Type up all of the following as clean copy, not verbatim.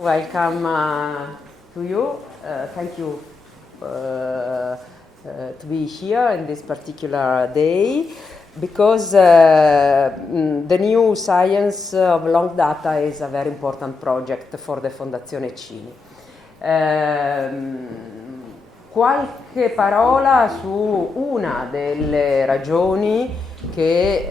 Welcome to you. Thank you to be here in this particular day because the new science of long data is a very important project for the Fondazione Cini. Qualche parola su una delle ragioni che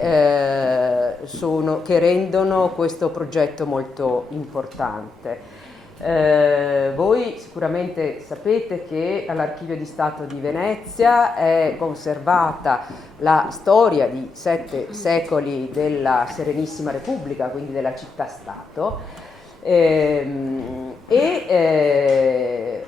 rendono questo progetto molto importante. Voi sicuramente sapete che all'Archivio di Stato di Venezia è conservata la storia di 7 secoli della Serenissima Repubblica, quindi della città-stato,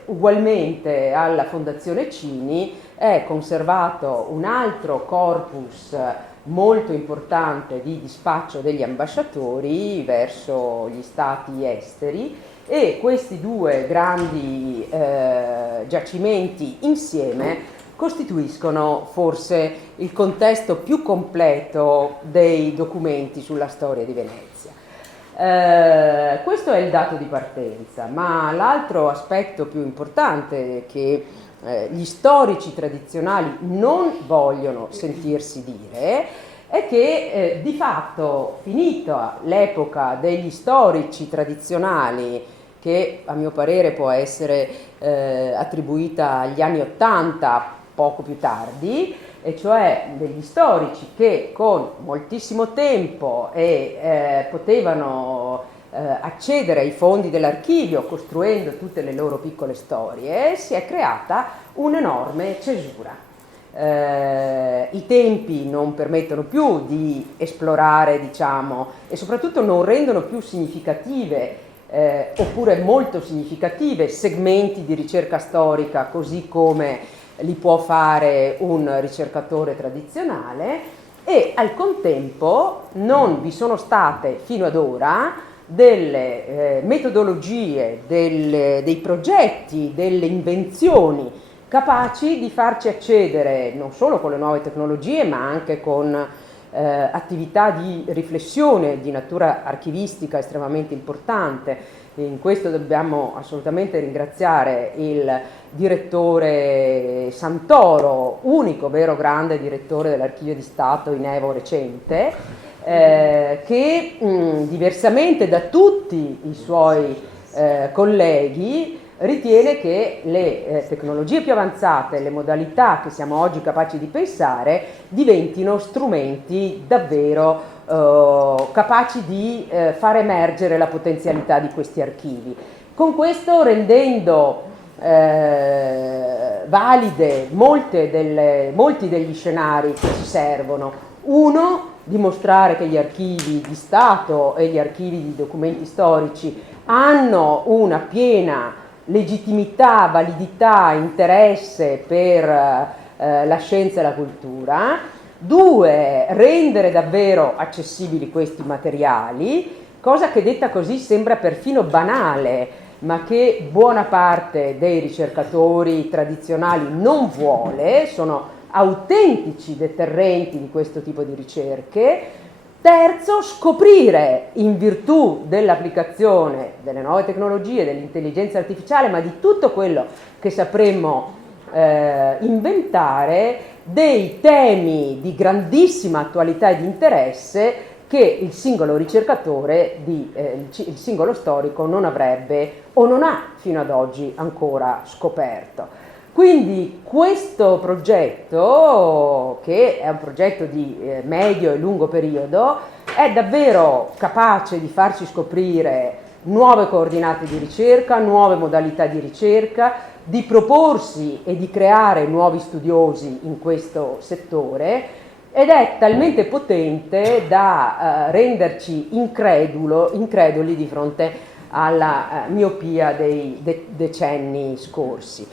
ugualmente alla Fondazione Cini è conservato un altro corpus molto importante di dispaccio degli ambasciatori verso gli stati esteri, e questi due grandi giacimenti insieme costituiscono forse il contesto più completo dei documenti sulla storia di Venezia. Questo è il dato di partenza, ma l'altro aspetto più importante che gli storici tradizionali non vogliono sentirsi dire è che di fatto, finita l'epoca degli storici tradizionali, che a mio parere può essere attribuita agli anni '80, poco più tardi, e cioè degli storici che con moltissimo tempo potevano accedere ai fondi dell'archivio costruendo tutte le loro piccole storie, si è creata un'enorme cesura. I tempi non permettono più di esplorare, diciamo, e soprattutto non rendono più significative oppure molto significative segmenti di ricerca storica così come li può fare un ricercatore tradizionale, e al contempo non vi sono state fino ad ora delle metodologie, dei progetti, delle invenzioni capaci di farci accedere non solo con le nuove tecnologie ma anche con attività di riflessione di natura archivistica estremamente importante. In questo dobbiamo assolutamente ringraziare il direttore Santoro, unico vero grande direttore dell'Archivio di Stato in evo recente, che diversamente da tutti i suoi colleghi ritiene che le tecnologie più avanzate, le modalità che siamo oggi capaci di pensare, diventino strumenti davvero capaci di far emergere la potenzialità di questi archivi. Con questo rendendo valide molti degli scenari che ci servono. Uno, dimostrare che gli archivi di Stato e gli archivi di documenti storici hanno una piena legittimità, validità, interesse per la scienza e la cultura. 2, rendere davvero accessibili questi materiali, cosa che detta così sembra perfino banale, ma che buona parte dei ricercatori tradizionali non vuole, sono autentici deterrenti di questo tipo di ricerche. Terzo, scoprire in virtù dell'applicazione delle nuove tecnologie, dell'intelligenza artificiale, ma di tutto quello che sapremmo inventare, dei temi di grandissima attualità e di interesse che il singolo ricercatore, il singolo storico non avrebbe o non ha fino ad oggi ancora scoperto. Quindi questo progetto, che è un progetto di medio e lungo periodo, è davvero capace di farci scoprire nuove coordinate di ricerca, nuove modalità di ricerca, di proporsi e di creare nuovi studiosi in questo settore, ed è talmente potente da renderci increduli di fronte alla miopia dei decenni scorsi.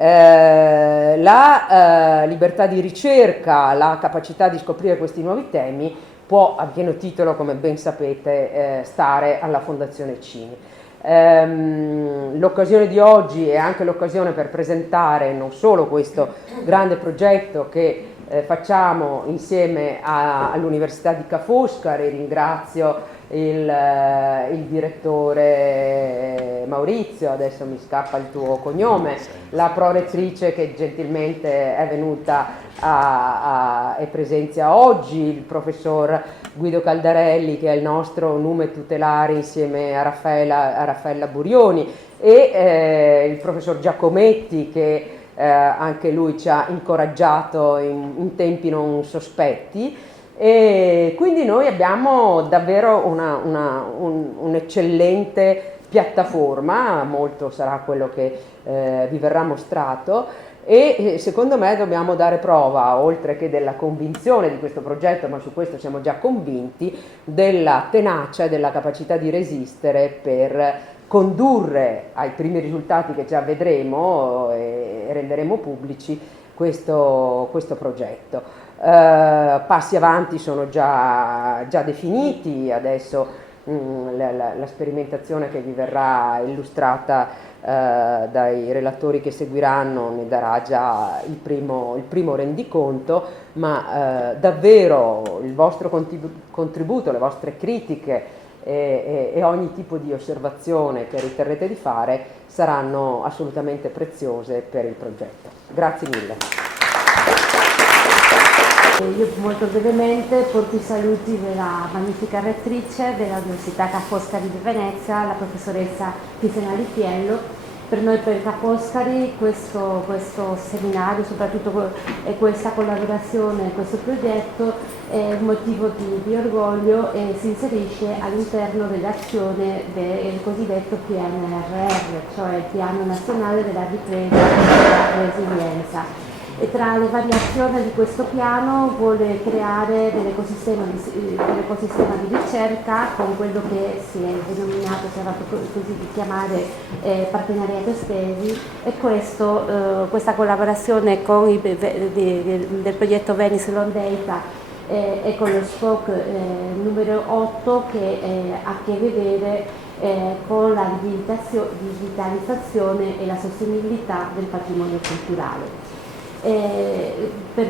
La libertà di ricerca, la capacità di scoprire questi nuovi temi può a pieno titolo, come ben sapete, stare alla Fondazione Cini. L'occasione di oggi è anche l'occasione per presentare non solo questo grande progetto che facciamo insieme all'Università di Ca' Foscari. Ringrazio il direttore Maurizio, adesso mi scappa il tuo cognome, la prorettrice che gentilmente è venuta e presenzia oggi, il professor Guido Caldarelli, che è il nostro nume tutelare insieme a Raffaella Burioni, e il professor Giacometti, che anche lui ci ha incoraggiato in tempi non sospetti. E quindi noi abbiamo davvero un'eccellente piattaforma, molto sarà quello che vi verrà mostrato, e secondo me dobbiamo dare prova, oltre che della convinzione di questo progetto, ma su questo siamo già convinti, della tenacia e della capacità di resistere per condurre ai primi risultati che già vedremo e renderemo pubblici questo progetto. Passi avanti sono già definiti, adesso la sperimentazione che vi verrà illustrata dai relatori che seguiranno ne darà già il primo rendiconto, ma davvero il vostro contributo, le vostre critiche e ogni tipo di osservazione che riterrete di fare saranno assolutamente preziose per il progetto. Grazie mille. Io molto brevemente porto i saluti della magnifica rettrice dell'Università Ca' Foscari di Venezia, la professoressa Tiziana Ripiello. Per noi, per Ca' Foscari, questo seminario, soprattutto questa collaborazione, questo progetto è un motivo di orgoglio e si inserisce all'interno dell'azione del cosiddetto PNRR, cioè il Piano Nazionale della Ripresa e della Resilienza. E tra le variazioni di questo piano vuole creare dell'ecosistema di ricerca con quello che si è denominato, si è fatto così di chiamare partenariato estesi, e questa collaborazione con del progetto Venice Long Data e con lo SPOC numero 8 che ha a che vedere con la digitalizzazione e la sostenibilità del patrimonio culturale. Per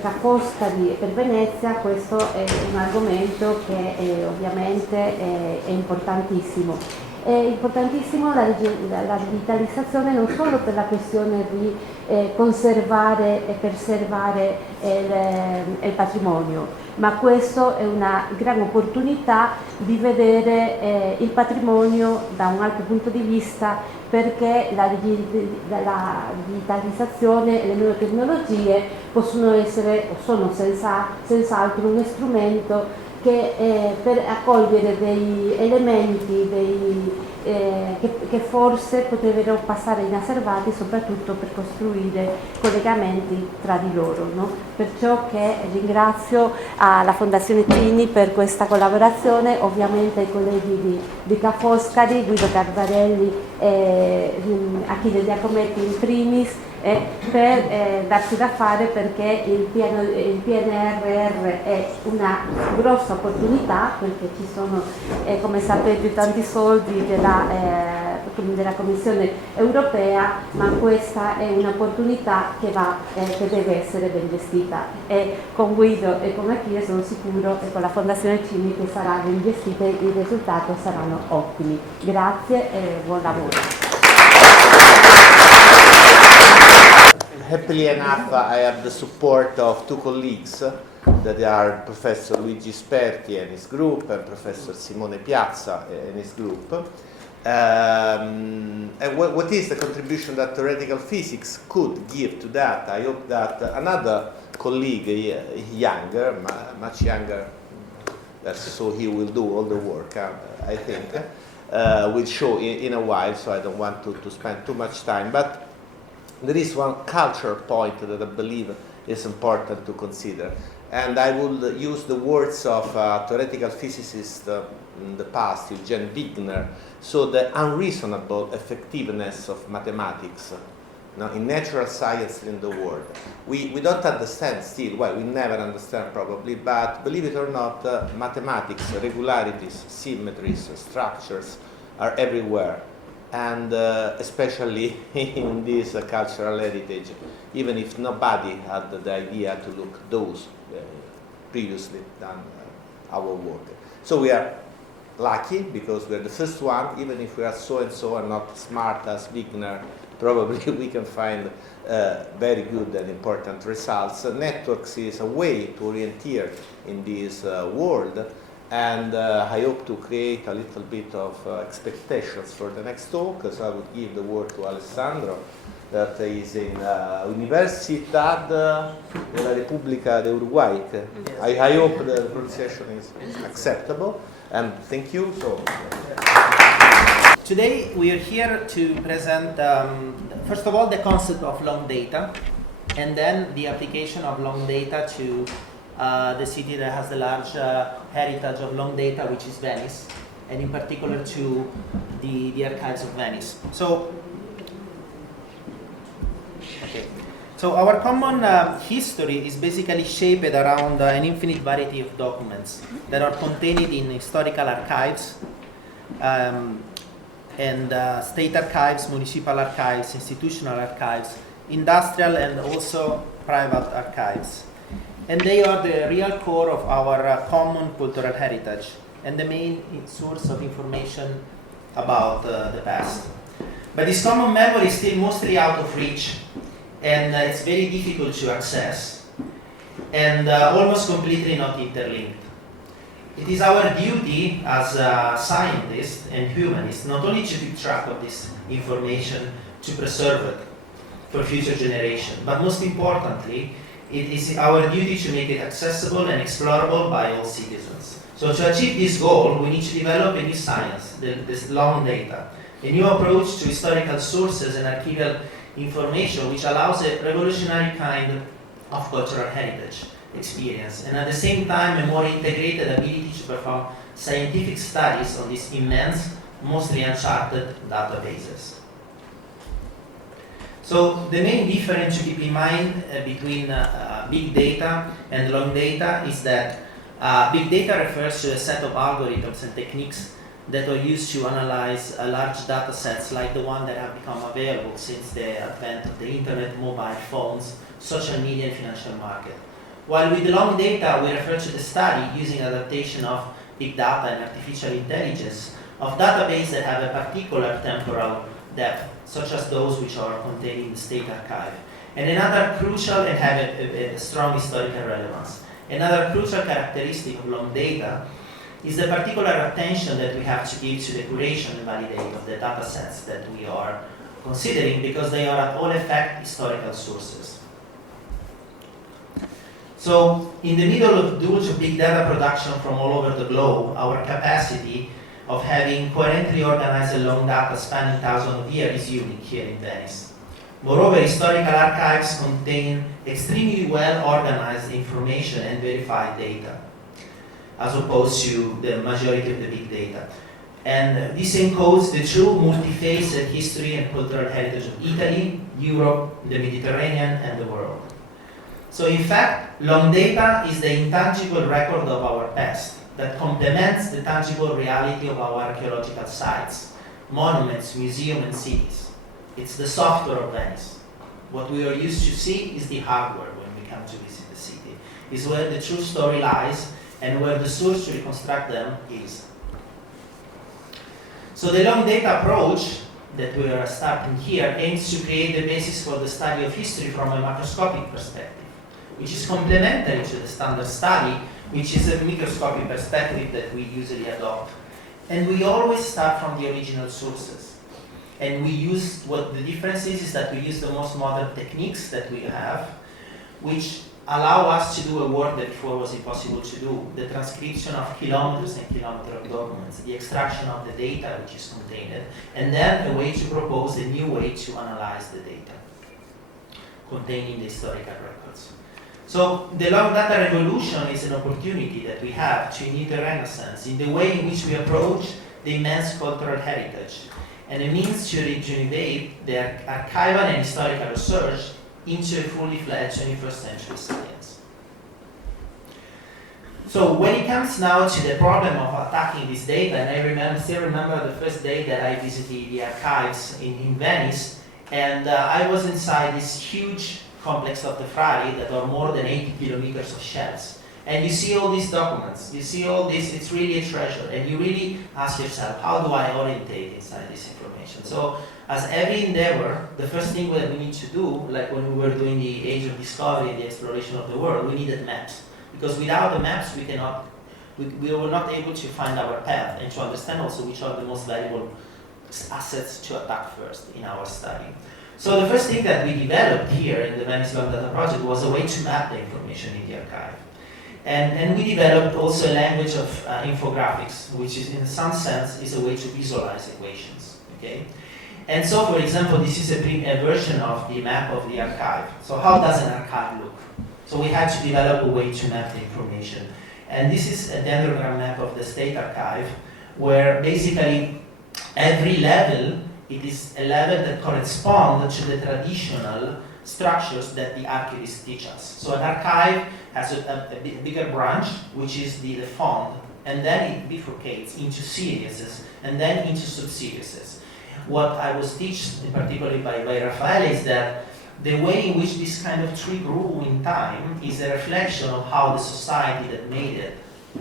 Ca' Foscari e per Venezia questo è un argomento che ovviamente è importantissimo. È importantissimo la digitalizzazione non solo per la questione di conservare e preservare il patrimonio, ma questo è una gran opportunità di vedere il patrimonio da un altro punto di vista, perché la digitalizzazione e le nuove tecnologie possono essere o sono senz'altro uno strumento che per accogliere dei elementi che forse potrebbero passare inosservati, soprattutto per costruire collegamenti tra di loro, no? Perciò che ringrazio la Fondazione Cini per questa collaborazione, ovviamente ai colleghi di Ca' Foscari, Guido Cardarelli e Achille Giacometti in primis, per darci da fare, perché il PNRR è una grossa opportunità, perché ci sono, come sapete, tanti soldi della Commissione europea, ma questa è un'opportunità che deve essere ben gestita, e con Guido e con Achille sono sicuro, e con la Fondazione Cini, che sarà ben gestita e i risultati saranno ottimi. Grazie e buon lavoro. Happily enough, I have the support of two colleagues that are Professor Luigi Sperti and his group and Professor Simone Piazza and his group. And what is the contribution that theoretical physics could give to that? I hope that another colleague, younger, much younger, so he will do all the work, I think, will show in a while, so I don't want to spend too much time. But there is one cultural point that I believe is important to consider, and I will use the words of a theoretical physicist in the past, Eugen Wigner. So the unreasonable effectiveness of mathematics in natural science in the world. We don't understand still, well, we never understand probably, but believe it or not, mathematics, regularities, symmetries, structures are everywhere. and especially in this cultural heritage, even if nobody had the idea to look those previously done our work. So we are lucky because we are the first one, even if we are so and so and not smart as Wigner, probably we can find very good and important results. Networks is a way to orienteer in this world, and I hope to create a little bit of expectations for the next talk, so I would give the word to Alessandro, that is in Universidad de la República de Uruguay. I hope the pronunciation is acceptable, and thank you. Today we are here to present, first of all, the concept of long data, and then the application of long data to the city that has the large heritage of long data, which is Venice, and in particular to the archives of Venice. So our common history is basically shaped around an infinite variety of documents that are contained in historical archives, and state archives, municipal archives, institutional archives, industrial and also private archives. And they are the real core of our common cultural heritage and the main source of information about the past. But this common memory is still mostly out of reach, and it's very difficult to access, and almost completely not interlinked. It is our duty as scientists and humanists not only to keep track of this information, to preserve it for future generations, but most importantly, it is our duty to make it accessible and explorable by all citizens. So to achieve this goal, we need to develop a new science, this long data, a new approach to historical sources and archival information, which allows a revolutionary kind of cultural heritage experience, and at the same time a more integrated ability to perform scientific studies on these immense, mostly uncharted databases. So the main difference to keep in mind between big data and long data is that big data refers to a set of algorithms and techniques that are used to analyze large data sets like the one that have become available since the advent of the internet, mobile phones, social media and financial market. While with the long data we refer to the study using adaptation of big data and artificial intelligence of databases that have a particular temporal depth, such as those which are contained in the state archive. And another crucial and have a strong historical relevance. Another crucial characteristic of long data is the particular attention that we have to give to the curation and validation of the data sets that we are considering, because they are at all effect historical sources. So in the middle of due to big data production from all over the globe, our capacity of having coherently organized a long data spanning thousands of years is unique here in Venice. Moreover, historical archives contain extremely well organized information and verified data, as opposed to the majority of the big data. And this encodes the true multi-faceted history and cultural heritage of Italy, Europe, the Mediterranean, and the world. So in fact, long data is the intangible record of our past that complements the tangible reality of our archaeological sites, monuments, museums, and cities. It's the software of Venice. What we are used to see is the hardware when we come to visit the city. It's where the true story lies and where the source to reconstruct them is. So the long data approach that we are starting here aims to create the basis for the study of history from a macroscopic perspective, which is complementary to the standard study, which is a microscopic perspective that we usually adopt. And we always start from the original sources. And we use, what the difference is that we use the most modern techniques that we have, which allow us to do a work that before was impossible to do, the transcription of kilometers and kilometers of documents, the extraction of the data which is contained, and then a way to propose a new way to analyze the data contained in the historical records. So the long data revolution is an opportunity that we have to ignite a renaissance in the way in which we approach the immense cultural heritage, and a means to rejuvenate the archival and historical research into a fully fledged 21st century science. So when it comes now to the problem of attacking this data, and I still remember the first day that I visited the archives in Venice, and I was inside this huge complex of the Frari that are more than 80 kilometers of shelves. And you see all these documents, you see all this, it's really a treasure, and you really ask yourself, how do I orientate inside this information? So as every endeavor, the first thing that we need to do, like when we were doing the age of discovery and the exploration of the world, we needed maps. Because without the maps, we were not able to find our path and to understand also which are the most valuable assets to attack first in our study. So the first thing that we developed here in the Venice Long Data project was a way to map the information in the archive. And we developed also a language of infographics, which is in some sense is a way to visualize equations. Okay? And so, for example, this is a version of the map of the archive. So how does an archive look? So we had to develop a way to map the information. And this is a dendrogram map of the State Archive, where basically every level, it is a level that corresponds to the traditional structures that the archivists teach us. So an archive has a bigger branch, which is the fond, and then it bifurcates into series and then into sub-series. What I was taught, particularly by Raffaele, is that the way in which this kind of tree grew in time is a reflection of how the society that made it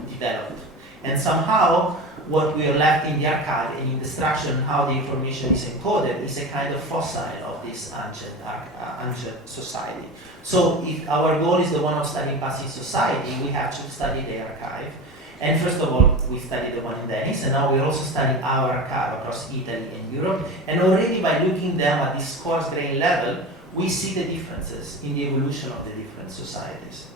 developed. And somehow, what we are left in the archive and in the structure and how the information is encoded is a kind of fossil of this ancient society. So if our goal is the one of studying passive society, we have to study the archive. And first of all, we studied the one in Venice, and now we're also studying our archive across Italy and Europe. And already by looking them at this coarse grain level, we see the differences in the evolution of the different societies.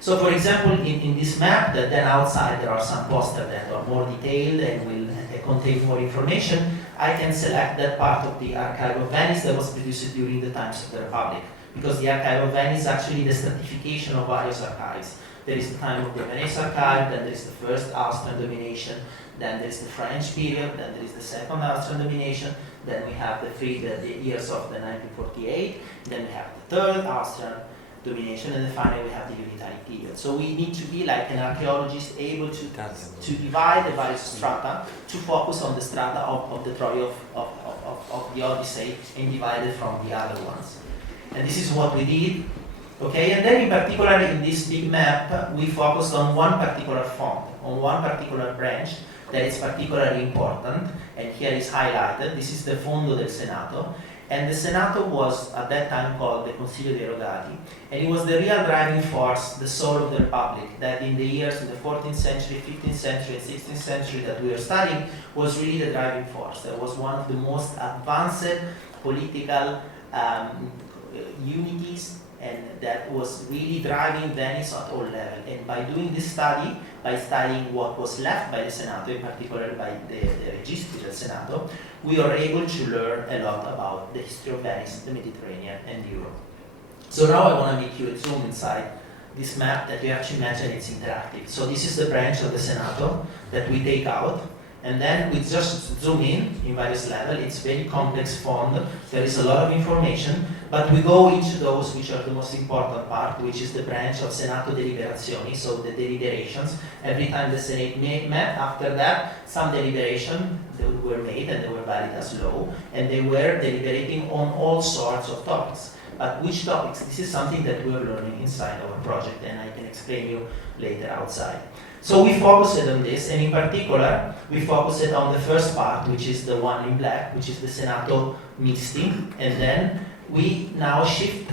So for example, in this map, then outside there are some posters that are more detailed and will contain more information. I can select that part of the Archive of Venice that was produced during the times of the Republic, because the Archive of Venice is actually the stratification of various archives. There is the time of the Venice archive, then there is the first Austrian domination, then there is the French period, then there is the second Austrian domination, then we have the years of the 1948, then we have the third Austrian domination, and then finally we have the unitary period. So we need to be like an archaeologist able to divide the various strata, to focus on the strata of the Troy of the Odyssey and divide it from the other ones. And this is what we did. Okay, and then in particular in this big map, we focused on one particular font, on one particular branch that is particularly important, and here is highlighted. This is the Fondo del Senato, and the Senato was at that time called the Consiglio dei Rogati, and it was the real driving force, the soul of the Republic, that in the years in the 14th century, 15th century, and 16th century that we are studying was really the driving force. That was one of the most advanced political unities, and that was really driving Venice at all levels. And by doing this study, by studying what was left by the Senato, in particular by the Registri del Senato, we are able to learn a lot about the history of Venice, the Mediterranean, and Europe. So now I want to make you a zoom inside this map that you have to imagine it's interactive. So this is the branch of the Senato that we take out, and then we just zoom in various levels. It's very complex font, there is a lot of information, but we go into those which are the most important part, which is the branch of Senato Deliberazioni, so the deliberations. Every time the Senate met, after that, some deliberation were made and they were valid as law, and they were deliberating on all sorts of topics. But which topics? This is something that we are learning inside our project, and I can explain you later outside. So we focused on this, and in particular, we focused on the first part, which is the one in black, which is the Senato Misti, and then we now shift.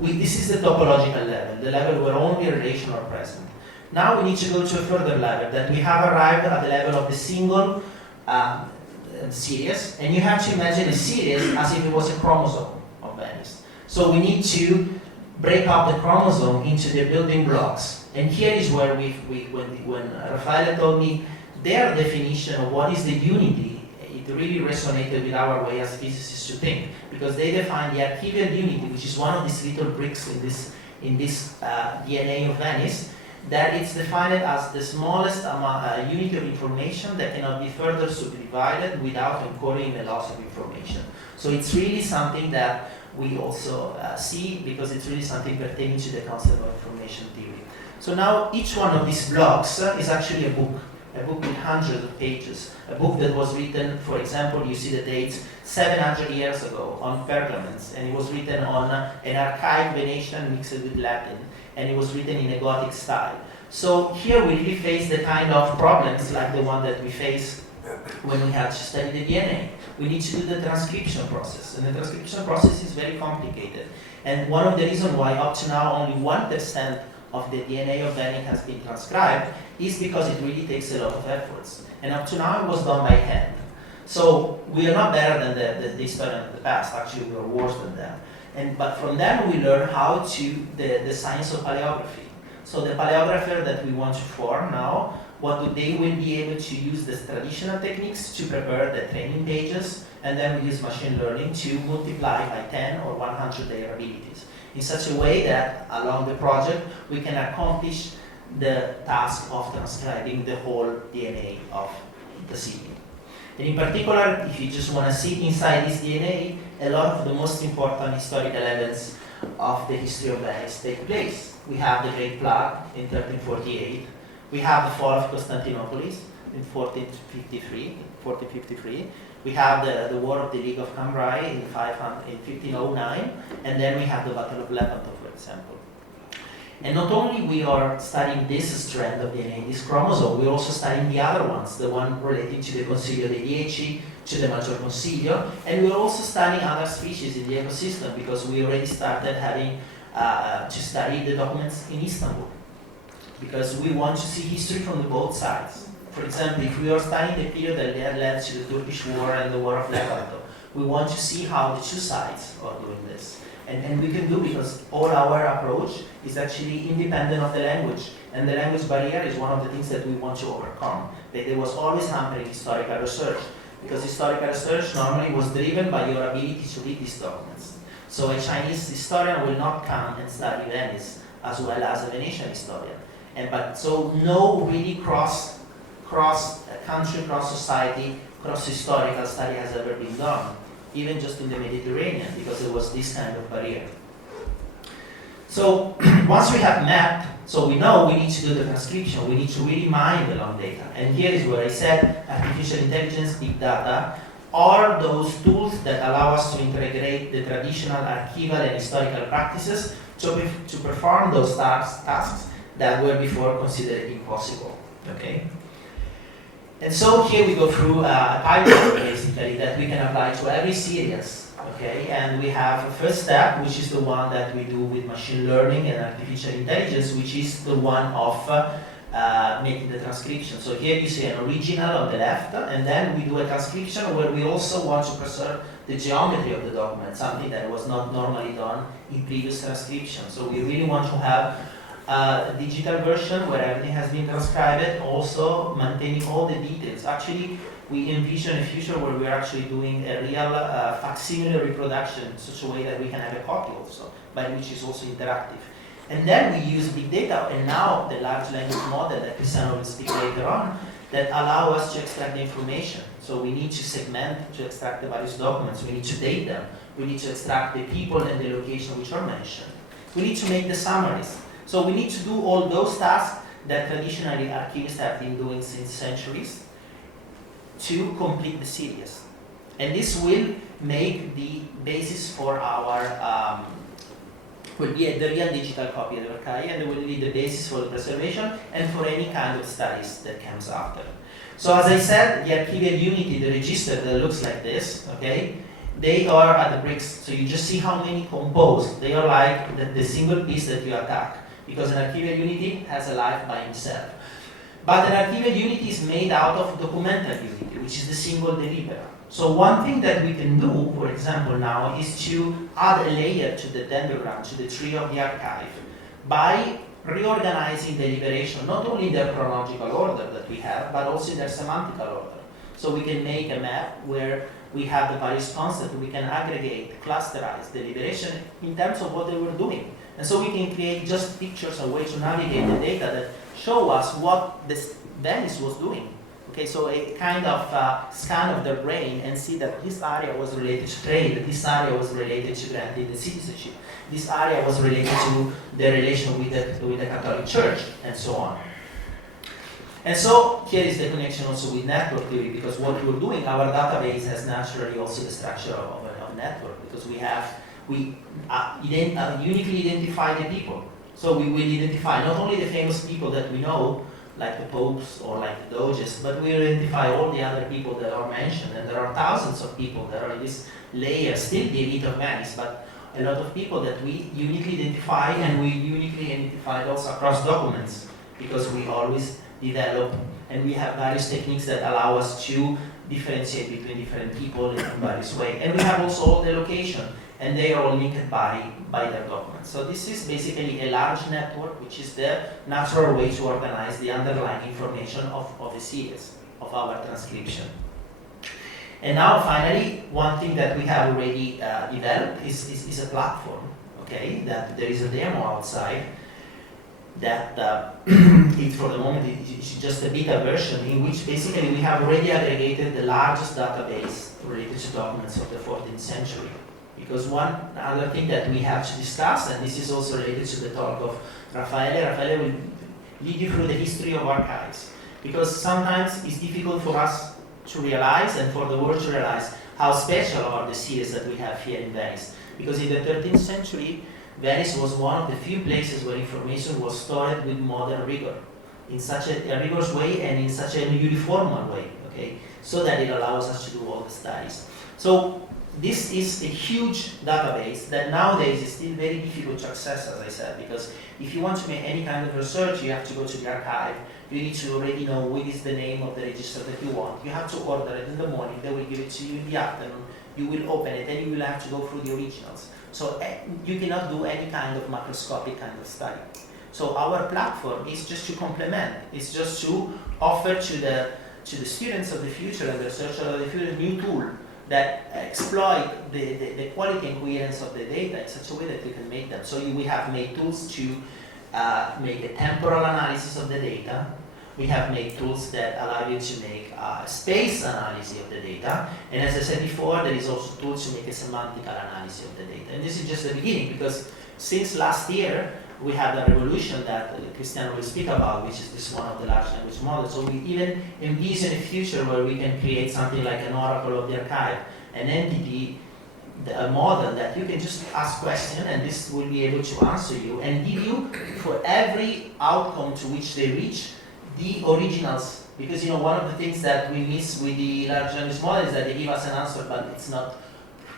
This is the topological level, the level where only relation are present. Now we need to go to a further level, that we have arrived at the level of the single series, and you have to imagine a series as if it was a chromosome of Venice. So we need to break up the chromosome into the building blocks. And here is where when Raffaele told me their definition of what is the unity, it really resonated with our way as physicists to think, because they define the archival unity, which is one of these little bricks in this DNA of Venice, that it's defined as the smallest unit of information that cannot be further subdivided without incurring a loss of information. So it's really something that we also see, because it's really something pertaining to the concept of information theory. So now each one of these blocks is actually a book with hundreds of pages, a book that was written, for example, you see the dates 700 years ago on pergaments, and it was written on an archaic Venetian mixed with Latin, and it was written in a Gothic style. So here we really face the kind of problems like the one that we face when we have to study the DNA. We need to do the transcription process, and the transcription process is very complicated. And one of the reasons why up to now only 1% of the DNA of Venice has been transcribed is because it really takes a lot of efforts. And up to now it was done by hand. So we are not better than the historian of the past, actually we are worse than them. But from them we learn how to, the science of paleography. So the paleographer that we want to form now, they will be able to use the traditional techniques to prepare the training pages, and then we use machine learning to multiply by 10 or 100 their abilities, in such a way that along the project we can accomplish the task of transcribing the whole DNA of the city. And in particular, if you just want to see inside this DNA, a lot of the most important historical events of the history of Venice take place. We have the Great Plague in 1348. We have the fall of Constantinople in 1453. We have the War of the League of Cambrai in 1509, and then we have the Battle of Lepanto, for example. And not only we are studying this strand of DNA, this chromosome, we're also studying the other ones, the one relating to the Consiglio dei Dieci, to the Maggior Consiglio, and we're also studying other species in the ecosystem because we already started having to study the documents in Istanbul, because we want to see history from the both sides. For example, if we are studying the period that led to the Turkish War and the War of Lepanto, we want to see how the two sides are doing this. And we can do because all our approach is actually independent of the language, and the language barrier is one of the things that we want to overcome. There was always hampering historical research, because historical research normally was driven by your ability to read these documents. So a Chinese historian will not come and study Venice as well as a Venetian historian. So no really cross country, cross society, cross historical study has ever been done, even just in the Mediterranean, because there was this kind of barrier. So once we have mapped, so we know we need to do the transcription, we need to really mine the long data. And here is where I said artificial intelligence, big data, are those tools that allow us to integrate the traditional archival and historical practices to perform those tasks that were before considered impossible. Okay? And so here we go through a pipeline basically that we can apply to every series. Okay? And we have a first step, which is the one that we do with machine learning and artificial intelligence, which is the one of making the transcription. So here you see an original on the left, and then we do a transcription where we also want to preserve the geometry of the document, something that was not normally done in previous transcription. So we really want to have a digital version where everything has been transcribed, also maintaining all the details. Actually, we envision a future where we're actually doing a real facsimile reproduction in such a way that we can have a copy also, but which is also interactive. And then we use big data, and now the large language model that Cristiano will speak later on, that allow us to extract the information. So we need to segment to extract the various documents, we need to date them, we need to extract the people and the location which are mentioned. We need to make the summaries. So we need to do all those tasks that traditionally archivists have been doing since centuries to complete the series. And this will make the basis for our will be the real digital copy of the archive, and it will be the basis for the preservation and for any kind of studies that comes after. So as I said, the archival unity, the register that looks like this, okay, they are at the bricks. So you just see how many composed. They are like the single piece that you attack, because an archival unity has a life by itself. But an archival unity is made out of documental unity, which is the single deliverer. So one thing that we can do, for example, now is to add a layer to the dendrogram, to the tree of the archive, by reorganizing the liberation, not only in their chronological order that we have, but also in their semantical order. So we can make a map where we have the various concepts, we can aggregate, clusterize the liberation in terms of what they were doing. And so we can create just pictures, a way to navigate the data that show us what this Venice was doing Okay, so a kind of scan of their brain and see that this area was related to trade, this area was related to granting the citizenship, this area was related to the relation with the Catholic Church, and so on. And so here is the connection also with network theory, because what we're doing, our database has naturally also the structure of a network, because we uniquely identify the people. So we will identify not only the famous people that we know, like the popes or like the doges, but we identify all the other people that are mentioned, and there are thousands of people that are in this layer, still the elite of Venice, but a lot of people that we uniquely identify, and we uniquely identify also across documents, because we always develop and we have various techniques that allow us to differentiate between different people in various ways. And we have also all the location, and they are all linked by their documents. So this is basically a large network, which is the natural way to organize the underlying information of a series, of our transcription. And now finally, one thing that we have already developed is a platform, okay? That there is a demo outside that it, for the moment, it's just a beta version in which basically we have already aggregated the largest database related to documents of the 14th century. Because one other thing that we have to discuss, and this is also related to the talk of Raffaele will lead you through the history of archives. Because sometimes it's difficult for us to realize, and for the world to realize, how special are the series that we have here in Venice. Because in the 13th century, Venice was one of the few places where information was stored with modern rigor, in such a rigorous way and in such a uniform way, okay? So that it allows us to do all the studies. So this is a huge database that nowadays is still very difficult to access, as I said, because if you want to make any kind of research, you have to go to the archive. You need to already know what is the name of the register that you want. You have to order it in the morning, they will give it to you in the afternoon. You will open it, and you will have to go through the originals. So you cannot do any kind of macroscopic kind of study. So our platform is just to complement, it's just to offer to the students of the future and the researchers of the future a new tool that exploit the quality and coherence of the data in such a way that you can make them. So we have made tools to make a temporal analysis of the data. We have made tools that allow you to make space analysis of the data. And as I said before, there is also tools to make a semantical analysis of the data. And this is just the beginning, because since last year, we had a revolution that Cristiano will speak about, which is this one of the large language models. So we even envision a future where we can create something like an oracle of the archive, an entity, a model that you can just ask questions and this will be able to answer you and give you, for every outcome to which they reach, the originals. Because one of the things that we miss with the large language model is that they give us an answer, but it's not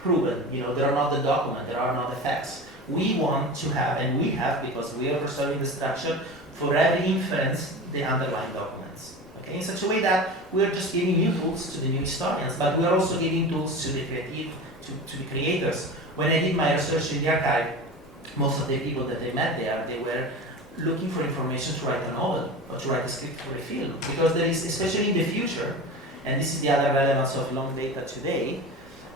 proven. They are not the document, there are not the facts. We want to have, and we have, because we are preserving the structure, for every inference, the underlying documents. Okay? In such a way that we are just giving new tools to the new historians, but we are also giving tools to the creators. When I did my research in the archive, most of the people that I met there, they were looking for information to write a novel or to write a script for a film. Because there is, especially in the future, and this is the other relevance of long data today,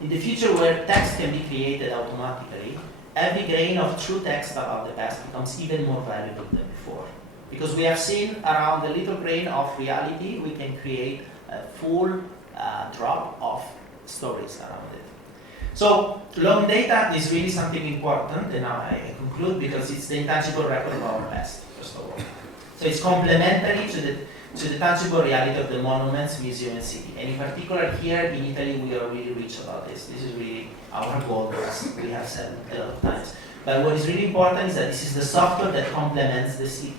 in the future where text can be created automatically, every grain of true text about the past becomes even more valuable than before. Because we have seen around the little grain of reality, we can create a full drop of stories around it. So long data is really something important, and now I conclude because it's the intangible record of our past, first of all. So it's complementary to the tangible reality of the monuments, museum, and city. And in particular here in Italy, we are really rich about this. This is really our goal, as we have said a lot of times. But what is really important is that this is the software that complements the city.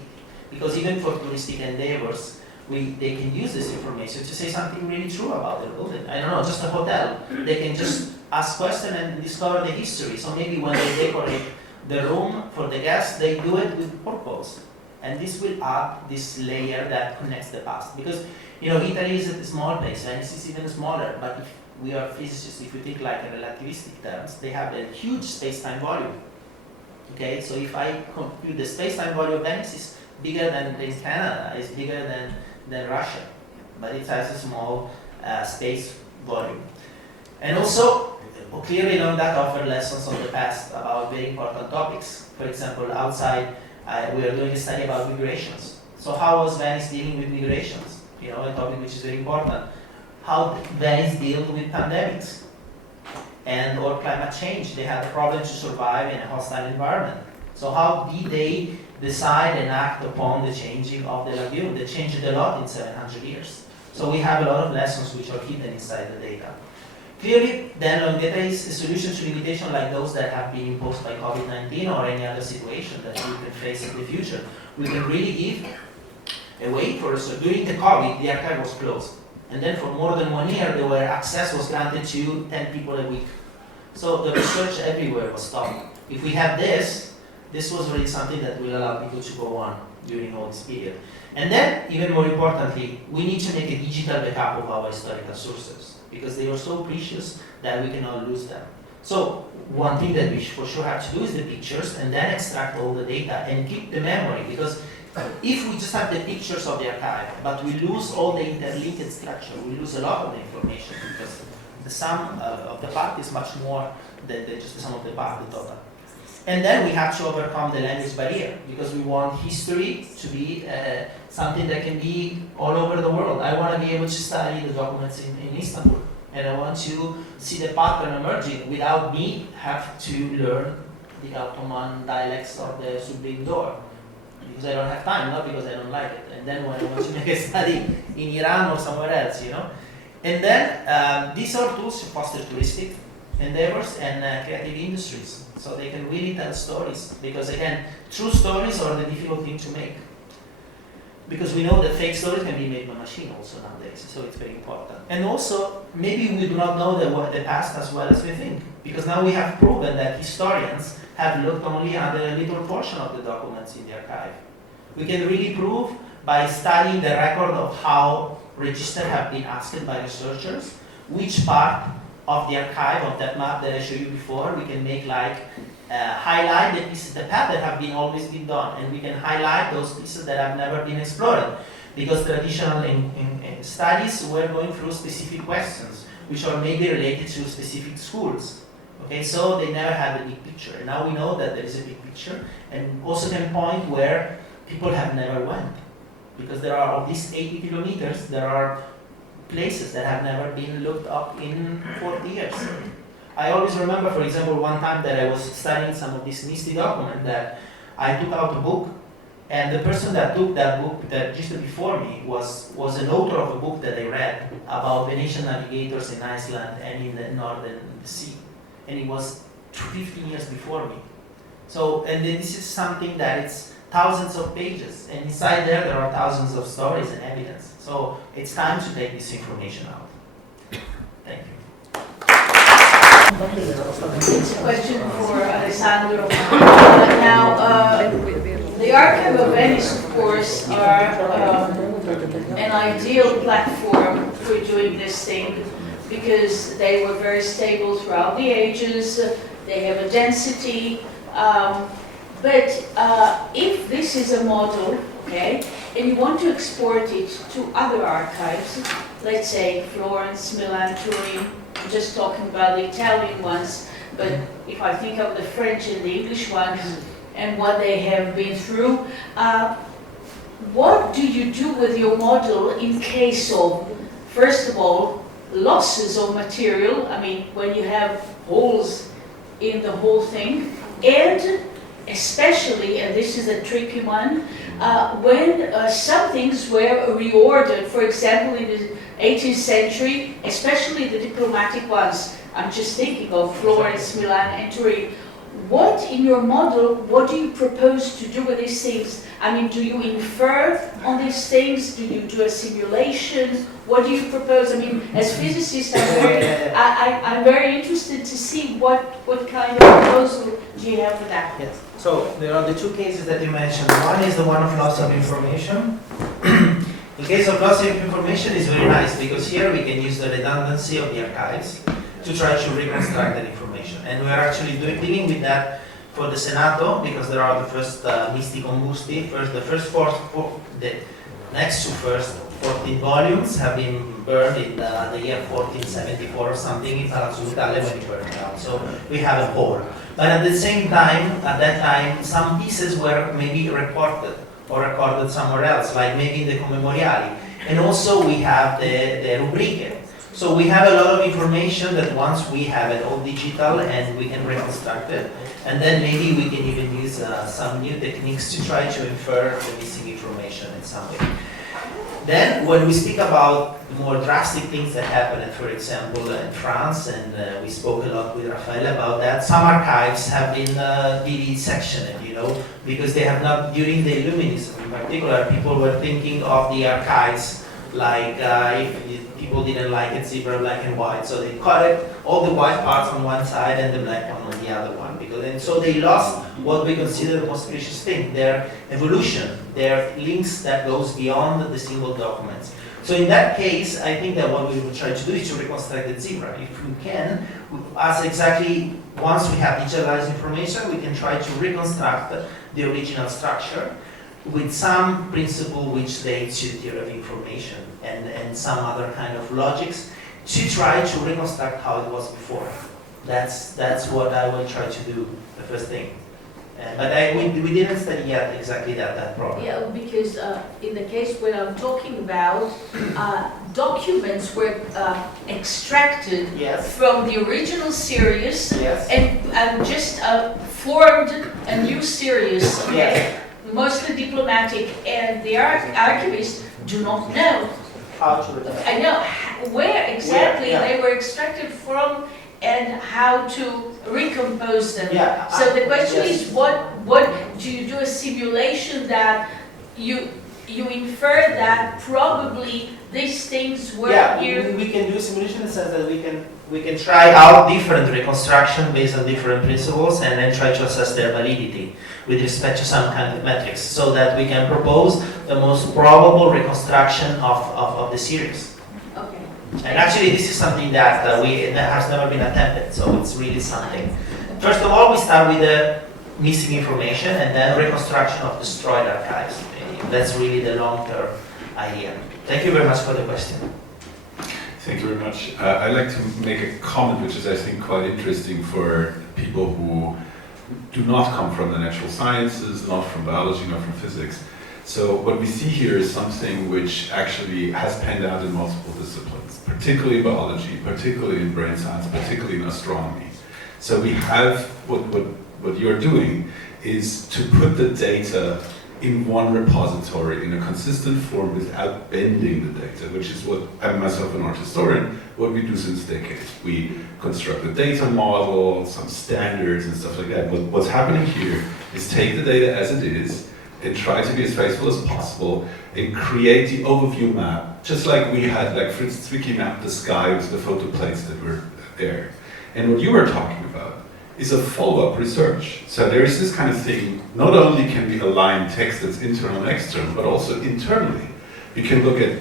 Because even for touristic endeavors, they can use this information to say something really true about the building. I don't know, just a hotel. They can just ask questions and discover the history. So maybe when they decorate the room for the guests, they do it with purpose. And this will add this layer that connects the past. Because, Italy is a small place, Venice is even smaller, but if we are physicists, if we think like in relativistic terms, they have a huge space-time volume. Okay, so if I compute the space-time volume of Venice is bigger than Canada, is bigger than Russia, but it has a small space volume. And also, clearly long data offer lessons on the past about very important topics. For example, outside, we are doing a study about migrations. So how was Venice dealing with migrations? you know, a topic which is very important. How Venice deals with pandemics and or climate change. They had a problem to survive in a hostile environment. So how did they decide and act upon the changing of the lagoon? They changed a lot in 700 years. So we have a lot of lessons which are hidden inside the data. Clearly, then long data is a solution to limitations like those that have been imposed by COVID-19 or any other situation that we can face in the future. We can really give a way for us. So during the COVID, the archive was closed. And then for more than 1 year, access was granted to 10 people a week. So the research everywhere was stopped. If we had this was really something that will allow people to go on during all this period. And then, even more importantly, we need to make a digital backup of our historical sources, because they are so precious that we cannot lose them. So one thing that we for sure have to do is the pictures, and then extract all the data and keep the memory, because if we just have the pictures of the archive, but we lose all the interlinked structure, we lose a lot of the information, because the sum of the part is much more than just the sum of the part, the total. And then we have to overcome the language barrier, because we want history to be something that can be all over the world. I want to be able to study the documents in Istanbul, and I want to see the pattern emerging without me have to learn the Ottoman dialects or the Sublime door, because I don't have time, not because I don't like it. And then when I want to make a study in Iran or somewhere else, you know. And then these are tools to foster touristic endeavors and creative industries, so they can really tell stories, because again, true stories are the difficult thing to make, because we know that fake stories can be made by machine also nowadays, so it's very important. And also, maybe we do not know the past as well as we think, because now we have proven that historians have looked only at a little portion of the documents in the archive. We can really prove by studying the record of how registers have been asked by researchers, which part of the archive of that map that I showed you before, we can make like highlight the pieces, the path that have always been done, and we can highlight those pieces that have never been explored, because traditional in studies were going through specific questions, which are maybe related to specific schools. Okay, so they never had a big picture. And now we know that there is a big picture, and also can point where people have never went, because there are of these 80 kilometers, there are places that have never been looked up in 40 years. I always remember, for example, one time that I was studying some of this misty document, that I took out a book, and the person that took that book that just before me was an author of a book that I read about Venetian navigators in Iceland and in the northern sea, and it was 15 years before me. So, and this is something that it's thousands of pages, and inside there are thousands of stories and evidence. So it's time to take this information out. Thank you. It's a question for Alessandro. Now, the Archive of Venice, of course, are an ideal platform for doing this thing, because they were very stable throughout the ages. They have a density. But if this is a model, okay, and you want to export it to other archives, let's say Florence, Milan, Turin, I'm just talking about the Italian ones, but if I think of the French and the English ones and what they have been through, what do you do with your model in case of, first of all, losses of material? I mean, when you have holes in the whole thing, and especially, and this is a tricky one, when some things were reordered, for example, in the 18th century, especially the diplomatic ones. I'm just thinking of Florence, Milan, and Turin. What, in your model, what do you propose to do with these things? I mean, do you infer on these things? Do you do a simulation? What do you propose? I mean, as physicists, I'm very interested to see what kind of proposal do you have for that? Yes. So there are the two cases that you mentioned. One is the one of loss of information. In case of loss of information, it's very nice, because here we can use the redundancy of the archives to try to reconstruct that information. And we are actually dealing with that for the Senato, because there are the first Misti Combusti, the next to first 14 volumes have been burned in the year 1474 or something in Palazzo Ducale when it burned down. So we have a hole. But at the same time, at that time, some pieces were maybe reported or recorded somewhere else, like maybe in the Commemoriali. And also we have the rubriche. So we have a lot of information that once we have it all digital and we can reconstruct it, and then maybe we can even use some new techniques to try to infer the missing information in some way. Then when we speak about more drastic things that happen, for example, in France, and we spoke a lot with Raffaele about that, some archives have been sectioned, you know, because they have not, during the Illuminism in particular, people were thinking of the archives like if people didn't like it, zebra, black and white, so they cut it, all the white parts on one side and the black one on the other one, and so they lost what we consider the most precious thing, their evolution, their links that goes beyond the single documents. So in that case, I think that what we will try to do is to reconstruct the zebra. If we can, as exactly, once we have digitalized information, we can try to reconstruct the original structure with some principle which leads to the theory of information and some other kind of logics to try to reconstruct how it was before. That's what I will try to do, the first thing. But we didn't study yet exactly that problem. Yeah, because in the case when I'm talking about, documents were extracted from the original series and just formed a new series, okay? Mostly diplomatic, and the archivists do not know. How to I know where exactly they were extracted from and how to recompose them. Yeah, so the question is, what do you do a simulation that you infer that probably these things were here? We can do a simulation in the sense that we can try out different reconstruction based on different principles and then try to assess their validity with respect to some kind of metrics, so that we can propose the most probable reconstruction of the series. Okay. And actually, this is something that that has never been attempted, so it's really something. First of all, we start with the missing information and then reconstruction of destroyed archives. That's really the long-term idea. Thank you very much for the question. Thank you very much. I'd like to make a comment which is, I think, quite interesting for people who do not come from the natural sciences, not from biology, not from physics. So what we see here is something which actually has panned out in multiple disciplines, particularly in biology, particularly in brain science, particularly in astronomy. So we have, what you're doing is to put the data in one repository in a consistent form without bending the data, which is what I'm myself an art historian, what we do since decades. We construct a data model, some standards and stuff like that. But what's happening here is take the data as it is and try to be as faithful as possible and create the overview map, just like we had, like Fritz Zwicky mapped the sky with the photo plates that were there. And what you were talking about is a follow-up research. So there is this kind of thing, not only can we align text that's internal and external, but also internally. We can look at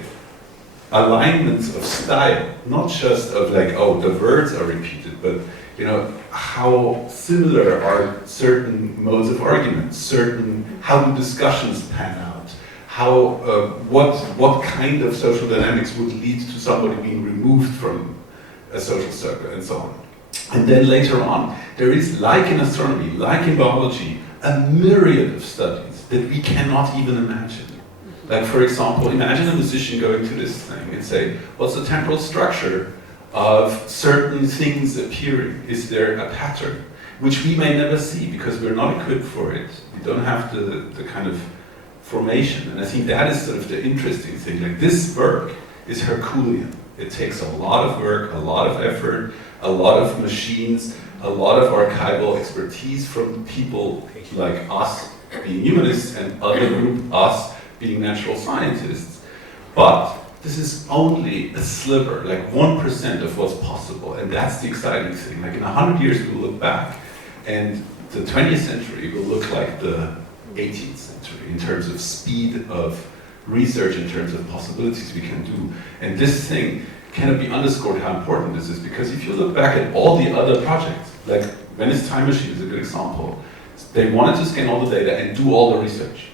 alignments of style, not just of like, oh, the words are repeated, but you know, how similar are certain modes of argument, how do discussions pan out, how, what kind of social dynamics would lead to somebody being removed from a social circle and so on. And then later on, there is, like in astronomy, like in biology, a myriad of studies that we cannot even imagine. Like, for example, imagine a musician going to this thing and say, what's the temporal structure of certain things appearing? Is there a pattern? Which we may never see because we're not equipped for it. We don't have the kind of formation. And I think that is sort of the interesting thing. Like, this work is Herculean. It takes a lot of work, a lot of effort, a lot of machines, a lot of archival expertise from people like us being humanists and other group, us being natural scientists. But this is only a sliver, like 1% of what's possible, and that's the exciting thing. Like in 100 years we'll look back, and the 20th century will look like the 18th century in terms of speed of research, in terms of possibilities we can do. And this thing cannot be underscored how important this is, because if you look back at all the other projects, like Venice Time Machine is a good example, they wanted to scan all the data and do all the research.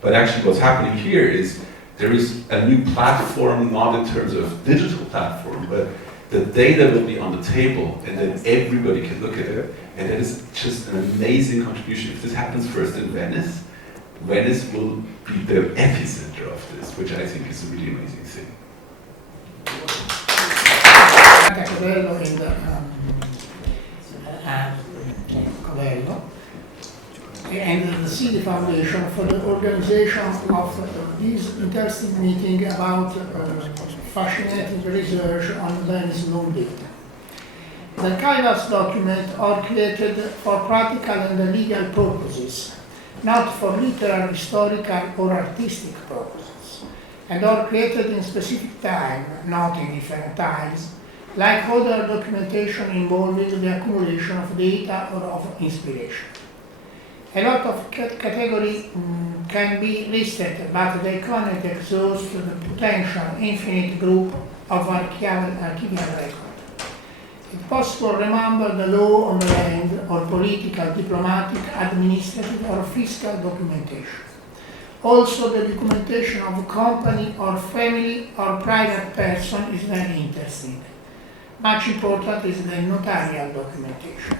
But actually what's happening here is there is a new platform, not in terms of digital platform, but the data will be on the table and then everybody can look at it. And that is just an amazing contribution. If this happens first in Venice, Venice will be the epicenter of this, which I think is a really amazing thing. Codello and the Cini Foundation for the organization of this interesting meeting about fascinating research on Venice Long Data. The archival documents are created for practical and legal purposes, not for literary, historical, or artistic purposes, and are created in specific time, not in different times, like other documentation involving the accumulation of data or of inspiration. A lot of categories can be listed, but they cannot exhaust the potential infinite group of archival records. It's possible to remember the law on the land, or political, diplomatic, administrative, or fiscal documentation. Also, the documentation of a company or family or private person is very interesting. Much important is the notarial documentation.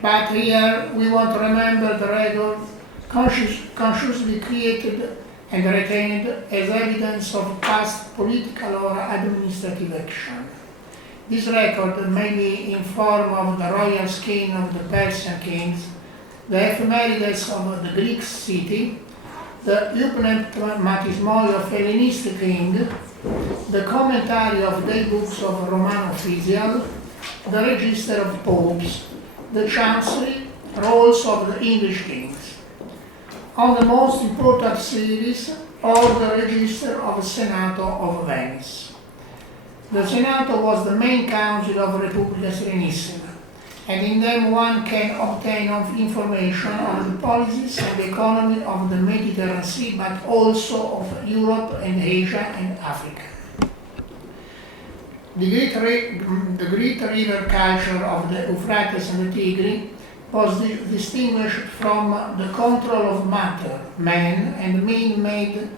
But here we want to remember the record consciously created and retained as evidence of past political or administrative action. This record may be in form of the royal skin of the Persian kings, the ephemerides of the Greek city, the baptismali of Hellenistic king, the commentary of daybooks of Roman official, the register of popes, the chancery, rolls of the English kings. On the most important series, or the register of Senato of Venice. The Senato was the main council of Repubblica Serenissima, and in them one can obtain information on the policies and the economy of the Mediterranean Sea, but also of Europe and Asia and Africa. The great river culture of the Euphrates and the Tigris was distinguished from the control of matter, man, and man-made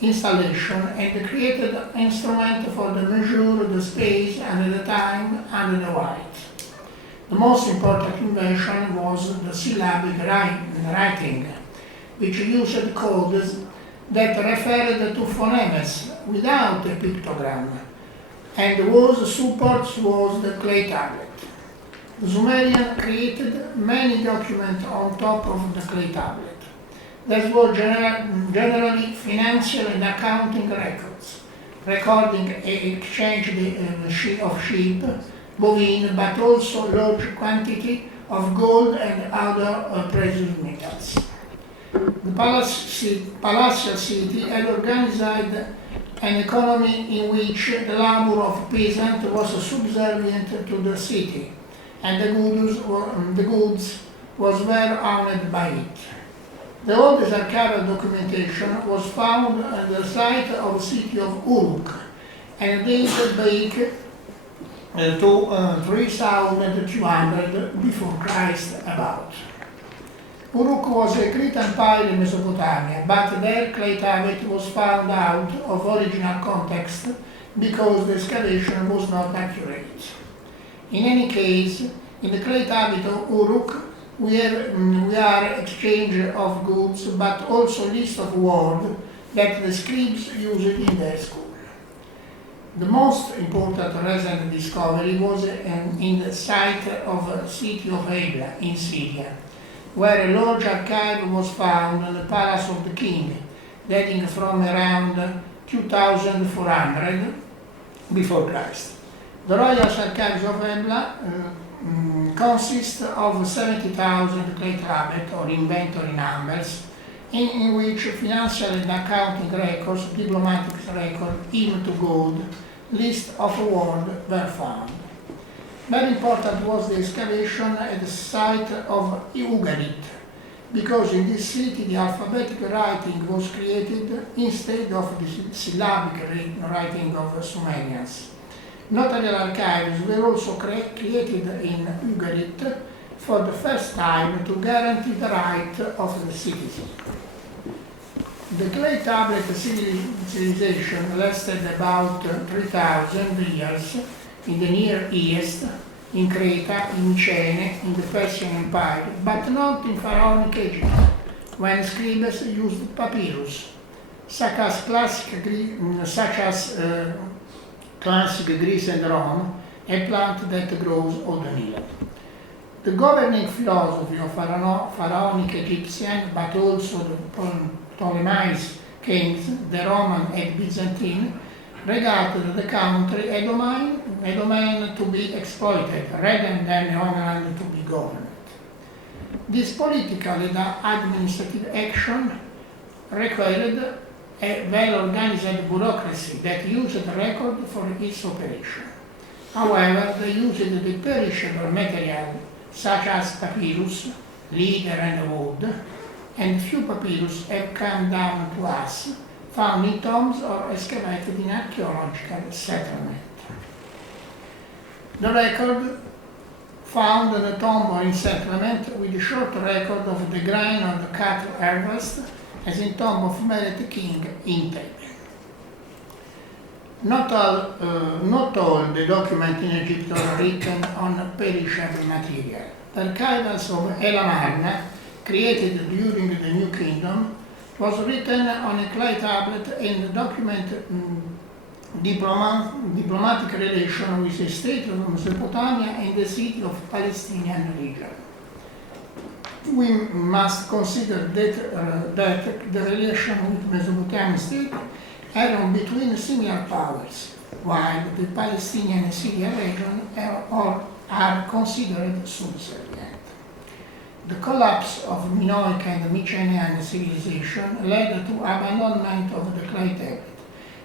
installation, and created an instrument for the measure the space and the time and the weight. The most important invention was the syllabic writing, which used codes that referred to phonemes without a pictogram, and the support was the clay tablet. The Sumerian created many documents on top of the clay tablet. These were generally financial and accounting records, recording exchange of sheep, bovine, but also large quantity of gold and other precious metals. The palatial city had organized an economy in which the labor of peasants was subservient to the city, and the goods was well owned by it. The oldest archival documentation was found at the site of the city of Uruk, and dated back to 3200 before Christ about. Uruk was a Crete empire in Mesopotamia, but their clay tablet was found out of original context because the excavation was not accurate. In any case, in the clay tablet of Uruk, we are exchange of goods, but also list of words that the scribes used in their school. The most important recent discovery was in the site of the city of Ebla in Syria, where a large archive was found in the palace of the king, dating from around 2400 before Christ. The royal archives of Ebla consist of 70,000 clay tablets or inventory numbers, in which financial and accounting records, diplomatic records, even to gold, list of awards were found. Very important was the excavation at the site of Ugarit, because in this city the alphabetic writing was created instead of the syllabic writing of Sumerians. Notarial archives were also created in Ugarit for the first time to guarantee the right of the citizen. The clay tablet civilization lasted about 3,000 years in the Near East, in Crete, in Cini, in the Persian Empire, but not in Pharaonic Egypt, when scribes used papyrus, such as classic Greece and Rome, a plant that grows on the Nile. The governing philosophy of pharaonic Egyptian, but also the Ptolemaic kings, the Roman and Byzantine, regarded the country a domain to be exploited rather than a homeland to be governed. This political and administrative action required a well-organized bureaucracy that used record for its operation. However, they used the perishable material such as papyrus, leather and wood, and few papyrus have come down to us, found in tombs or excavated in archaeological settlement. The record found in a tomb or in settlement with a short record of the grain or the cattle harvest, as in tomb of Melet King in Thebe. Not all the documents in Egypt are written on perishable material. The archives of Elamarna, created during the New Kingdom, was written on a clay tablet and document diplomatic relation with the state of Mesopotamia and the city of Palestinian region. We must consider that the relation with Mesopotamian state are between similar powers, while the Palestinian and Syrian region are considered subservient. The collapse of Minoic and Mycenaean civilization led to abandonment of the clay tablet,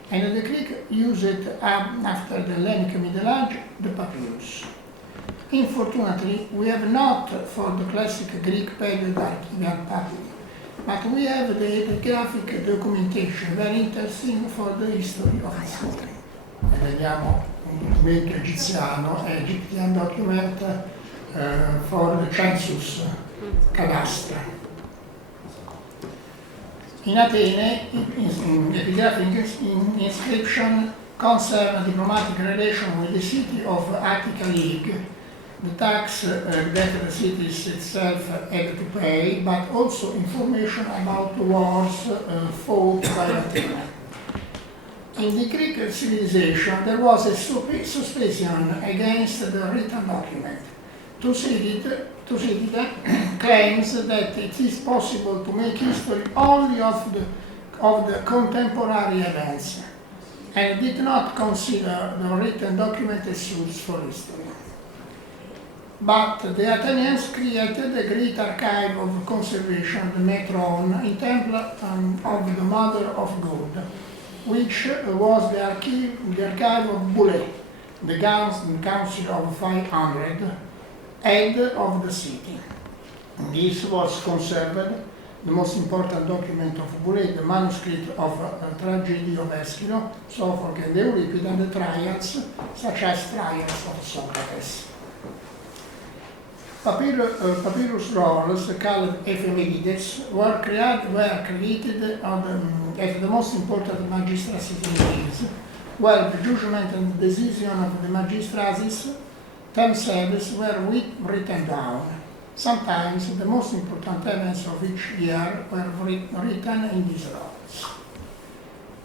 and the Greek used after the Hellenic Middle Age the papyrus. Unfortunately, we have not for the classic Greek period archival papyri, but we have the epigraphic documentation, very interesting for the history of history. Vediamo un documento egiziano, Egyptian document for the census, cadastre. In Athene, epigraphic inscription concern diplomatic relation with the city of Attica League, the tax that the city itself had to pay, but also information about the wars fought by Athena. In the Greek civilization, there was a suspicion against the written document. Thucydides claims that it is possible to make history only of the contemporary events, and did not consider the written document a source for history. But the Athenians created a great archive of conservation, the Metron, in temple of the Mother of God, which was the archive of Boulay, the council of 500, head of the city. This was conserved, the most important document of Boulay, the manuscript of Tragedy of Aeschylus, Sophocles and Euripides, and the trials, such as trials of Socrates. Papyrus rolls, called ephemerides, were created as the most important magistracies in Greece, where the judgment and decision of the magistracies themselves were written down. Sometimes the most important events of each year were written in these rolls.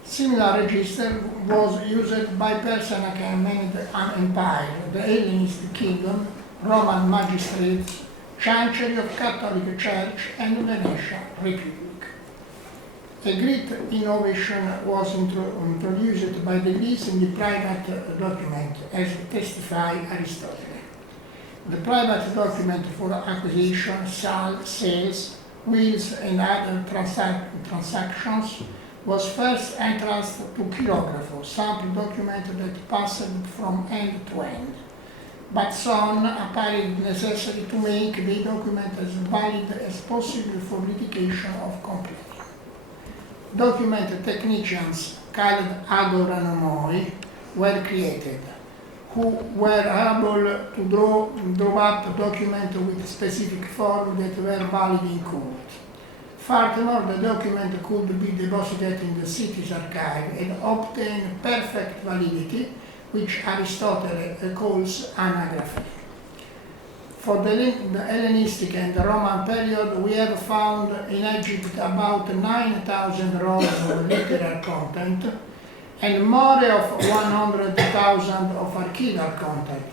Similar register was used by Persian Empire, the Hellenistic Kingdom, Roman magistrates, Chancery of Catholic Church, and Venetian Republic. A great innovation was introduced by the Greeks in the private document, as testifies Aristotle. The private document for acquisition, sales, wills, and other transactions was first entrusted to chirographers, sample document that passed from end to end, but soon appeared necessary to make the document as valid as possible for litigation of complaint. Document technicians, called agoranomoi, were created, who were able to draw up a document with a specific form that were valid in court. Furthermore, the document could be deposited in the city's archive and obtain perfect validity, which Aristotle calls anagraphy. For the Hellenistic and the Roman period, we have found in Egypt about 9,000 rolls of literary content and more of 100,000 of archival content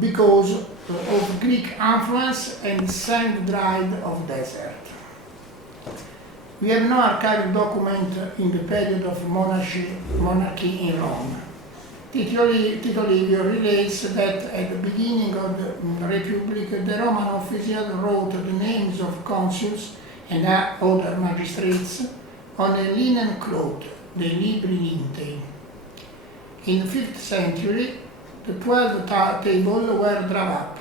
because of Greek influence and sand-dried of desert. We have no archival document in the period of monarchy in Rome. Tito Livio relates that at the beginning of the Republic, the Roman officials wrote the names of consuls and other magistrates on a linen cloth, the libri lintei. In the 5th century, the 12 tables were drawn up,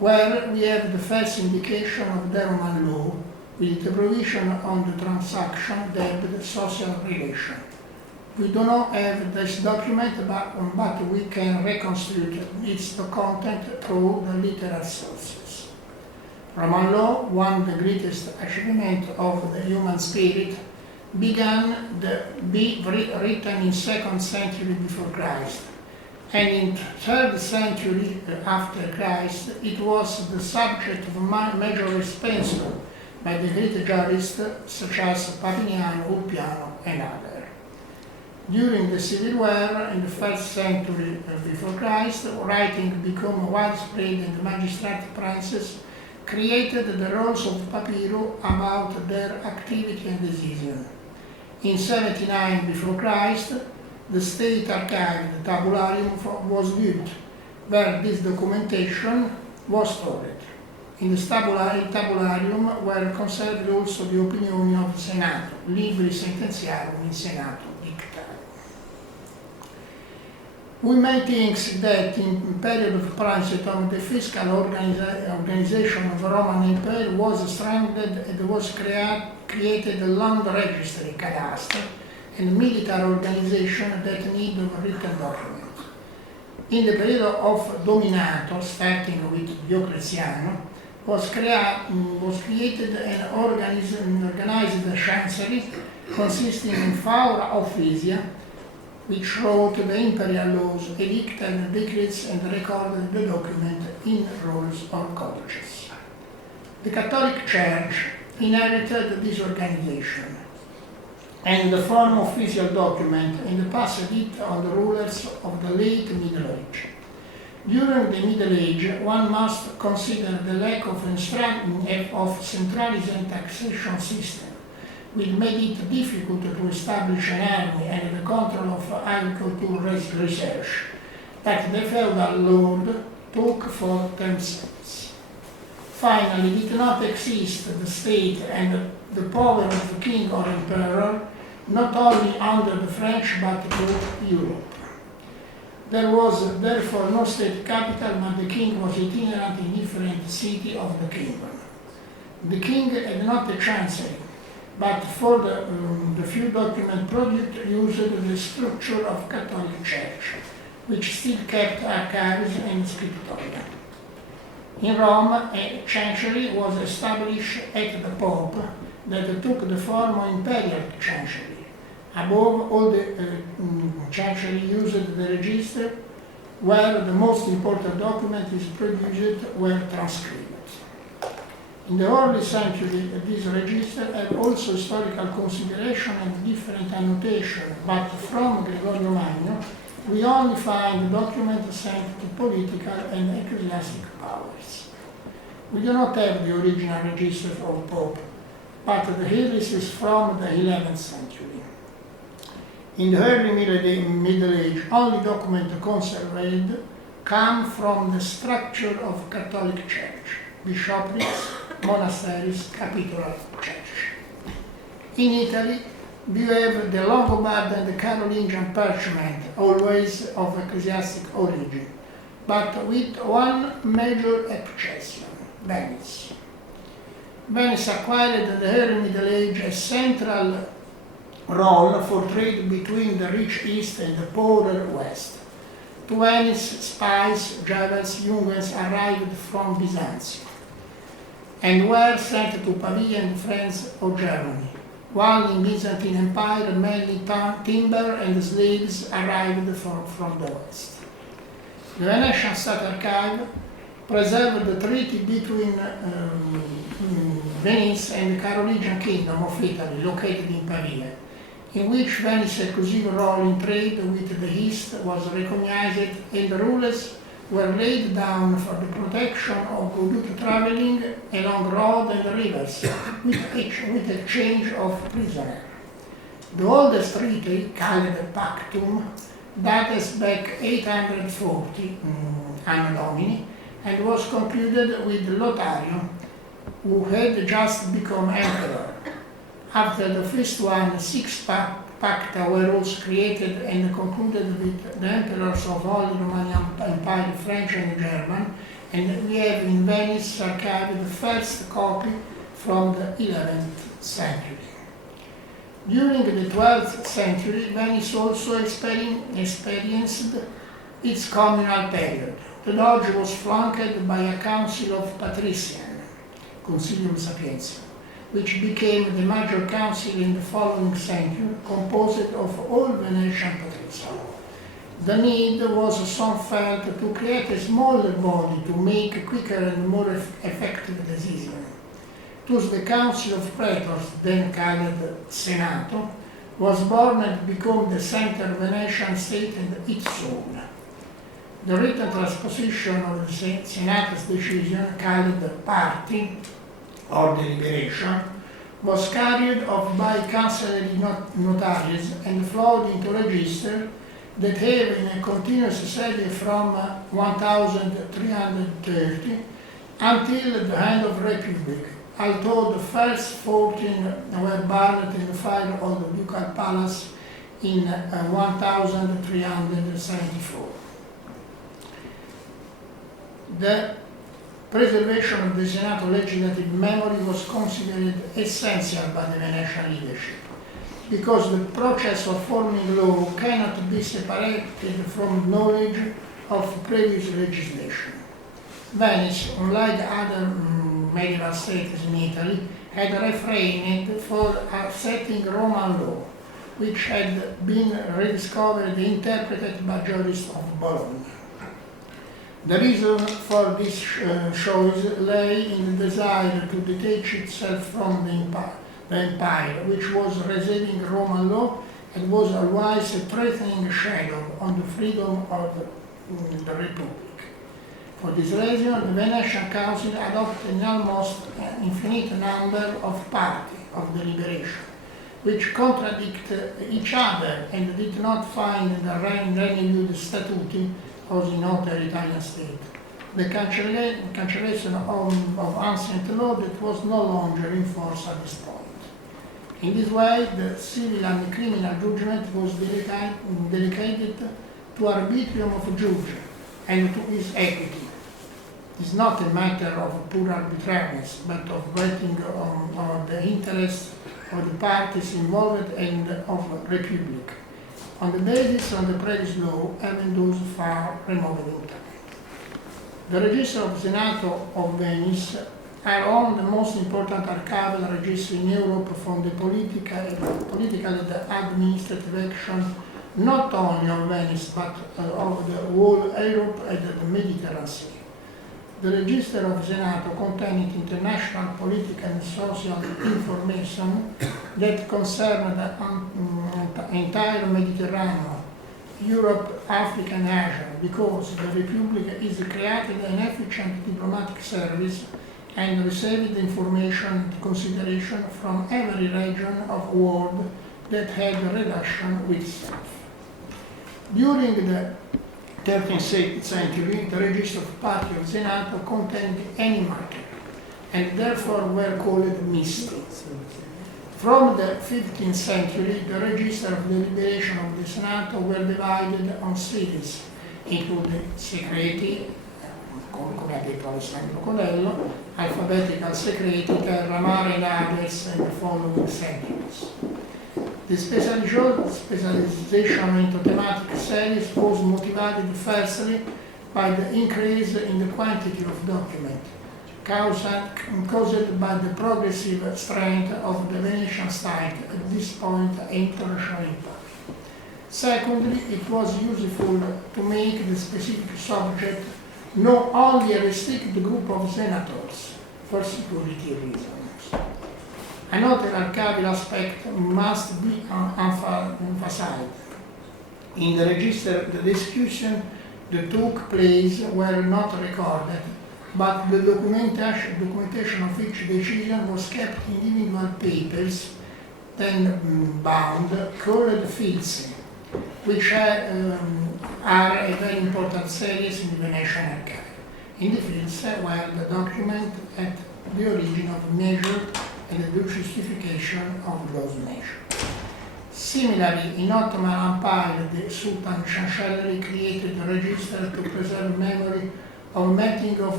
where we have the first indication of the Roman law, with the provision on the transaction, debt, social relation. We do not have this document, but we can reconstruct its content through the literal sources. Roman law, one of the greatest achievements of the human spirit, began to be written in 2nd century before Christ, and in 3rd century after Christ, it was the subject of major expansion by the great jurists such as Patrimonio, Ulpiano, and others. During the Civil War in the 1st century before Christ, writing became widespread and the magistrate princes created the rolls of papyrus about their activity and decision. In 79 before Christ, the state archive, the tabularium, was built, where this documentation was stored. In the tabularium were conserved also the opinioni of the Senato, libri sentenziarum in Senato dictarum. We may think that in period of Princeton, the fiscal organization of the Roman Empire was strengthened and was created a land registry, cadastre, and military organization that need a written document. In the period of Dominato, starting with Diocletiano, was created and organized a chancery consisting in 4 officia, which wrote the imperial laws, edicted decrees, and recorded the document in rolls or codices. The Catholic Church inherited this organization and the form of official document and passed it on the rulers of the late Middle Age. During the Middle Age, one must consider the lack of centralized taxation system, which made it difficult to establish an army and the control of agricultural research that the feudal lord took for themselves. Finally, did not exist the state and the power of the king or emperor, not only under the French but throughout Europe. There was therefore no state capital, but the king was itinerant in different cities of the kingdom. The king had not a chancery, but for the few documents produced used the structure of Catholic Church, which still kept archives and scriptoria. In Rome, a chancery was established at the Pope that took the form of imperial chancery. Above all, the chancery used the register where the most important document is produced were transcribed. In the early century, this register had also historical consideration and different annotation, but from Gregorio Magno, we only find documents sent to political and ecclesiastic powers. We do not have the original register of Pope, but the earliest is from the 11th century. In the early Middle Age, only documents conserved come from the structure of Catholic Church, bishoprics, monasteries, capitular church. In Italy, we have the Longobard and the Carolingian parchment, always of ecclesiastic origin, but with one major exception, Venice. Venice acquired in the early Middle Age a central role for trade between the rich East and the poorer West. To Venice, spies, jewels, unguents arrived from Byzantium and were sent to Pavia and France or Germany, while in Byzantine Empire mainly timber and slaves arrived from the West. The Venetian State Archive preserved the treaty between Venice and the Carolingian Kingdom of Italy, located in Pavia, in which Venice's exclusive role in trade with the East was recognized, and the rules were laid down for the protection of good traveling along road and rivers with exchange of prisoners. The oldest treaty, called Pactum, dates back 840 Anno Domini, and was concluded with Lothario, who had just become emperor. After the first one, 6 pacta were also created and concluded with the emperors of Holy Roman Empire, French and German, and we have in Venice archived the first copy from the 11th century. During the 12th century, Venice also experienced its communal period. The Lodge was flanked by a council of patricians, Concilium Sapientium, which became the major council in the following century, composed of all Venetian patricians. The need was soon felt to create a smaller body to make quicker and more effective decisions. Thus the Council of Praetors, then called Senato, was born and became the center of Venetian state and its soul. The written transposition of the Senate's decision, called Party, or deliberation, was carried off by cancellery notaries and flowed into register that have in a continuous series from 1330 until the end of Republic, although the first 14 were burned in the fire of the Ducal Palace in 1374. The preservation of the Senato legislative memory was considered essential by the Venetian leadership, because the process of forming law cannot be separated from knowledge of previous legislation. Venice, unlike other medieval states in Italy, had refrained for accepting Roman law, which had been rediscovered and interpreted by jurists of Bologna. The reason for this choice lay in the desire to detach itself from the empire, which was receiving Roman law and was otherwise a threatening shadow on the freedom of the Republic. For this reason, the Venetian Council adopted an almost infinite number of parties of deliberation, which contradict each other and did not find in the renewed Statuti, as in other Italian states, the cancellation of ancient law that was no longer in force at this point. In this way, the civil and criminal judgment was dedicated to arbitrium of judge and to his equity. It is not a matter of pure arbitrariness, but of waiting on the interests of the parties involved and of Republic, on the basis of the previous law, even those far removed in time. The Register of Senato of Venice are on the most important archival register in Europe from the political and administrative action, not only of Venice, but of the whole Europe and the Mediterranean Sea. The Register of Senato contains international political and social information that concern the entire Mediterranean, Europe, Africa and Asia, because the Republic is created an efficient diplomatic service and received information and consideration from every region of the world that had a relation with itself. During the 13th century, the Register of Party of Senato contained any matter, and therefore were called misti. From the 15th century, the Register of Deliberation of the Senato were divided on series into the segreti, come ha detto Alessandro Codello, alphabetical segreti, terra, mare, and others in the following centuries. The specialization into thematic series was motivated firstly by the increase in the quantity of documents, caused by the progressive strength of the Venetian state at this point international impact. Secondly, it was useful to make the specific subject know only a restricted group of senators for security reasons. Another archival aspect must be emphasized. In the register, the discussion that took place were not recorded, but the documentation of each decision was kept in individual papers, then bound, called fields, which are a very important series in the Venetian archive. In the fields were the document at the origin of the measure and the justification of those measures. Similarly, in Ottoman Empire, the Sultan Chancellery created a register to preserve memory of meeting of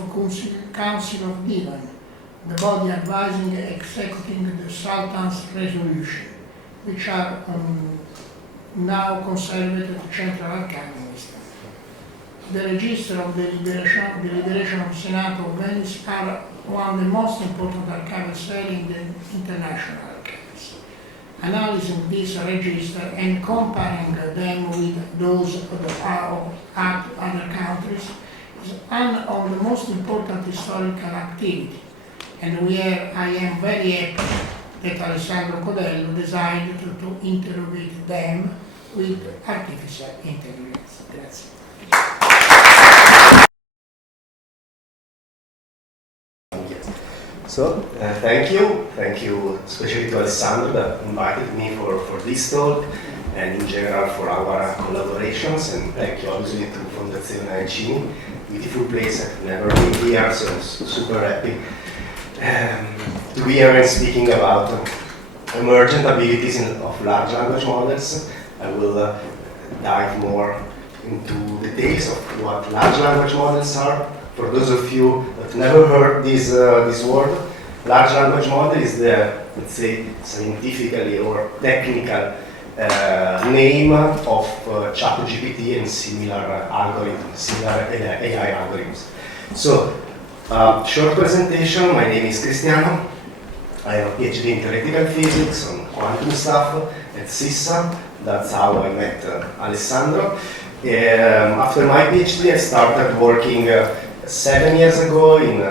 Council of Divan, the body advising and executing the Sultan's resolution, which are now conserved at the Central Archive of Istanbul. The register of the deliberation of Senato of Venice are one of the most important archival series in the international archives. Analyzing this register and comparing them with those of other countries is one of the most important historical activity, and where I am very happy that Alessandro Codello decided to interrogate them with artificial intelligence. Grazie. So, thank you, especially to Alessandro that invited me for this talk, and in general for our collaborations, and thank you obviously to Fondazione and Cini, beautiful place, I've never been here, so I'm super happy to be here and speaking about emergent abilities of large language models. I will dive more into details of what large language models are. For those of you that never heard this word, large language model is the, let's say, scientifically or technical name of ChatGPT and similar algorithms, similar AI algorithms. So, short presentation, my name is Cristiano. I have a PhD in theoretical physics on quantum stuff at SISSA. That's how I met Alessandro. After my PhD, I started working 7 years ago in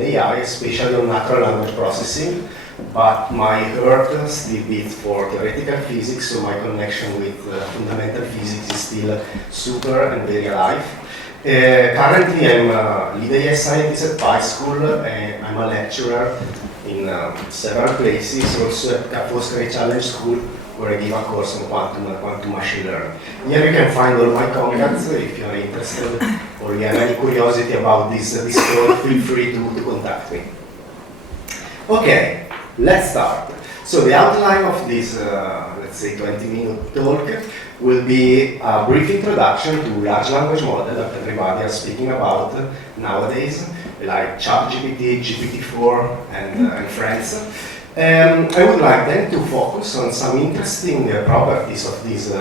AI, especially on natural language processing, but my heart still beats for theoretical physics, so my connection with fundamental physics is still super and very alive. Currently, I'm a lead AI scientist at Pi School, and I'm a lecturer in several places, also at Foscari Challenge School, where I give a course on quantum machine learning. Here you can find all my contacts if you are interested or you have any curiosity about this talk, feel free to contact me. Okay, let's start. So the outline of this, let's say 20-minute talk will be a brief introduction to large language model that everybody is speaking about nowadays, like ChatGPT, GPT-4, and friends. I would like then to focus on some interesting properties of this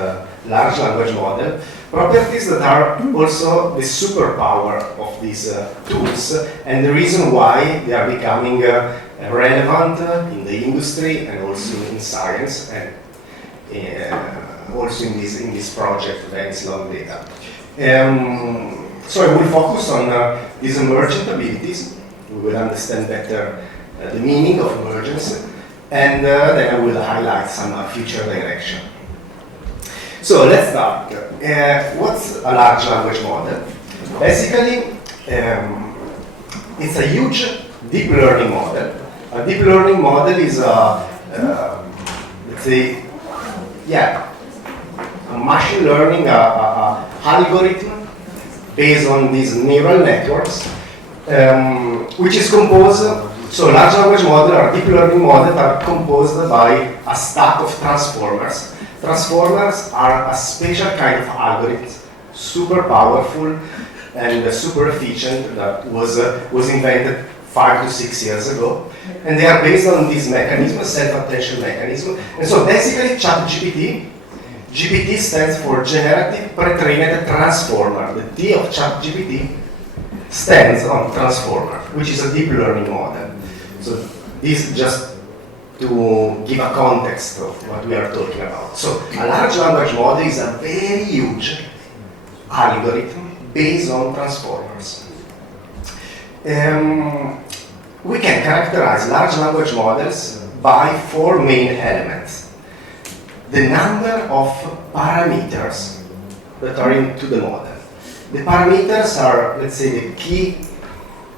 large language model, properties that are also the superpower of these tools and the reason why they are becoming relevant in the industry and also in science and also in this project, Venice Long Data. So I will focus on these emergent abilities. We will understand better the meaning of emergence, and then I will highlight some future direction. So let's start. What's a large language model? Basically, it's a huge deep learning model. A deep learning model is a, let's say, a machine learning algorithm based on these neural networks, which is composed. So large language models or deep learning models are composed by a stack of transformers. Transformers are a special kind of algorithm, super powerful and super efficient, that was invented 5 to 6 years ago. And they are based on this mechanism, self-attention mechanism. And so basically ChatGPT, GPT stands for Generative Pre-trained Transformer. The T of ChatGPT stands on transformer, which is a deep learning model. So this just to give a context of what we are talking about. So a large language model is a very huge algorithm based on transformers. We can characterize large language models by 4 main elements. The number of parameters that are into the model. The parameters are, let's say, the key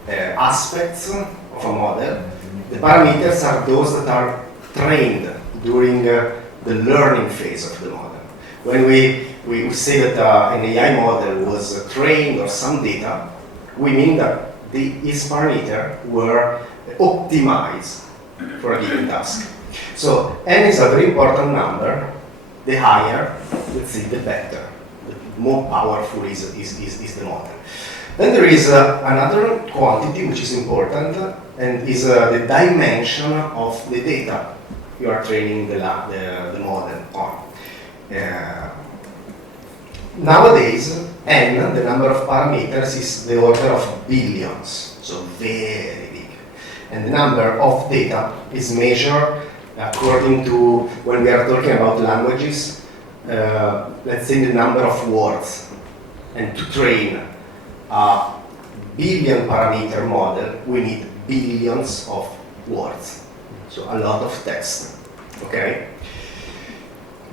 aspects of a model. The parameters are those that are trained during the learning phase of the model. When we say that an AI model was trained on some data, we mean that its parameters were optimized for a given task. So n is a very important number. The higher, let's say, the better. The more powerful is the model. Then there is another quantity which is important, and is the dimension of the data you are training the model on. Nowadays, n, the number of parameters, is the order of billions, so very big. And the number of data is measured according to, when we are talking about languages, let's say the number of words. And to train a billion parameter model, we need billions of words. So a lot of text, okay?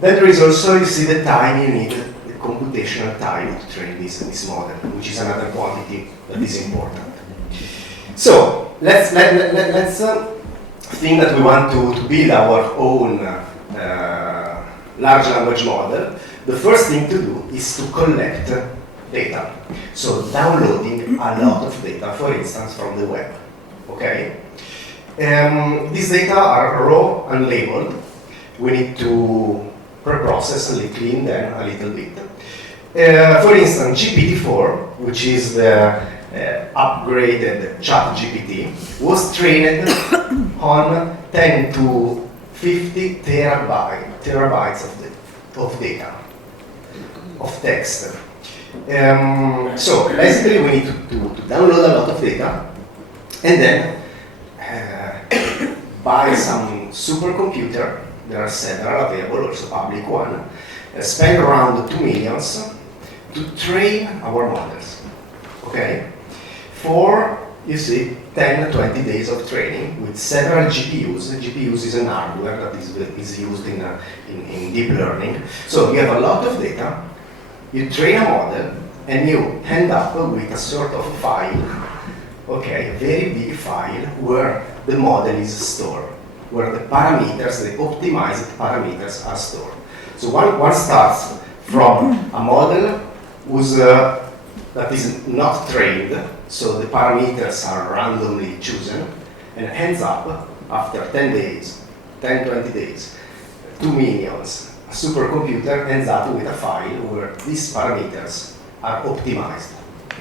Then there is also, you see, the time you need, the computational time to train this model, which is another quantity that is important. So let's think that we want to build our own large language model. The first thing to do is to collect data. So downloading a lot of data, for instance, from the web. Okay? These data are raw and labeled. We need to pre-process and clean them a little bit. For instance, GPT-4, which is the upgraded ChatGPT, was trained on 10 to 50 terabytes of data, of text. So basically we need to download a lot of data and then buy some supercomputer. There are several available, also public one. Spend around 2 million to train our models. Okay? For, you see, 10, 20 days of training with several GPUs. GPUs is an hardware that is used in deep learning. So you have a lot of data, you train a model, and you end up with a sort of file, okay, a very big file where the model is stored, where the parameters, the optimized parameters are stored. So one starts from a model that is not trained, so the parameters are randomly chosen, and ends up after 10 days, 10, 20 days, 2 millions. A supercomputer ends up with a file where these parameters are optimized.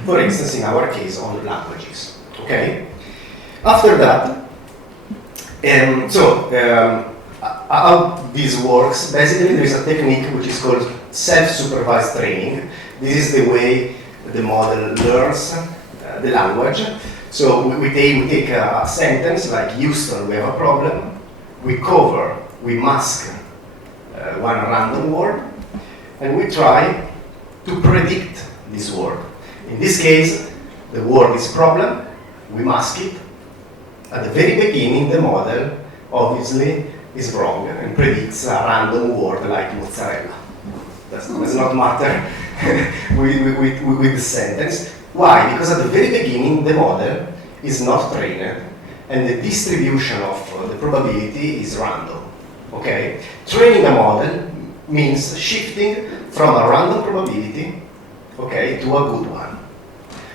For instance, in our case, on languages. Okay? After that, how this works, basically there is a technique which is called self-supervised training. This is the way the model learns the language. So we take a sentence like Houston, we have a problem. We mask one random word, and we try to predict this word. In this case, the word is problem, we mask it. At the very beginning, the model obviously is wrong and predicts a random word like mozzarella. Does not matter with the sentence. Why? Because at the very beginning, the model is not trained, and the distribution of the probability is random. Okay? Training a model means shifting from a random probability, okay, to a good one.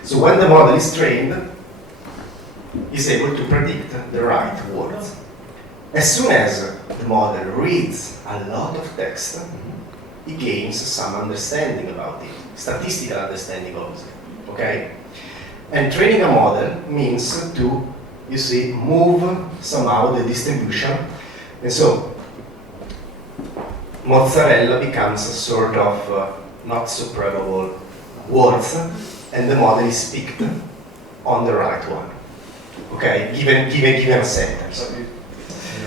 So when the model is trained, is able to predict the right words. As soon as the model reads a lot of text, it gains some understanding about it, statistical understanding obviously, okay? And training a model means to, you see, move somehow the distribution. And so, mozzarella becomes a sort of not so probable words, and the model is picked on the right one. Okay, given a sentence.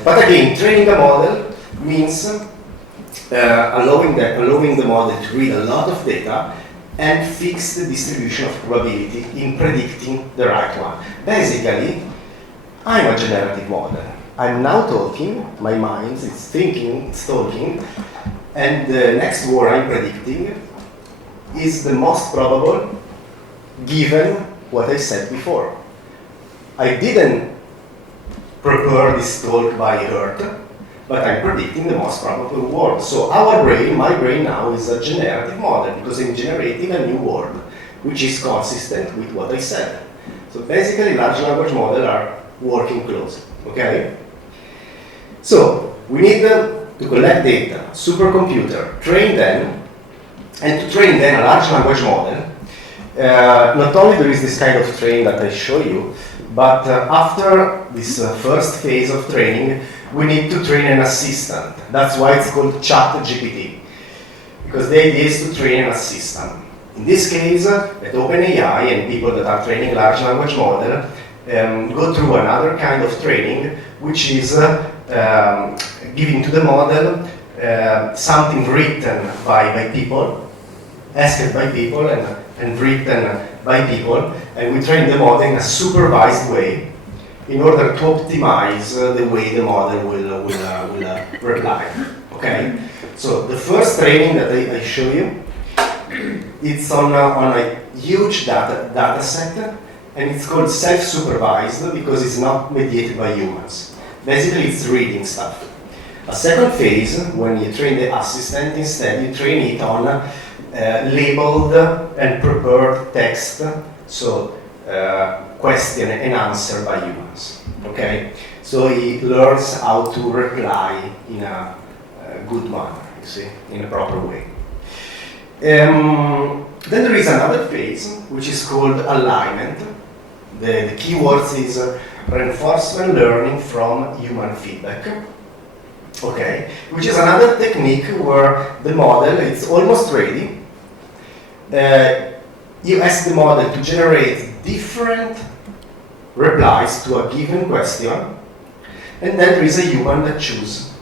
But again, training a model means allowing the model to read a lot of data and fix the distribution of probability in predicting the right one. Basically, I'm a generative model. I'm now talking, my mind is thinking, it's talking, and the next word I'm predicting is the most probable given what I said before. I didn't prepare this talk by heart, but I'm predicting the most probable word. So our brain, my brain now, is a generative model because I'm generating a new word, which is consistent with what I said. So basically, large language models are working closely, okay? So we need to collect data, supercomputer, train them, and to train then a large language model, not only there is this kind of train that I show you, but after this first phase of training, we need to train an assistant. That's why it's called ChatGPT, because the idea is to train an assistant. In this case, at OpenAI and people that are training large language model go through another kind of training, which is giving to the model something written by people, asked by people, and written by people, and we train the model in a supervised way in order to optimize the way the model will reply. Okay? So the first training that I show you, it's on a huge data set, and it's called self-supervised because it's not mediated by humans. Basically, it's reading stuff. A second phase, when you train the assistant, instead you train it on labeled and prepared text, so question and answer by humans. Okay, so he learns how to reply in a good manner, you see, in a proper way. Then there is another phase which is called alignment. The keywords is reinforcement learning from human feedback. Okay, which is another technique where the model is almost ready. You ask the model to generate different replies to a given question, and then there is a human that chooses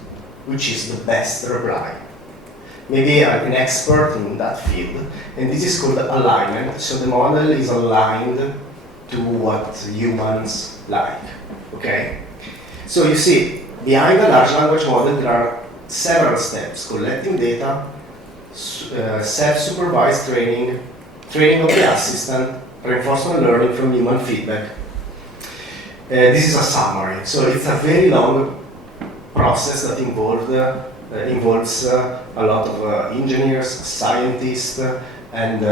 which is the best reply. Maybe an expert in that field, and this is called alignment. So the model is aligned to what humans like. Okay, so you see, behind a large language model there are several steps: collecting data, self-supervised training, training of the assistant, reinforcement learning from human feedback. This is a summary. So it's a very long process that involves a lot of engineers, scientists, and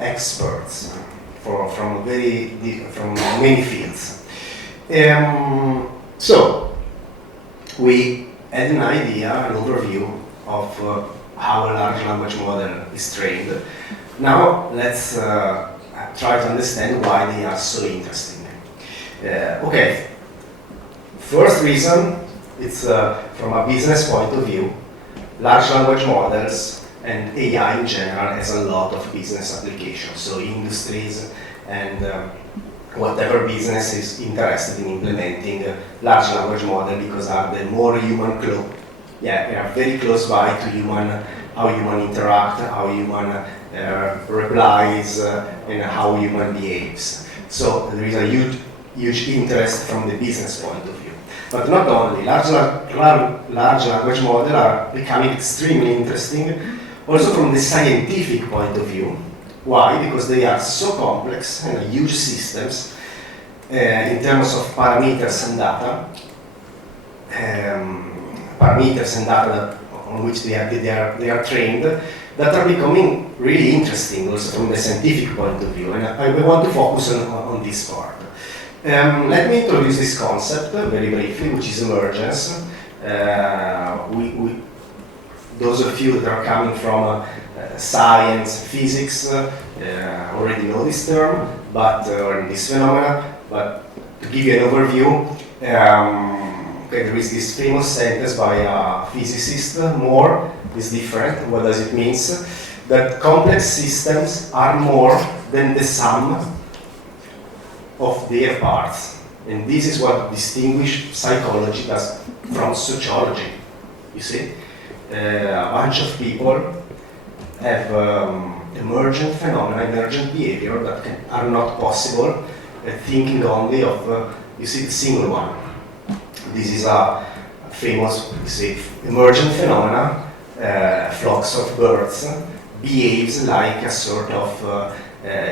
experts from many fields. So we had an idea, an overview of how a large language model is trained. Now let's try to understand why they are so interesting. Okay, first reason, it's from a business point of view. Large language models and AI in general has a lot of business applications. So industries and whatever business is interested in implementing a large language model because are the more human close. Yeah, they are very close by to human, how human interact, how human replies, and how human behaves. So there is a huge interest from the business point of view. But not only, large language models are becoming extremely interesting also from the scientific point of view. Why? Because they are so complex and huge systems in terms of parameters and data. Parameters and data on which they are trained that are becoming really interesting also from the scientific point of view, and I want to focus on this part. Let me introduce this concept very briefly, which is emergence. Those of you that are coming from science, physics, already know this term, or this phenomena, but to give you an overview, okay, there is this famous sentence by a physicist, more is different. What does it mean? That complex systems are more than the sum of their parts. And this is what distinguishes psychology from sociology. You see? A bunch of people have emergent phenomena, emergent behavior that are not possible thinking only of, you see, the single one. This is a famous, you see, emergent phenomena, flocks of birds, behaves like a sort of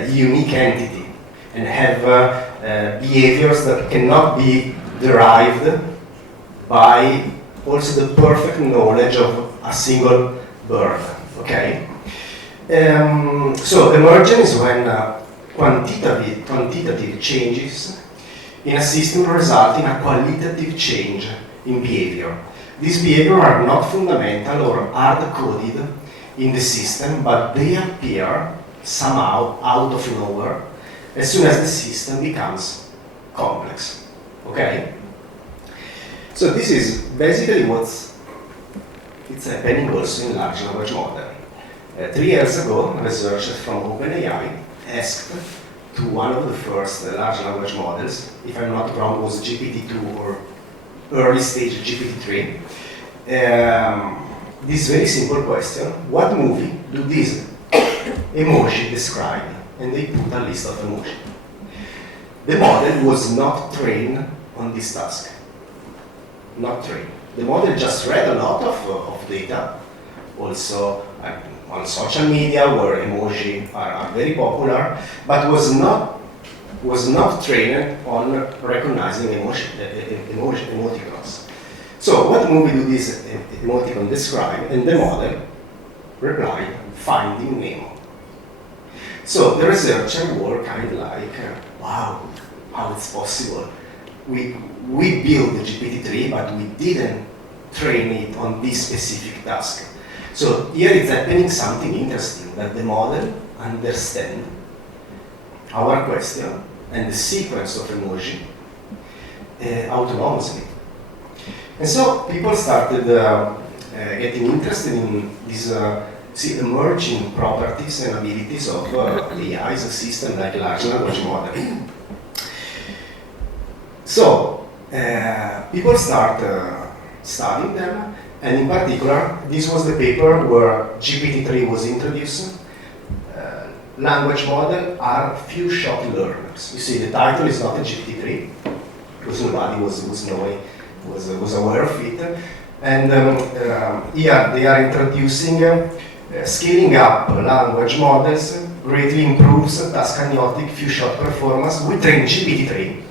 unique entity and have behaviors that cannot be derived by also the perfect knowledge of a single bird, okay? So emergent is when quantitative changes in a system result in a qualitative change in behavior. These behaviors are not fundamental or hard-coded in the system, but they appear somehow out of nowhere as soon as the system becomes complex, okay? So this is basically what's happening also in large language model. 3 years ago, researchers from OpenAI asked to one of the first large language models, if I'm not wrong, was GPT-2 or early stage GPT-3, this very simple question: what movie do these emoji describe? And they put a list of emoji. The model was not trained on this task. Not trained. The model just read a lot of data, also on social media where emoji are very popular, but was not trained on recognizing emoticons. So what movie do these emoticons describe? And the model replied, Finding Nemo. So the researchers were kind of like, wow, how it's possible. We built the GPT-3, but we didn't train it on this specific task. So here it's happening something interesting, that the model understands our question and the sequence of emoji autonomously. And so people started getting interested in these emerging properties and abilities of AI as a system like large language model. So people start studying them, and in particular, this was the paper where GPT-3 was introduced. Language model are few-shot learners. You see, the title is not a GPT-3, because nobody was aware of it. And here they are introducing scaling up language models greatly improves task agnostic few-shot performance. We train GPT-3,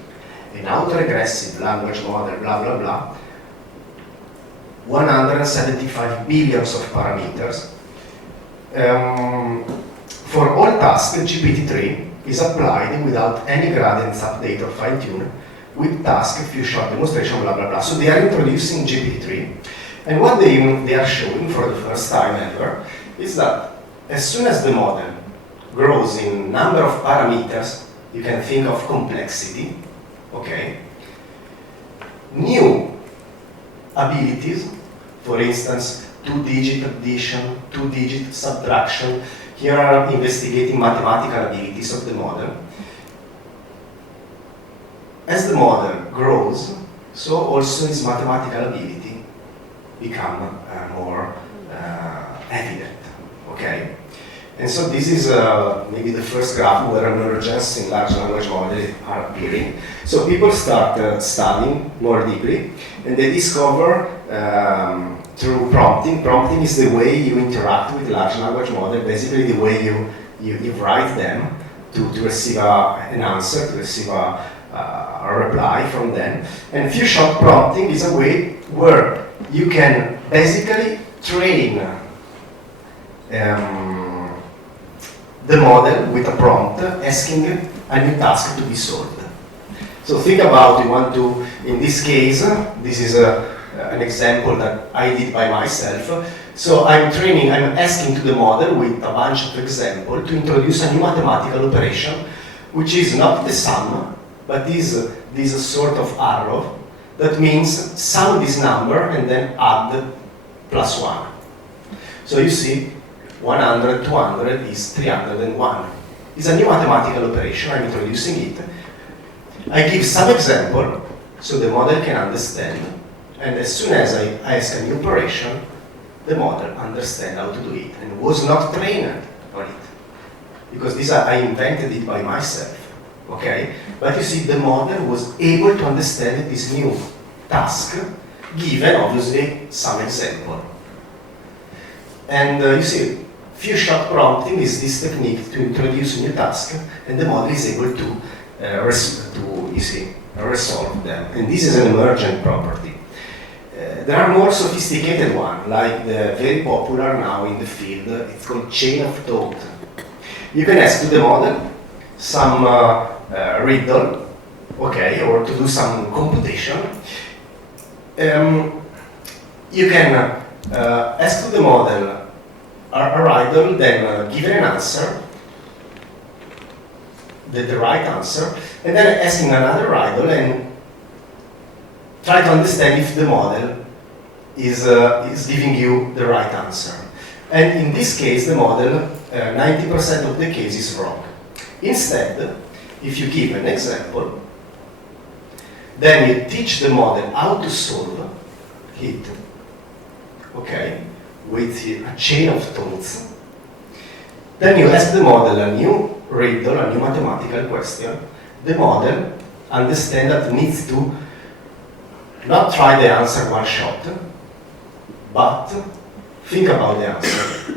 an autoregressive language model, blah, blah, blah, 175 billions of parameters. For all tasks, GPT-3 is applied without any gradients update or fine-tune, with task, few-shot demonstration, blah, blah, blah. So they are introducing GPT-3, and what they are showing for the first time ever is that as soon as the model grows in number of parameters, you can think of complexity, okay? New abilities, for instance, 2-digit addition, 2-digit subtraction. Here are investigating mathematical abilities of the model. As the model grows, so also its mathematical ability become more evident, okay? And so this is maybe the first graph where emergence in large language models are appearing. So people start studying more deeply, and they discover through prompting. Prompting is the way you interact with large language model, basically the way you write them to receive an answer, to receive a reply from them. And few-shot prompting is a way where you can basically train the model with a prompt asking a new task to be solved. So think about, you want to, in this case, this is an example that I did by myself. So I'm asking to the model with a bunch of examples to introduce a new mathematical operation, which is not the sum, but is this sort of arrow that means sum this number and then add +1. So you see, 100, 200 is 301. It's a new mathematical operation, I'm introducing it. I give some example so the model can understand, and as soon as I ask a new operation, the model understands how to do it and was not trained on it. because this I invented it by myself, okay? But you see, the model was able to understand this new task, given obviously some example. And you see, few shot prompting is this technique to introduce a new task, and the model is able to resolve them. And this is an emergent property. There are more sophisticated ones, like the very popular now in the field. It's called chain of thought. You can ask to the model some riddle, okay, or to do some computation. You can ask to the model a riddle, then give an answer, the right answer, and then asking another riddle and try to understand if the model is giving you the right answer. And in this case, the model, 90% of the case is wrong. Instead, if you give an example, then you teach the model how to solve it, okay, with a chain of thoughts. Then you ask the model a new riddle, a new mathematical question. The model understands that it needs to not try the answer one shot, but think about the answer.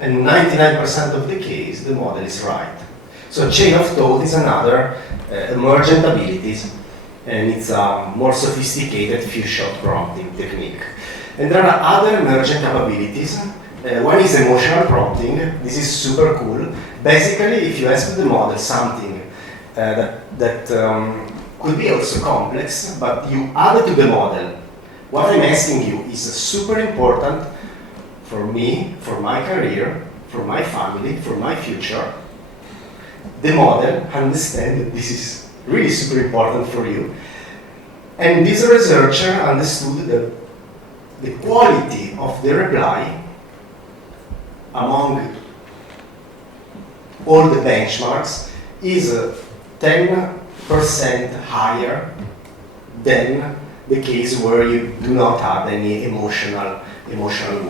And 99% of the case, the model is right. So chain of thought is another emergent abilities, and it's a more sophisticated few-shot prompting technique. And there are other emergent capabilities. One is emotional prompting. This is super cool. Basically, if you ask the model something that could be also complex, but you add it to the model, what I'm asking you is super important for me, for my career, for my family, for my future. The model understands that this is really super important for you. And this researcher understood that the quality of the reply among all the benchmarks is 10% higher than the case where you do not have any emotional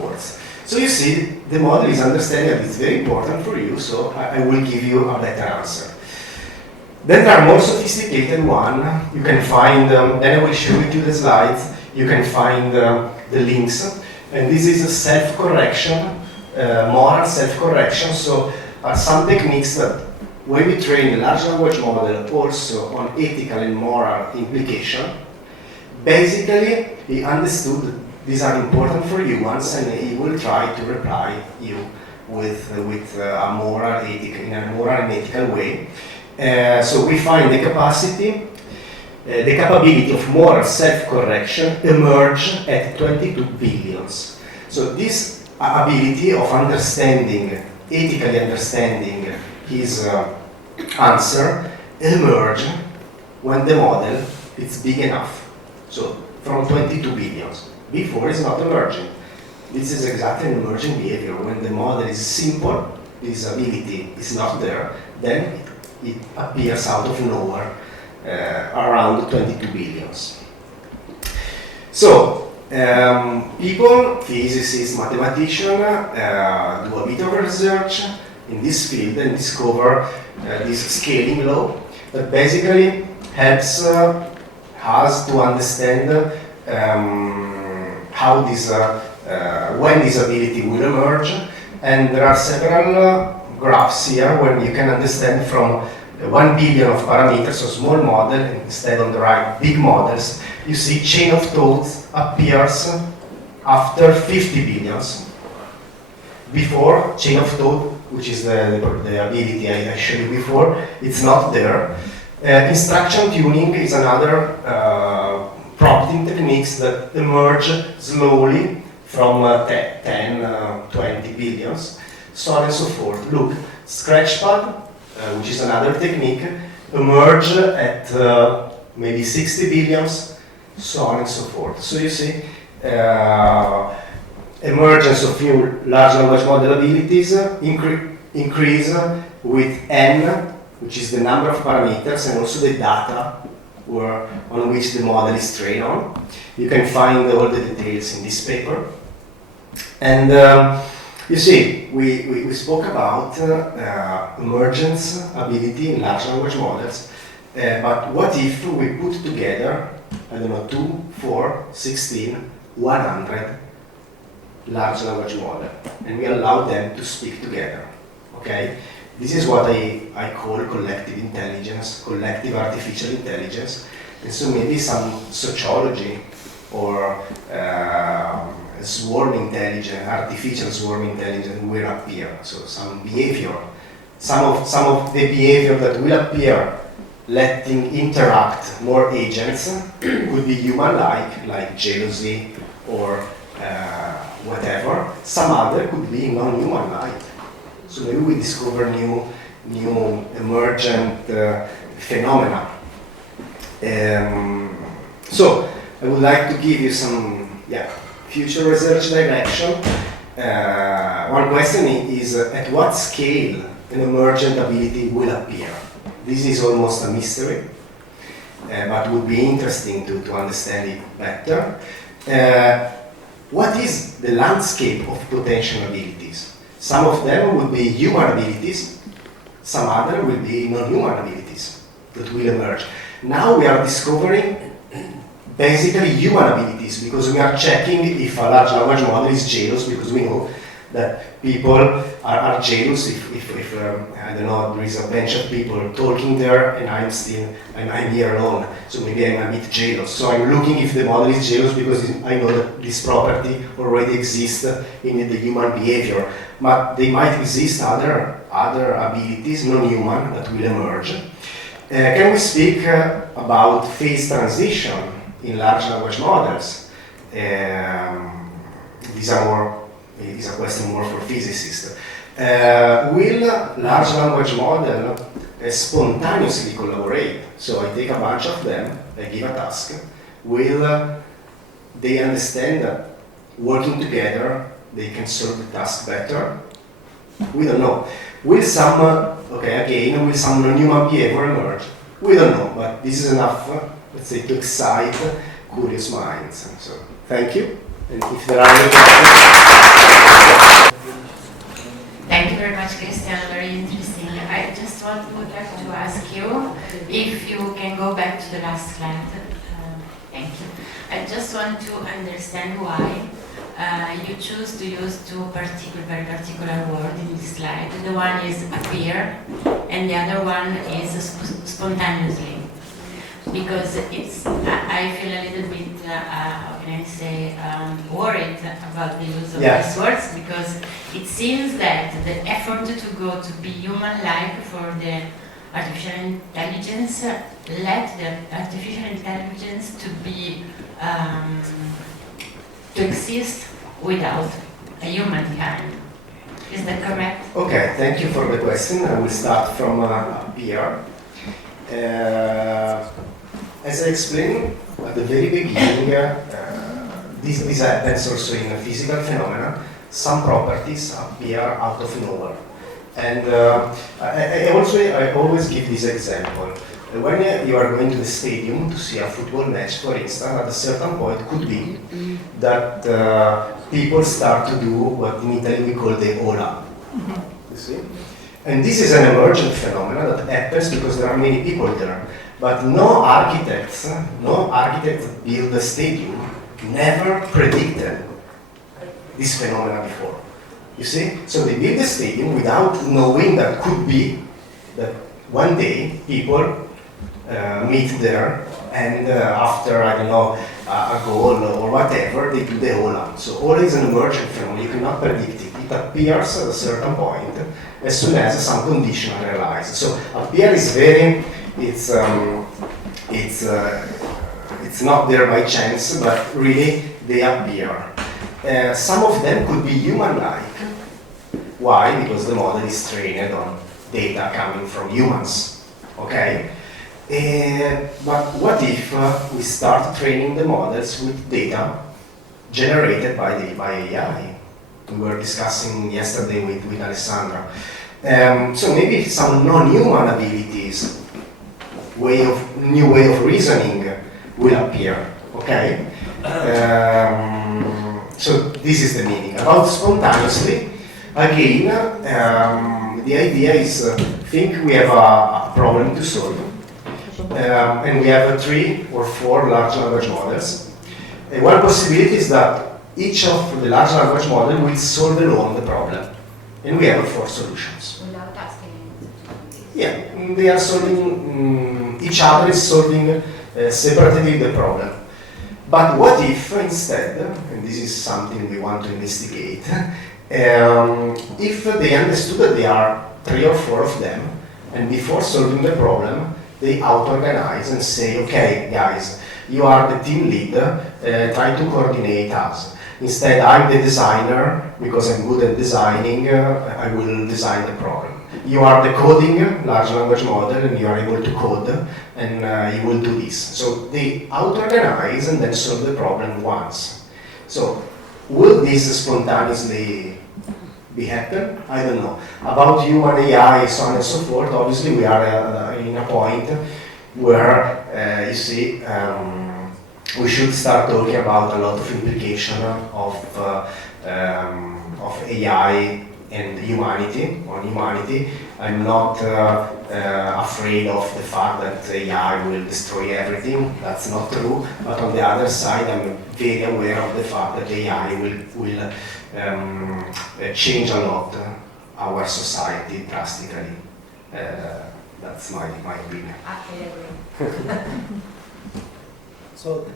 words. So you see, the model is understanding that it's very important for you, so I will give you a better answer. Then there are more sophisticated ones. You can find, then I will share with you the slides, you can find the links. And this is a self-correction, moral self-correction. So some techniques that when we train the large language model also on ethical and moral implication, basically he understood that these are important for humans, and he will try to reply you with a moral in a moral and ethical way. So we find the capacity, the capability of moral self-correction emerge at 22 billions. So this ability of understanding, ethically understanding his answer emerge when the model is big enough. So from 22 billions. Before it's not emerging. This is exactly an emerging behavior. When the model is simple, this ability is not there, then it appears out of nowhere around 22 billions. So, people, physicists, mathematicians, do a bit of research in this field and discover this scaling law that basically helps us to understand how this, when this ability will emerge. And there are several graphs here where you can understand from 1 billion of parameters, so small model, instead on the right, big models. You see chain of thoughts appears after 50 billions. Before, chain of thought, which is the ability I showed you before, it's not there. Instruction tuning is another prompting techniques that emerge slowly from 10, 20 billions, so on and so forth. Look, Scratchpad, which is another technique, emerge at maybe 60 billions, so on and so forth. So you see, emergence of new large language model abilities increase with n, which is the number of parameters, and also the data on which the model is trained on. You can find all the details in this paper. And You see, we spoke about emergence ability in large language models, but what if we put together, I don't know, 2, 4, 16, 100 large language model, and we allow them to speak together, okay? This is what I call collective intelligence, collective artificial intelligence, and so maybe some sociology or swarm intelligence, artificial swarm intelligence will appear. So some behavior, some of the behavior that will appear letting interact more agents could be human-like, like jealousy or whatever. Some other could be non-human-like. So maybe we discover new emergent phenomena. So I would like to give you some future research direction. One question is at what scale an emergent ability will appear? This is almost a mystery, but would be interesting to understand it better. What is the landscape of potential abilities? Some of them will be human abilities, some other will be non-human abilities that will emerge. Now we are discovering basically human abilities because we are checking if a large language model is jealous, because we know that people are jealous if I don't know, there is a bunch of people talking there and I'm here alone, so maybe I'm a bit jealous. So I'm looking if the model is jealous because I know that this property already exists in the human behavior, but they might exist other abilities, non-human, that will emerge. Can we speak about phase transition in large language models? These are it is a question more for physicists. Will large language model spontaneously collaborate? So I take a bunch of them, I give a task. Will they understand that working together they can solve the task better? We don't know. Will some, will some non-human behavior emerge? We don't know, but this is enough, let's say, to excite curious minds. So, thank you. And if there are any questions. Thank you very much, Christian. Very interesting. I just would like to ask you if you can go back to the last slide. Thank you. I just want to understand why you choose to use very particular words in this slide. The one is appear, and the other one is spontaneously. Because I feel a little bit, how can I say, worried about the use of these words, because it seems that the effort to go to be human-like for the artificial intelligence let the artificial intelligence to be to exist without a humankind. Is that correct? Okay, thank you for the question. I will start from appear. As I explained at the very beginning, this happens also in a physical phenomena. Some properties appear out of nowhere. And I always give this example. When you are going to the stadium to see a football match, for instance, at a certain point it could be that people start to do what in Italy we call the ola. You see? And this is an emergent phenomenon that happens because there are many people there. But no architects that build the stadium never predicted this phenomenon before. You see? So they build the stadium without knowing that could be that one day people meet there and after, I don't know, a goal or whatever, they do the ola. So ola is an emergent phenomenon, you cannot predict it. It appears at a certain point as soon as some condition are realized. So appear is very, it's not there by chance, but really they appear. Some of them could be human-like. Why? Because the model is trained on data coming from humans. Okay? But what if we start training the models with data generated by AI? We were discussing yesterday with Alessandra. So maybe some non-human abilities, new way of reasoning will appear. Okay? So this is the meaning. About spontaneously, Again, the idea is, think we have a problem to solve, and we have 3 or 4 large language models. One possibility is that each of the large language models will solve alone the problem, and we have 4 solutions. Without asking anything. Yeah, they are solving, each other is solving separately the problem. But what if instead, and this is something we want to investigate, if they understood that there are 3 or 4 of them, and before solving the problem, they auto-organize and say, okay, guys, you are the team lead, try to coordinate us. Instead, I'm the designer, because I'm good at designing, I will design the problem. You are the coding large language model, and you are able to code, and you will do this. So they auto-organize and then solve the problem once. So will this spontaneously be happen? I don't know. About human AI, so on and so forth, obviously we are in a point where, you see, we should start talking about a lot of implication of AI and humanity, on humanity. I'm not afraid of the fact that AI will destroy everything. That's not true. But on the other side, I'm very aware of the fact that AI will change a lot our society drastically. That's my opinion. I agree. So,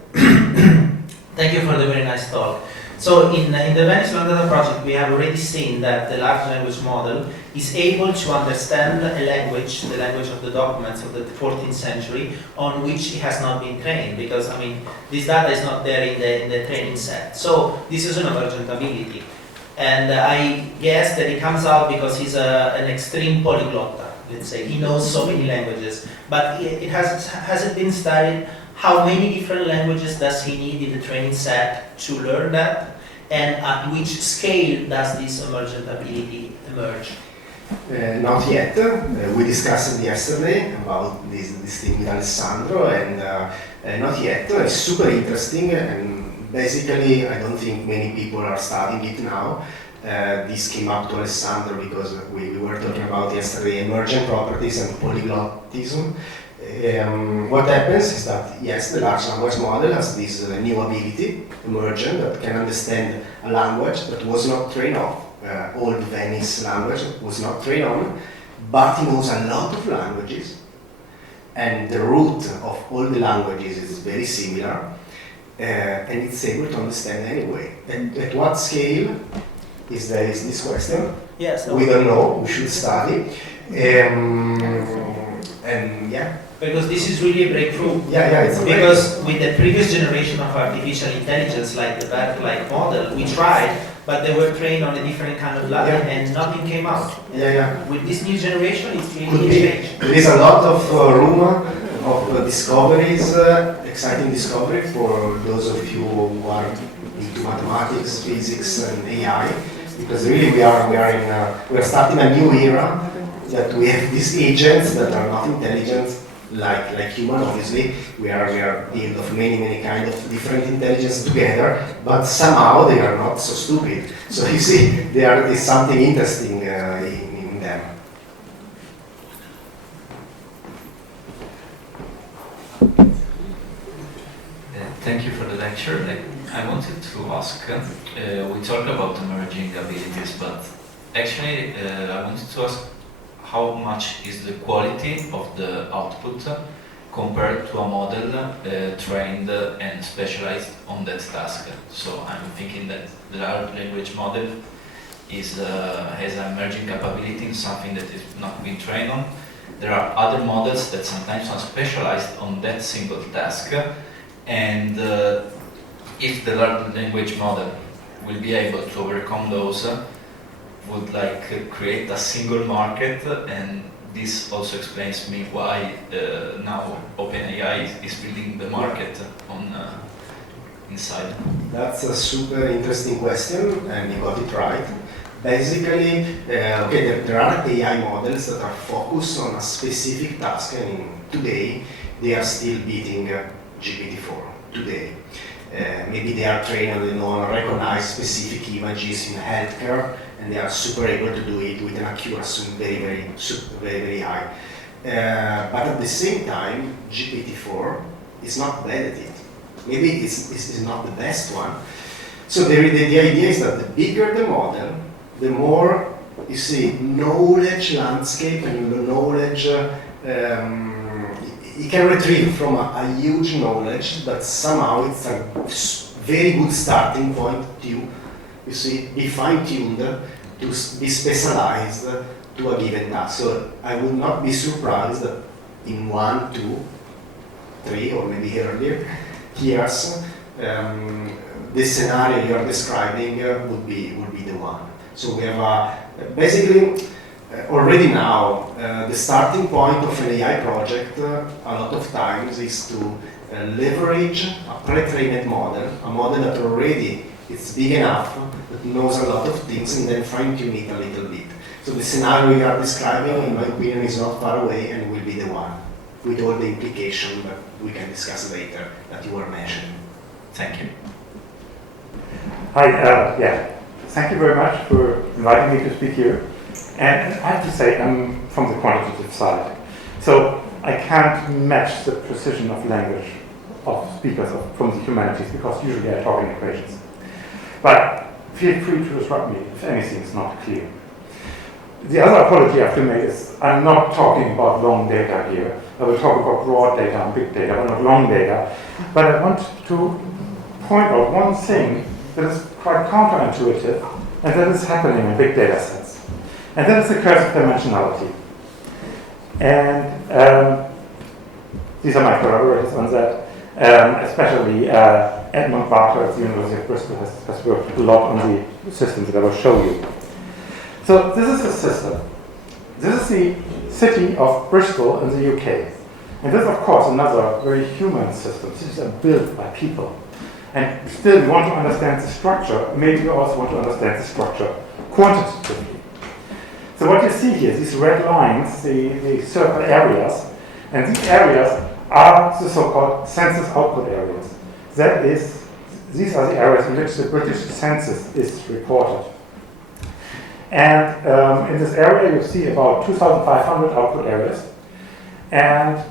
thank you for the very nice talk. So in the Venice Long Data project, we have already seen that the large language model is able to understand a language, the language of the documents of the 14th century, on which it has not been trained, because, I mean, this data is not there in the training set. So this is an emergent ability. And I guess that it comes out because he's an extreme polyglot, let's say. He knows so many languages, but has it been studied? How many different languages does he need in the training set to learn that? And at which scale does this emergent ability emerge? Not yet. We discussed it yesterday about this thing with Alessandro, and not yet. It's super interesting, and basically I don't think many people are studying it now. This came up to Alessandro because we were talking about yesterday emergent properties and polyglottism. What happens is that, yes, the large language model has this new ability, emergent, that can understand a language that was not trained on. Old Venice language was not trained on, but he knows a lot of languages, and the root of all the languages is very similar, and it's able to understand anyway. At what scale is this question? Yes. We don't know, we should study. And yeah. Because this is really a breakthrough. Yeah, it's because with the previous generation of artificial intelligence, like the BERT-like model, we tried, but they were trained on a different kind of level, and nothing came out. Yeah. With this new generation, it's really a change. There is a lot of room of discoveries, exciting discovery for those of you who are into mathematics, physics, and AI, because really we are starting a new era that we have these agents that are not intelligent like human. Obviously, we are built of many kind of different intelligence together, but somehow they are not so stupid. So you see, there is something interesting in them. Thank you for the lecture. I wanted to ask, we talked about emerging abilities, but actually I wanted to ask how much is the quality of the output compared to a model trained and specialized on that task. So I'm thinking that the large language model has an emerging capability in something that is not being trained on. There are other models that sometimes are specialized on that single task, and if the large language model will be able to overcome those, would create a single market, and this also explains me why now OpenAI is building the market on inside. That's a super interesting question, and you got it right. Basically, there are AI models that are focused on a specific task, and today they are still beating GPT-4 today. maybe they are trained on recognize specific images in healthcare, and they are super able to do it with an accuracy very high. But at the same time, GPT-4 is not bad at it. Maybe it's not the best one. So the idea is that the bigger the model, the more, you see, knowledge landscape and the knowledge it can retrieve from a huge knowledge, but somehow it's a very good starting point to, you see, be fine-tuned, to be specialized to a given task. So I would not be surprised that in 1, 2, 3, or maybe earlier years, the scenario you are describing would be the one. So we have basically already now the starting point of an AI project a lot of times is to leverage a pre-trained model, a model that already is big enough, that knows a lot of things, and then fine-tune it a little bit. So the scenario you are describing, in my opinion, is not far away and will be the one, with all the implications that we can discuss later that you were mentioning. Thank you. Hi, thank you very much for inviting me to speak here. And I have to say, I'm from the quantitative side, so I can't match the precision of language of speakers from the humanities, because usually I talk in equations. But feel free to disrupt me if anything is not clear. The other apology I have to make is I'm not talking about long data here. I will talk about raw data and big data, but not long data. But I want to point out one thing that is quite counterintuitive, and that is happening in big data sets. And that is the curse of dimensionality. And these are my collaborators on that, especially Edmund Barker at the University of Bristol has worked a lot on the systems that I will show you. So this is the system. This is the city of Bristol in the UK. And this is, of course, another very human system. These are built by people. And still, you want to understand the structure. Maybe you also want to understand the structure quantitatively. So what you see here, these red lines, the circle areas, and these areas are the so-called census output areas. That is, these are the areas in which the British census is reported. And in this area, you see about 2,500 output areas. And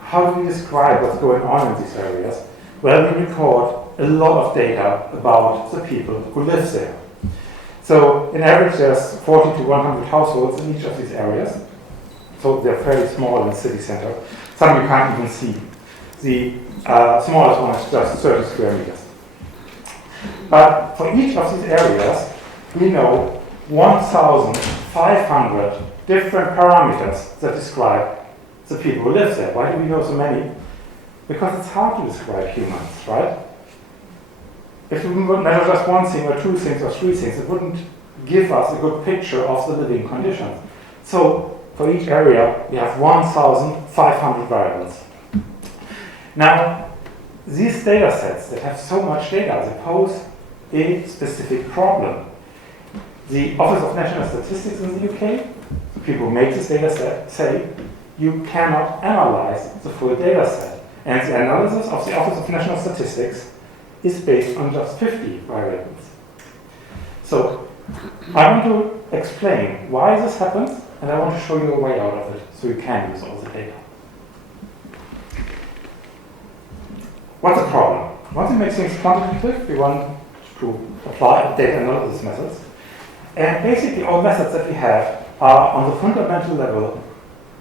how do we describe what's going on in these areas? Well, we record a lot of data about the people who live there. So, in average, there's 40 to 100 households in each of these areas. So, they're fairly small in the city center. Some you can't even see. The smallest one is just 30 square meters. But for each of these areas, we know 1,500 different parameters that describe the people who live there. Why do we know so many? Because it's hard to describe humans, right? If we would measure just one thing or two things or three things, it wouldn't give us a good picture of the living conditions. So for each area, we have 1,500 variables. Now, these data sets that have so much data, they pose a specific problem. The Office of National Statistics in the UK, the people who make this data set, say you cannot analyze the full data set. And the analysis of the Office of National Statistics is based on just 50 variables. So I want to explain why this happens, and I want to show you a way out of it so you can use all the data. What's the problem? Once we make things quantitative, we want to apply data analysis methods. And basically all methods that we have are on the fundamental level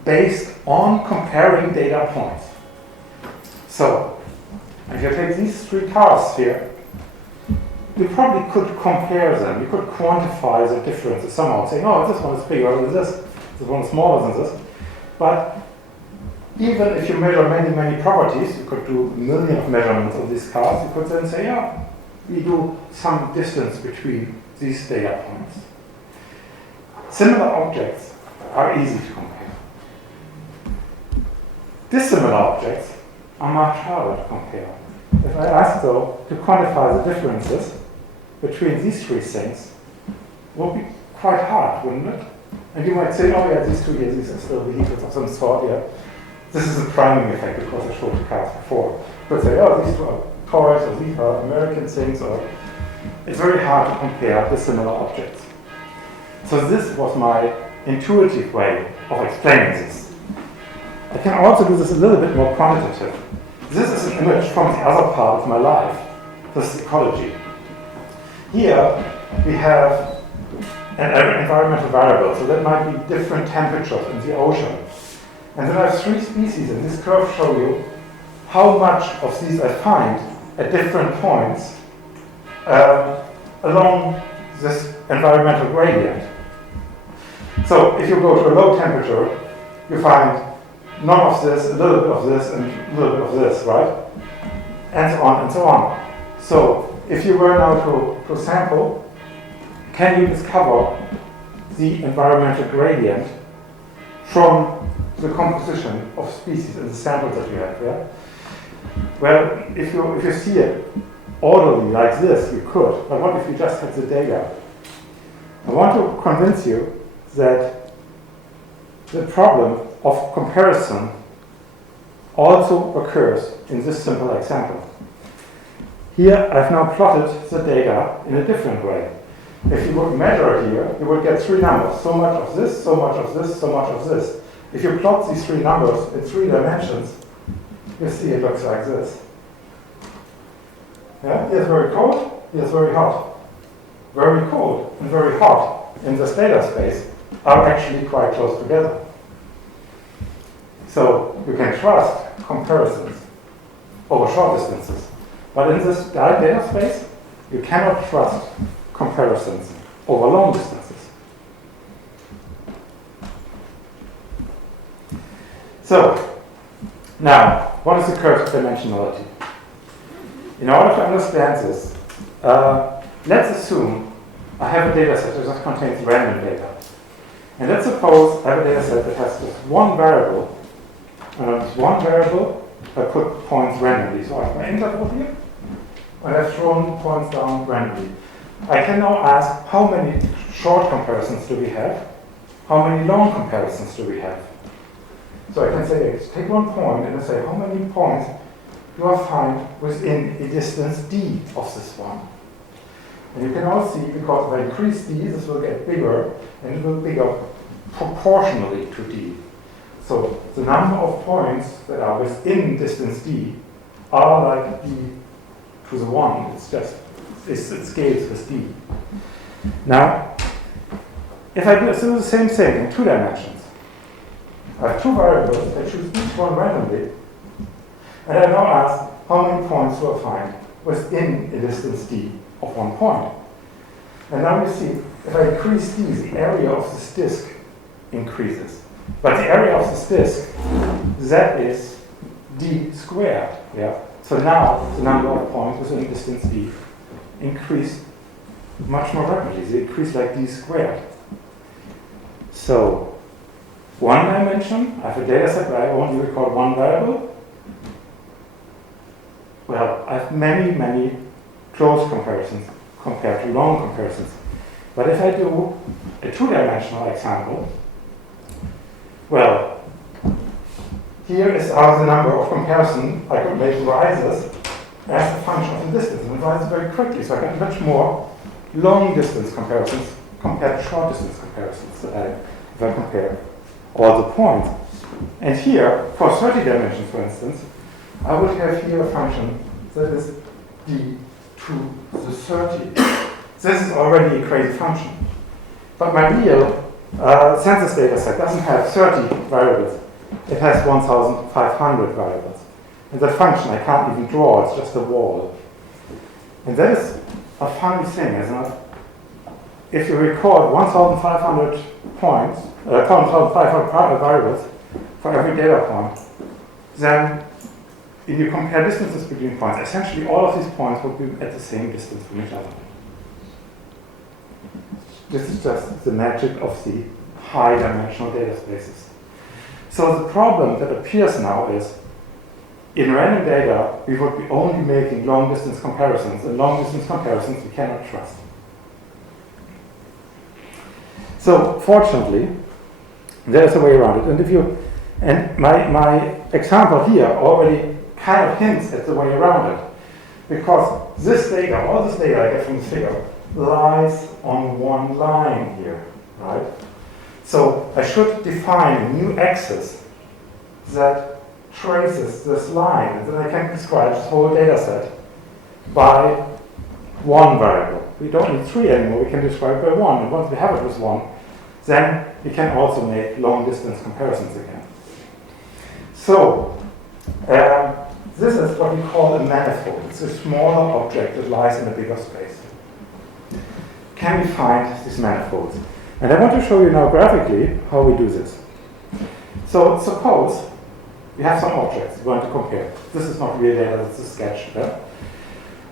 based on comparing data points. So, if you take these three cars here, you probably could compare them. You could quantify the differences somehow, saying, oh, this one is bigger than this one is smaller than this. But even if you measure many, many properties, you could do millions of measurements of these cars, you could then say, yeah, we do some distance between these data points. Similar objects are easy to compare. Dissimilar objects are much harder to compare. If I ask, though, to quantify the differences between these three things, it would be quite hard, wouldn't it? And you might say, oh yeah, these two here, these are still vehicles of some sort, yeah. This is a priming effect because I showed the cars before. But say, oh, these two are toys, or these are American things, or it's very hard to compare the similar objects. So this was my intuitive way of explaining this. I can also do this a little bit more quantitative. This is an image from the other part of my life, this is ecology. Here we have an environmental variable, so that might be different temperatures in the ocean. And then I have 3 species, and this curve shows you how much of these I find at different points along this environmental gradient. So if you go to a low temperature, you find none of this, a little bit of this, and a little bit of this, right? And so on and so on. So if you were now to sample, can you discover the environmental gradient from the composition of species in the samples that you have? Yeah? Well, if you see it orderly like this, you could. But what if you just had the data? I want to convince you that the problem of comparison also occurs in this simple example. Here I've now plotted the data in a different way. If you would measure here, you would get 3 numbers. So much of this, so much of this, so much of this. If you plot these 3 numbers in 3 dimensions, you see it looks like this. Yeah? Here's very cold, here's very hot. Very cold and very hot in this data space are actually quite close together. So you can trust comparisons over short distances. But in this data space, you cannot trust comparisons over long distances. So, now, what is the curve of dimensionality? In order to understand this, let's assume I have a data set that just contains random data. And let's suppose I have a data set that has just one variable. This one variable, I put points randomly. So I have my interval here, and I've thrown points down randomly. I can now ask how many short comparisons do we have? How many long comparisons do we have? So I can say, take one point and I say, how many points do I find within a distance d of this one? And you can all see, because if I increase d, this will get bigger, and it will be bigger proportionally to d. So the number of points that are within distance d are like d to the 1. It scales with d. Now, if I do the same thing in 2 dimensions, I have 2 variables, I choose each one randomly, and I now ask how many points do I find within a distance d of 1 point. And now you see, if I increase d, the area of this disk increases. But the area of this disk, that is d squared. Yeah? So now the number of points within distance d increase much more rapidly. They increase like d squared. So 1 dimension, I have a data set where I only record 1 variable. Well, I have many, many close comparisons compared to long comparisons. But if I do a 2-dimensional example, well, here is how the number of comparisons I could make rises as a function of the distance. And it rises very quickly, so I get much more long distance comparisons compared to short distance comparisons if I compare all the points. And here, for 30 dimensions, for instance, I would have here a function that is d to the 30. This is already a crazy function. But my real census data set doesn't have 30 variables. It has 1,500 variables. And that function I can't even draw, it's just a wall. And that is a funny thing, isn't it? If you record 1,500 points, 1,500 variables for every data point, then if you compare distances between points, essentially all of these points will be at the same distance from each other. This is just the magic of the high-dimensional data spaces. So the problem that appears now is, in random data, we would be only making long-distance comparisons, and long-distance comparisons we cannot trust. So fortunately, there's a way around it. And my example here already kind of hints at the way around it. because this data, all this data I get from this figure, lies on one line here, right? So I should define a new axis that traces this line, and then I can describe this whole data set by one variable. We don't need 3 anymore, we can describe it by 1, and once we have it with 1, then we can also make long distance comparisons again. So, this is what we call a manifold. It's a smaller object that lies in a bigger space. Can we find these manifolds? And I want to show you now graphically how we do this. So suppose we have some objects we want to compare. This is not real data, it's a sketch. Yeah?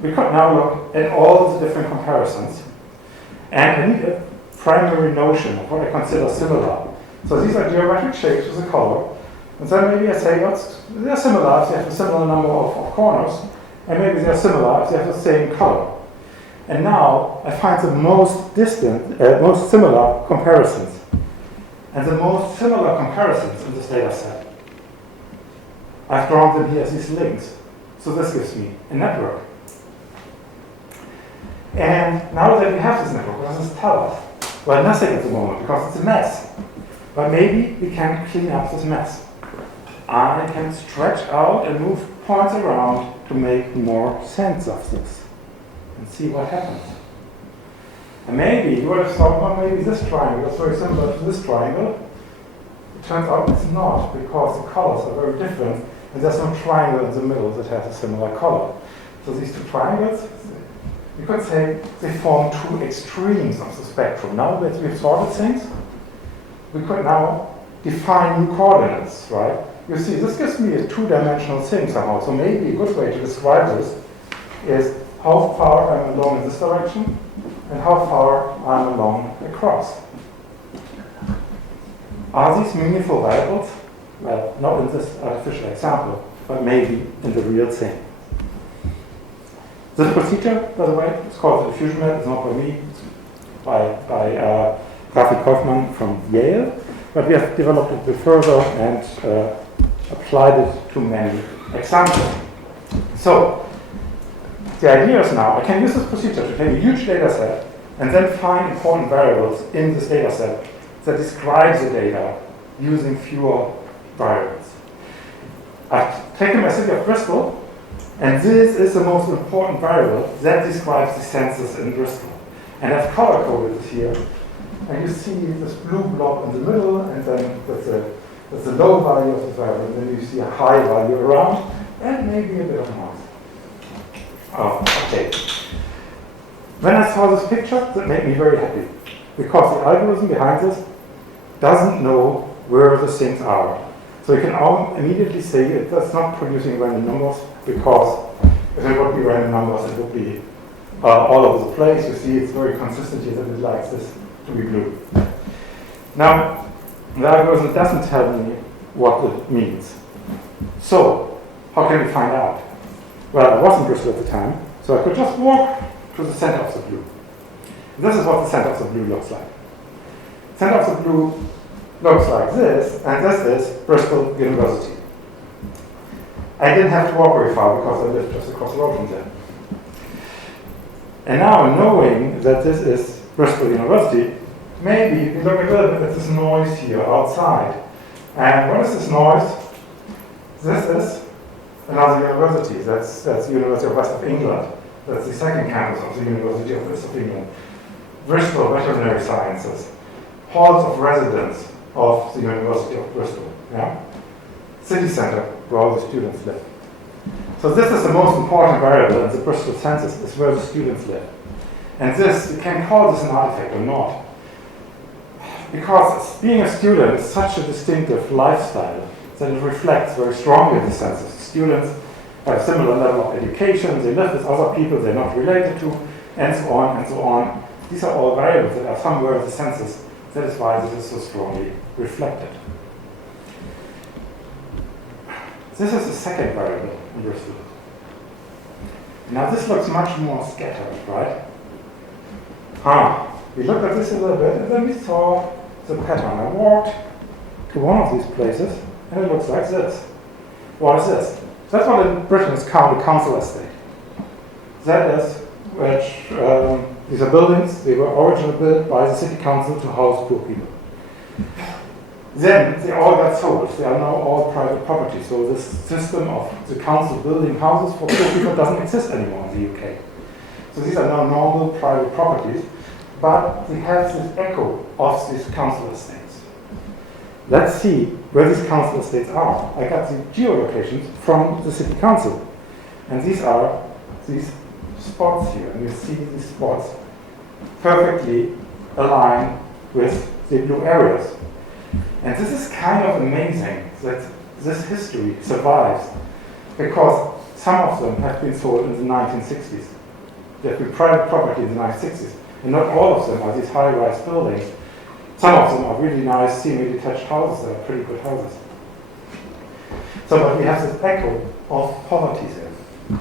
We could now look at all the different comparisons, and I need a primary notion of what I consider similar. So these are geometric shapes with a color, and then maybe I say they're similar if they have a similar number of corners, and maybe they're similar if they have the same color. And now I find the most most similar comparisons. And the most similar comparisons in this data set, I've drawn them here as these links. So this gives me a network. And now that we have this network, what does this tell us? Well, nothing at the moment, because it's a mess. But maybe we can clean up this mess. I can stretch out and move points around to make more sense of this and see what happens. And maybe you would have thought, well, maybe this triangle is very similar to this triangle. It turns out it's not, because the colors are very different, and there's no triangle in the middle that has a similar color. So these two triangles, you could say they form two extremes of the spectrum. Now that we've sorted things, we could now define new coordinates, right? You see, this gives me a two-dimensional thing somehow. So maybe a good way to describe this is how far I'm along in this direction and how far I'm along across. Are these meaningful variables? Well, not in this artificial example, but maybe in the real thing. This procedure, by the way, is called the diffusion method. It's not by me, it's by Rafi Kaufmann from Yale. But we have developed it a bit further and applied it to many examples. So, the idea is now I can use this procedure to take a huge data set and then find important variables in this data set that describes the data using fewer variables. I've taken my city of Bristol, and this is the most important variable that describes the census in Bristol. And I've color-coded this here. And you see this blue blob in the middle, and then that's a low value of the variable, and then you see a high value around, and maybe a bit of noise. Oh, okay. When I saw this picture, that made me very happy, because the algorithm behind this doesn't know where the things are. So you can immediately say that's not producing random numbers, because if it would be random numbers, it would be all over the place. You see, it's very consistent here that it likes this to be blue. Now, the algorithm doesn't tell me what it means. So, how can we find out? Well, I was in Bristol at the time, so I could just walk to the center of the blue. And this is what the center of the blue looks like. The center of the blue looks like this, and this is Bristol University. I didn't have to walk very far because I lived just across the road from there. And now, knowing that this is Bristol University, maybe we look a little bit at this noise here outside. And what is this noise? This is another university. That's the University of West of England. That's the second campus of the University of West of England. Bristol Veterinary Sciences. Halls of residence of the University of Bristol. Yeah? City centre where all the students live. So this is the most important variable in the Bristol census, is where the students live. And this, you can call this an artifact or not. Because being a student is such a distinctive lifestyle that it reflects very strongly the census. Students have a similar level of education, they live with other people they're not related to, and so on and so on. These are all variables that are somewhere in the census. That is why this is so strongly reflected. This is the second variable in Bristol. Now this looks much more scattered, right? We looked at this a little bit, and then we saw the pattern. I walked to one of these places, and it looks like this. What is this? That's what in Britain is called a council estate. That is, which these are buildings, they were originally built by the city council to house poor people. Then they all got sold. They are now all private property. So this system of the council building houses for poor people doesn't exist anymore in the UK. So these are now normal private properties, but they have this echo of these council estates. Let's see where these council estates are. I got the geolocations from the city council. And these are these spots here. And you see these spots perfectly aligned with the blue areas. And this is kind of amazing that this history survives, because some of them have been sold in the 1960s. They have been private property in the 1960s. And not all of them are these high-rise buildings. Some of them are really nice semi-detached houses that are pretty good houses. So, but we have this echo of poverty there.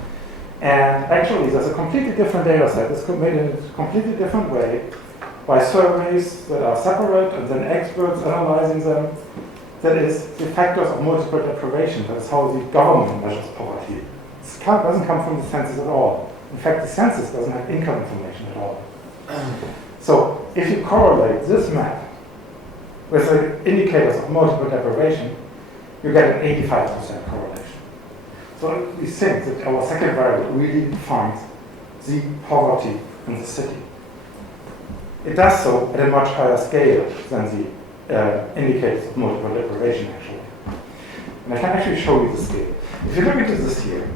And actually, there's a completely different data set. It's made in a completely different way by surveys that are separate and then experts analyzing them. That is the factors of multiple deprivation. That's how the government measures poverty. It doesn't come from the census at all. In fact, the census doesn't have income information at all. So if you correlate this map with the indicators of multiple deprivation, you get an 85% correlation. So we think that our second variable really defines the poverty in the city. It does so at a much higher scale than the indicators of multiple deprivation, actually. And I can actually show you the scale. If you look into this here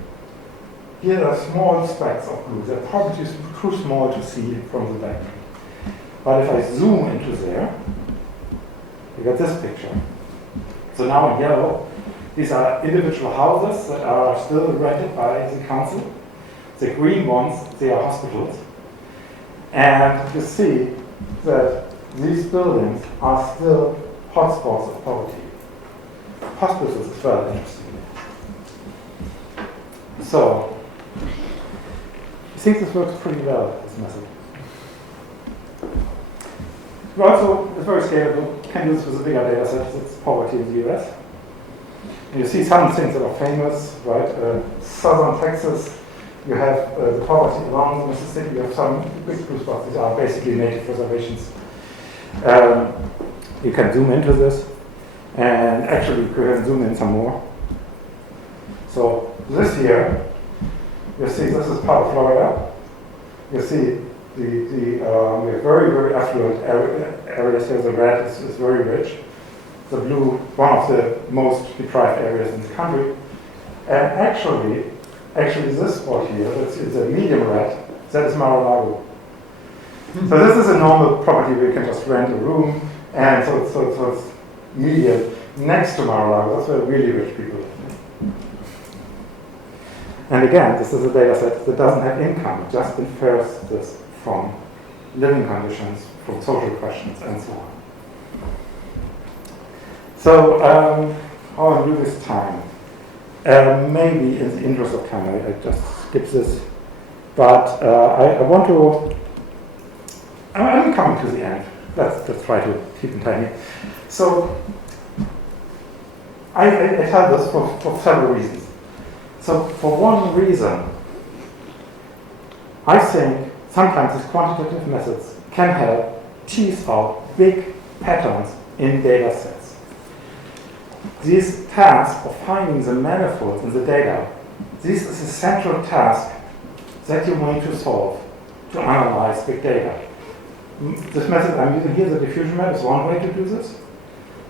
are small specks of blue. They're probably too small to see from the background. But if I zoom into there, you get this picture. So now in yellow, these are individual houses that are still rented by the council. The green ones, they are hospitals. And you see that these buildings are still hotspots of poverty. Hospitals as well, interestingly. So, I think this works pretty well, this method. But also, it's very scalable. You can use this with a bigger data set. It's poverty in the US. And you see some things that are famous, right? Southern Texas, you have the poverty along the Mississippi. You have some big blue spots. These are basically native reservations. You can zoom into this. And actually, you can zoom in some more. So this here, you see this is part of Florida. You see we have very, very affluent areas here. The red is very rich. The blue, one of the most deprived areas in the country. And actually this spot here, it's a medium red, that is Mar-a-Lago. So this is a normal property where you can just rent a room, and so it's medium next to Mar-a-Lago. That's where really rich people live. And again, this is a data set that doesn't have income. It just infers this from living conditions, from social questions, and so on. So, how I do this time? Maybe in the interest of time, I just skip this. But I want to, I'm coming to the end. Let's try to keep in time here. So, I tell this for several reasons. So, for one reason, I think sometimes these quantitative methods can help tease out big patterns in data sets. This task of finding the manifolds in the data, this is a central task that you want to solve to analyze big data. This method I'm using here, the diffusion method, is one way to do this.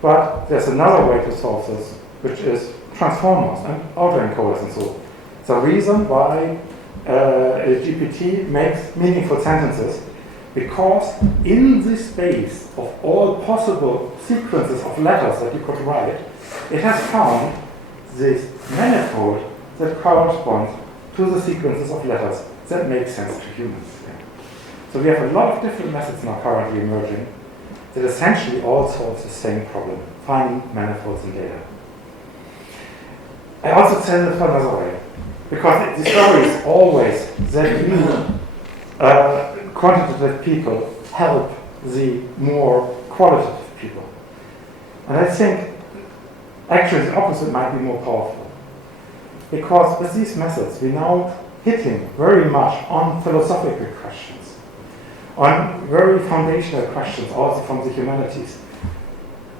But there's another way to solve this, which is transformers and autoencoders and so on. The reason why a GPT makes meaningful sentences, because in the space of all possible sequences of letters that you could write, it has found this manifold that corresponds to the sequences of letters that make sense to humans. So we have a lot of different methods now currently emerging that essentially all solve the same problem, finding manifolds in data. I also tell it another way, because the story is always that we, quantitative people, help the more qualitative people. And I think actually the opposite might be more powerful. Because with these methods, we now hitting very much on philosophical questions, on very foundational questions, also from the humanities.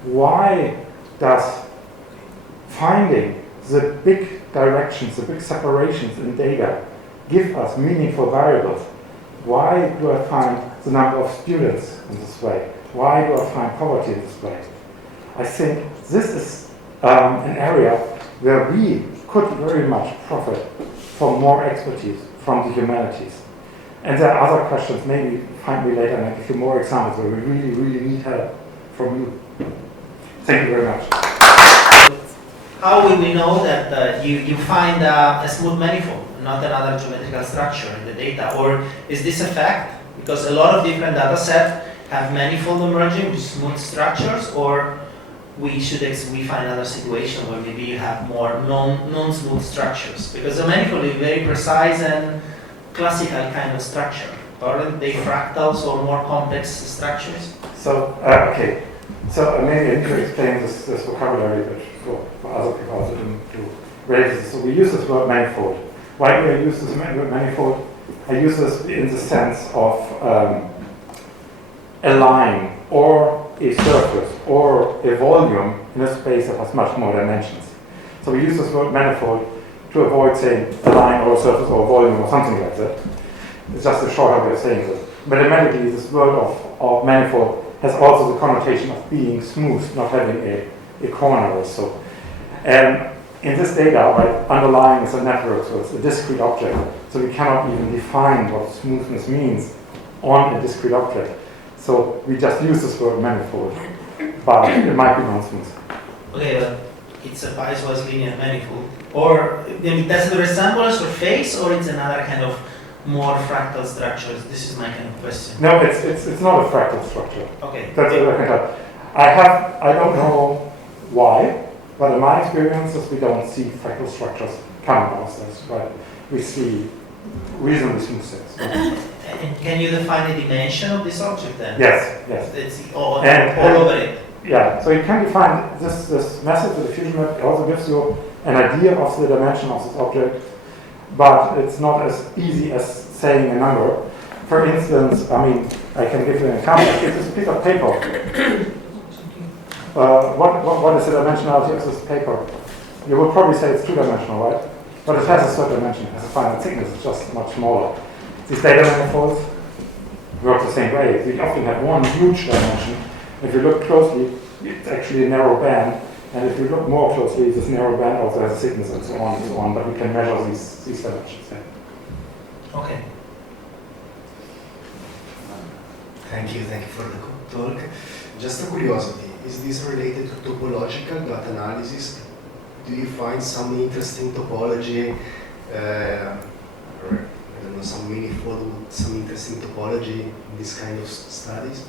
Why does finding the big directions, the big separations in data give us meaningful variables? Why do I find the number of students in this way? Why do I find poverty in this way? I think this is an area where we could very much profit from more expertise from the humanities. And there are other questions, maybe find me later and I'll give you more examples where we really, really need help from you. Thank you very much. How will we know that you find a smooth manifold, not another geometrical structure in the data? Or is this a fact? Because a lot of different data sets have manifold emerging with smooth structures, or we find another situation where maybe you have more non-smooth structures? Because the manifold is very precise and classical kind of structure. Aren't they fractals or more complex structures? So, okay. So maybe I need to explain this vocabulary, but for other people also to raise this. So we use this word manifold. Why do I use this word manifold? I use this in the sense of a line or a surface or a volume in a space that has much more dimensions. So we use this word manifold to avoid saying a line or a surface or a volume or something like that. It's just a shorter way of saying this. Mathematically, this word of manifold has also the connotation of being smooth, not having a corner or so. And in this data, right, underlying is a network, so it's a discrete object. So we cannot even define what smoothness means on a discrete object. So we just use this word manifold, but it might be non-smooth. Okay, but it's a piecewise linear manifold. Or does it resemble a surface, or it's another kind of more fractal structures? This is my kind of question. No, it's not a fractal structure. Okay. That's what I can tell. I don't know why, but in my experiences, we don't see fractal structures coming out of this, but we see reasonably smooth things. And can you define the dimension of this object then? Yes. It's all over it. Yeah, so you can define this method, the diffusion method also gives you an idea of the dimension of this object, but it's not as easy as saying a number. For instance, I mean, I can give you an example. It's this piece of paper. What is the dimensionality of this paper? You would probably say it's two-dimensional, right? But it has a third dimension, it has a finite thickness, it's just much smaller. These data manifolds work the same way. We often have one huge dimension. If you look closely, it's actually a narrow band. And if you look more closely, this narrow band also has a thickness and so on, but we can measure these dimensions. Yeah. Okay. Thank you for the talk. Just a curiosity, is this related to topological data analysis? Do you find some interesting topology, or I don't know, some meaningful, some interesting topology in this kind of studies?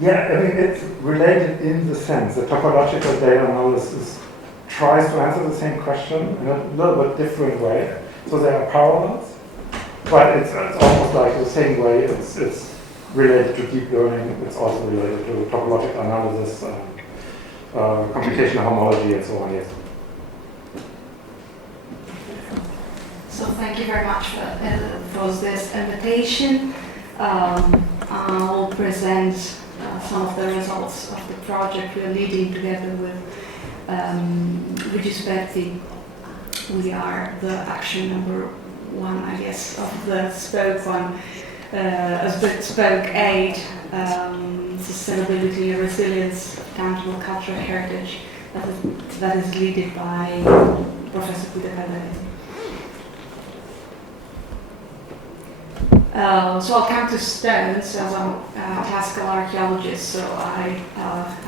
Yeah, I mean, it's related in the sense that topological data analysis tries to answer the same question in a little bit different way. So there are parallels, but it's almost like the same way. It's related to deep learning. It's also related to topological analysis, computational homology, and so on. Yes. So thank you very much for this invitation. I will present some of the results of the project we are leading together with Regispetti. We are the action number 1, I guess, of the spoke one, spoke aid, sustainability, resilience, accountable cultural heritage, that is led by Professor Peter. So I'll come to stones, as I'm a classical archaeologist, so I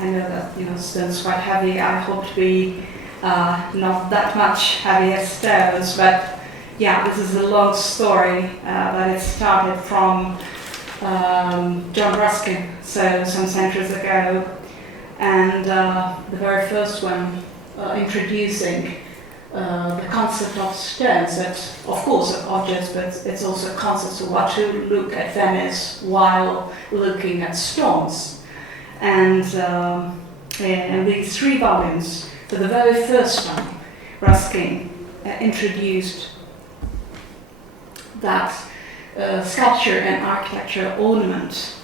know that stones are quite heavy. I hope to be not that much heavy as stones, but yeah, this is a long story that it started from John Ruskin, so some centuries ago, and the very first one introducing the concept of stones, that of course are objects, but it's also a concept of what to look at Venice while looking at stones. And in these 3 volumes, for the very first one, Ruskin introduced that sculpture and architecture ornament,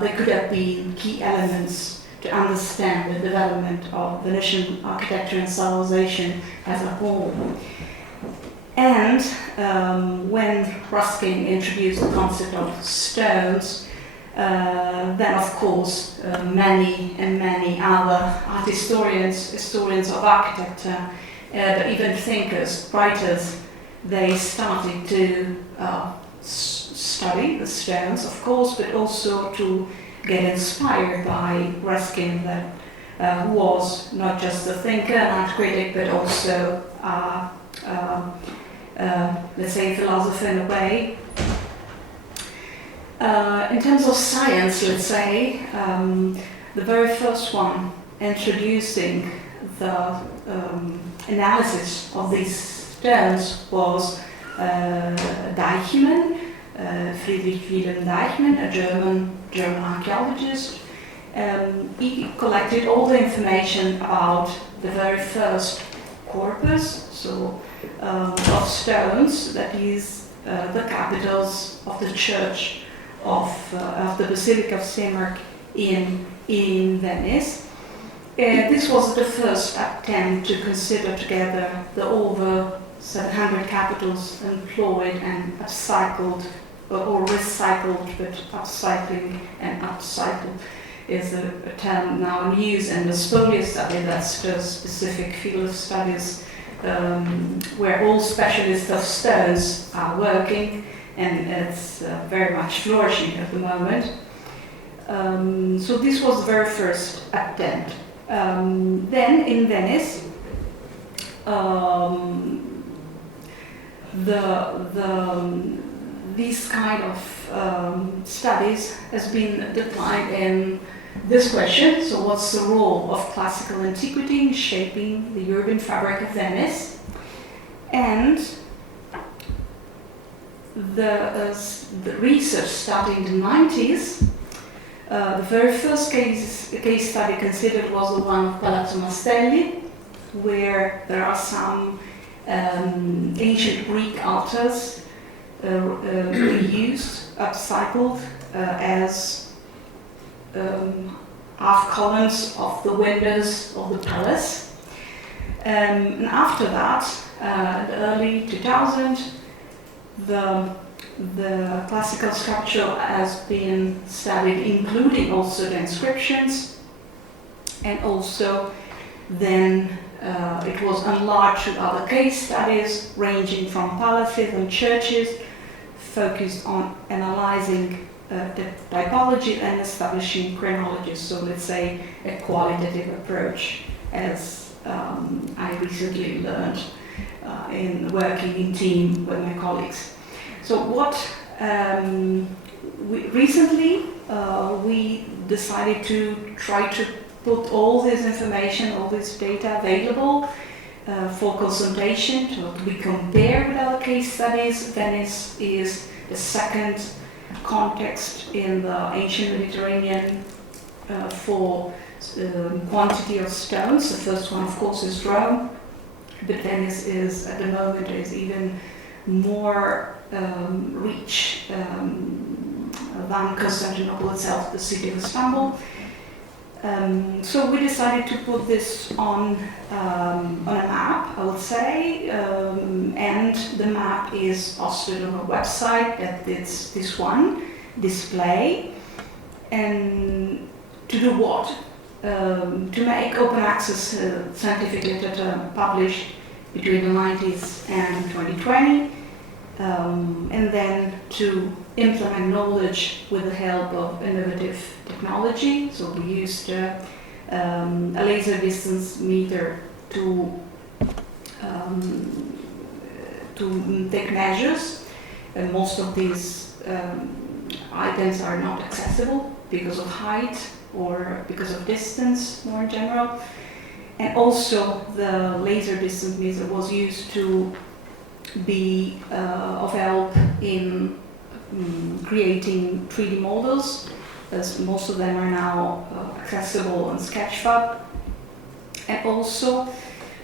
they could have been key elements to understand the development of Venetian architecture and civilization as a whole. And when Ruskin introduced the concept of stones, then of course many other art historians of architecture, but even thinkers, writers, they started to study the stones, of course, but also to get inspired by Ruskin, who was not just a thinker and art critic, but also, let's say, a philosopher in a way. In terms of science, let's say, the very first one introducing the analysis of these stones was Deichmann, Friedrich Wilhelm Deichmann, a German archaeologist. He collected all the information about the very first corpus, so of stones, that is the capitals of the church of the Basilica of St. Mark in Venice. This was the first attempt to consider together the over 700 capitals employed and upcycled, or recycled, but upcycling and upcycled is a term now in use, and the spolio study, that's the specific field of studies where all specialists of stones are working, and it's very much flourishing at the moment. So this was the very first attempt. Then in Venice, these kind of studies has been defined in this question. So what's the role of classical antiquity in shaping the urban fabric of Venice? And the research started in the 90s. The very first case study considered was the one of Palazzo Mastelli, where there are some ancient Greek altars reused, upcycled as half columns of the windows of the palace. And after that, in the early 2000s, the classical sculpture has been studied, including also the inscriptions, and also then it was enlarged to other case studies ranging from palaces and churches, focused on analyzing the typology and establishing chronologies. So let's say a qualitative approach, as I recently learned in working in team with my colleagues. So what recently we decided to try to put all this information, all this data available for consultation, to be compared with other case studies. Venice is the second context in the ancient Mediterranean for quantity of stones. The first one, of course, is Rome, but Venice is, at the moment, is even more rich than Constantinople itself, the city of Istanbul. So we decided to put this on a map, I would say, and the map is hosted on a website that it's this one, display. And to do what? To make open access scientific literature published between the 90s and 2020, and then to implement knowledge with the help of innovative technology. So we used a laser distance meter to take measures, and most of these items are not accessible because of height or because of distance, more in general. And also the laser distance meter was used to be of help in creating 3D models, as most of them are now accessible on Sketchfab, and also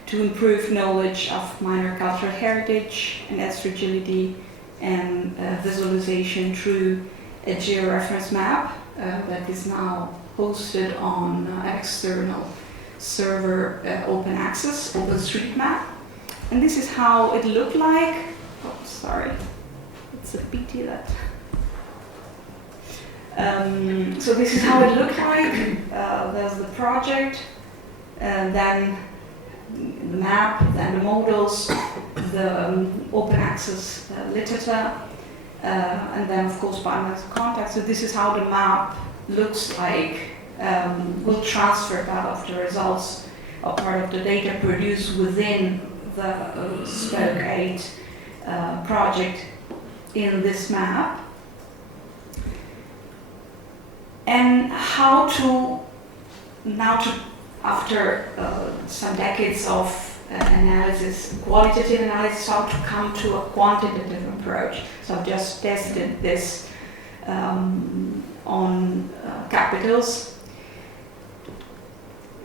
to improve knowledge of minor cultural heritage and its fragility, and visualization through a georeference map that is now hosted on an external server, open access, OpenStreetMap. And this is how it looked like. Oh, sorry, it's a pity that. So this is how it looked like. There's the project, then the map, then the models, the open access literature, and then of course parameters of contact. So this is how the map looks like. We'll transfer part of the results or part of the data produced within the Spoke 8 project in this map. And how to, after some decades of analysis, qualitative analysis, how to come to a quantitative approach. So I've just tested this on capitals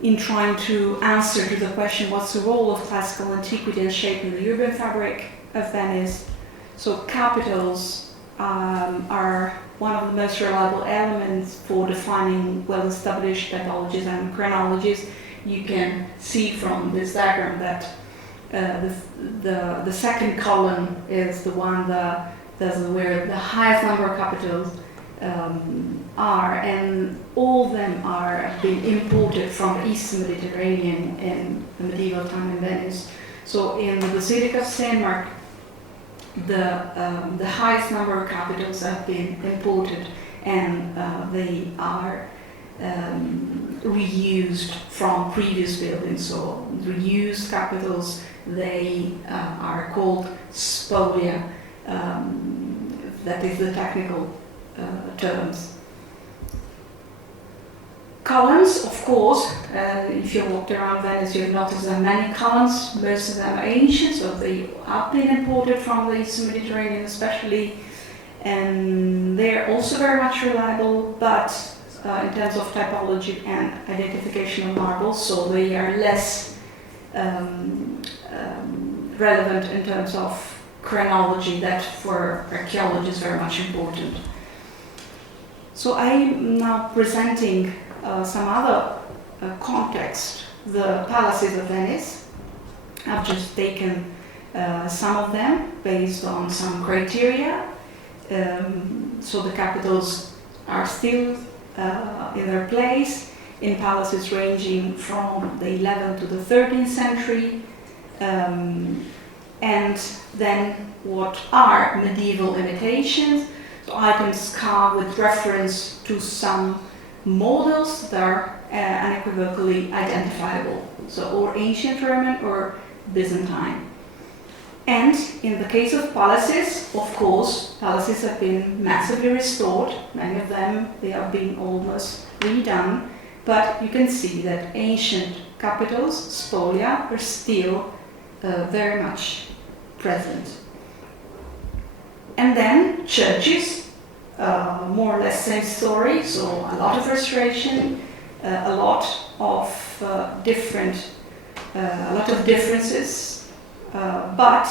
in trying to answer to the question, what's the role of classical antiquity in shaping the urban fabric of Venice? So capitals are one of the most reliable elements for defining well-established typologies and chronologies. You can see from this diagram that the second column is the one that where the highest number of capitals are, and all of them are being imported from the Eastern Mediterranean in the medieval time in Venice. So in the Basilica of St. Mark, the highest number of capitals have been imported, and they are reused from previous buildings. So reused capitals, they are called spolia. That is the technical terms. Columns, of course, if you walked around Venice, you'll notice there are many columns. Most of them are ancient, so they have been imported from the Eastern Mediterranean especially, and they're also very much reliable, but in terms of typology and identification of marbles, so they are less relevant in terms of chronology, that for archaeology is very much important. So I'm now presenting some other context, the palaces of Venice. I've just taken some of them based on some criteria. So the capitals are still in their place in palaces ranging from the 11th to the 13th century. And then what are medieval imitations? So items carved with reference to some models that are unequivocally identifiable. So or ancient Roman or Byzantine. And in the case of palaces, of course, palaces have been massively restored. Many of them, they are being almost redone. But you can see that ancient capitals, spolia, are still very much present. And then churches, more or less same story, so a lot of restoration, a lot of differences, but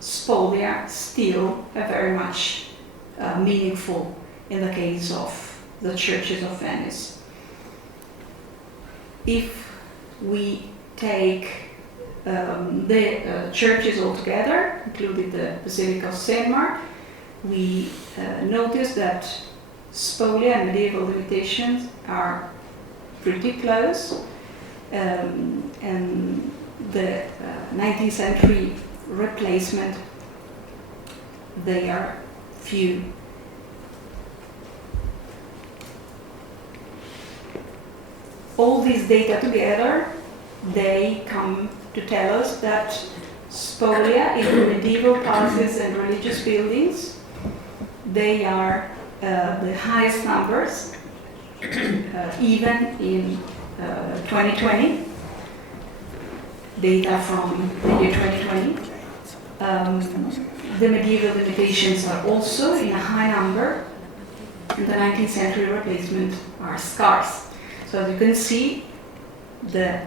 spolia still are very much meaningful in the case of the churches of Venice. If we take the churches altogether, including the Basilica of St. Mark, we notice that spolia and medieval imitations are pretty close, and the 19th century replacement, they are few. All these data together, they come to tell us that spolia in medieval palaces and religious buildings, they are the highest numbers, even in 2020, data from the year 2020. The medieval imitations are also in a high number, and the 19th century replacement are scarce. So as you can see, the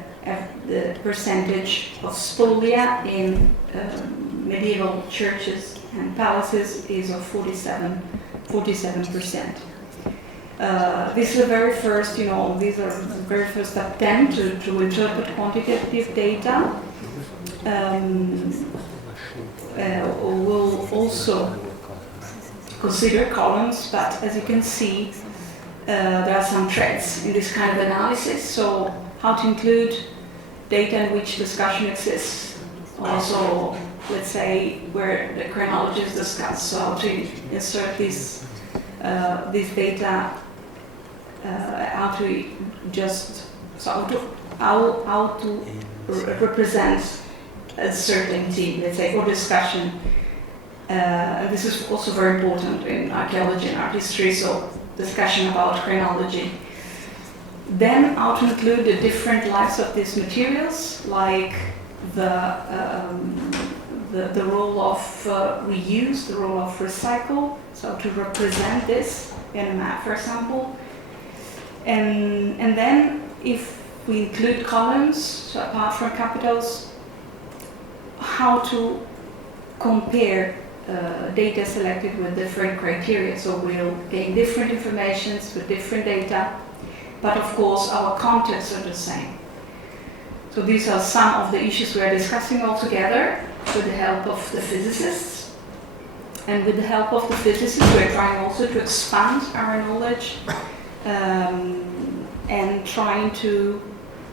percentage of spolia in medieval churches and palaces is of 47%. This is the very first, these are the very first attempt to interpret quantitative data. We'll also consider columns, but as you can see, there are some threads in this kind of analysis. So how to include data in which discussion exists. Also, let's say, where the chronology is discussed. So how to insert these data, how to represent a certainty, let's say, or discussion. This is also very important in archaeology and art history, so discussion about chronology. Then how to include the different lives of these materials, like the role of reuse, the role of recycle, so to represent this in a map, for example. And then if we include columns, so apart from capitals, how to compare data selected with different criteria. So we'll gain different informations with different data, but of course our contexts are the same. So these are some of the issues we are discussing all together with the help of the physicists. And with the help of the physicists, we're trying also to expand our knowledge and trying to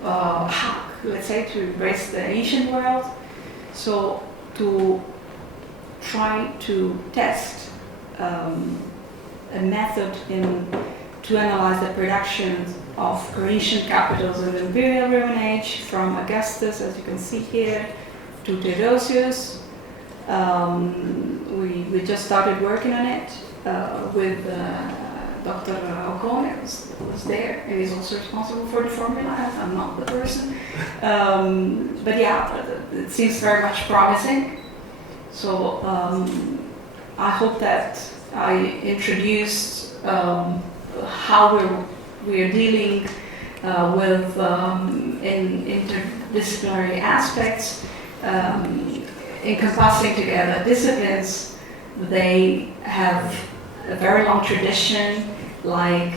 hack, let's say, to embrace the ancient world. So to try to test a method to analyze the production of Grecian capitals in the Imperial Roman Age, from Augustus, as you can see here, to Theodosius. We just started working on it with Dr. Ocone, was there, and he's also responsible for the formula. I'm not the person. But yeah, it seems very much promising. So I hope that I introduced how we're dealing with interdisciplinary aspects, encompassing together disciplines. They have a very long tradition, like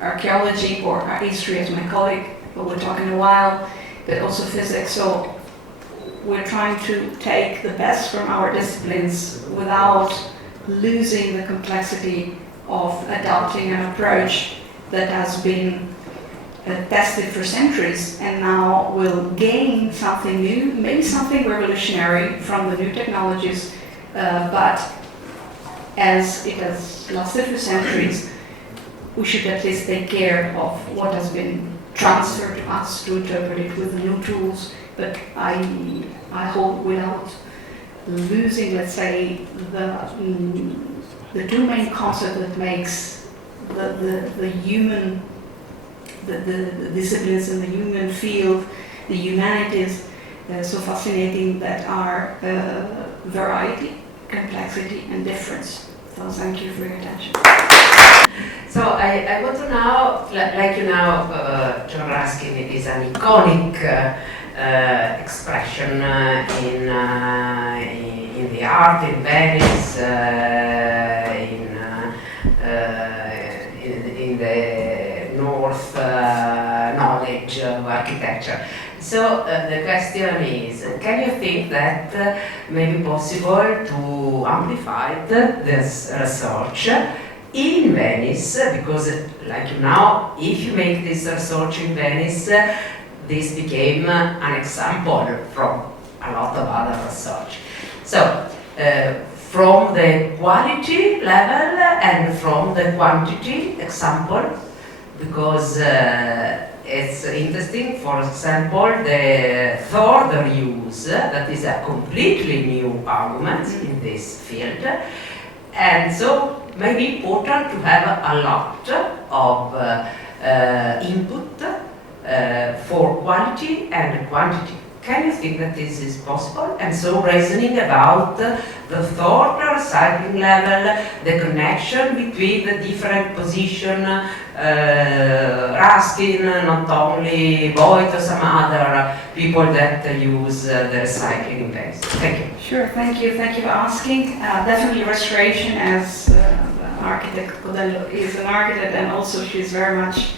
archaeology or art history, as my colleague will talk in a while, but also physics. So we're trying to take the best from our disciplines without losing the complexity of adopting an approach that has been tested for centuries and now will gain something new, maybe something revolutionary from the new technologies, but as it has lasted for centuries, we should at least take care of what has been transferred to us to interpret it with new tools. But I hope without losing, let's say, the two main concepts that makes the human, the disciplines in the human field, the humanities, so fascinating, that are variety, complexity, and difference. So thank you for your attention. So I want to now, like you know, John Ruskin is an iconic expression in the art in Venice, in the North knowledge of architecture. So the question is, can you think that may be possible to amplify this research in Venice? Because, like you know, if you make this research in Venice, this became an example from a lot of other research. So, from the quality level and from the quantity example, because it's interesting, for example, the third reuse, that is a completely new argument in this field. And so, maybe important to have a lot of input for quality and quantity. can you think that this is possible? And so reasoning about the thought or cycling level, the connection between the different position, Ruskin, not only Boyd or some other people that use the recycling base. Thank you. Sure, thank you for asking. Definitely restoration, as architect Codello is an architect, and also she's very much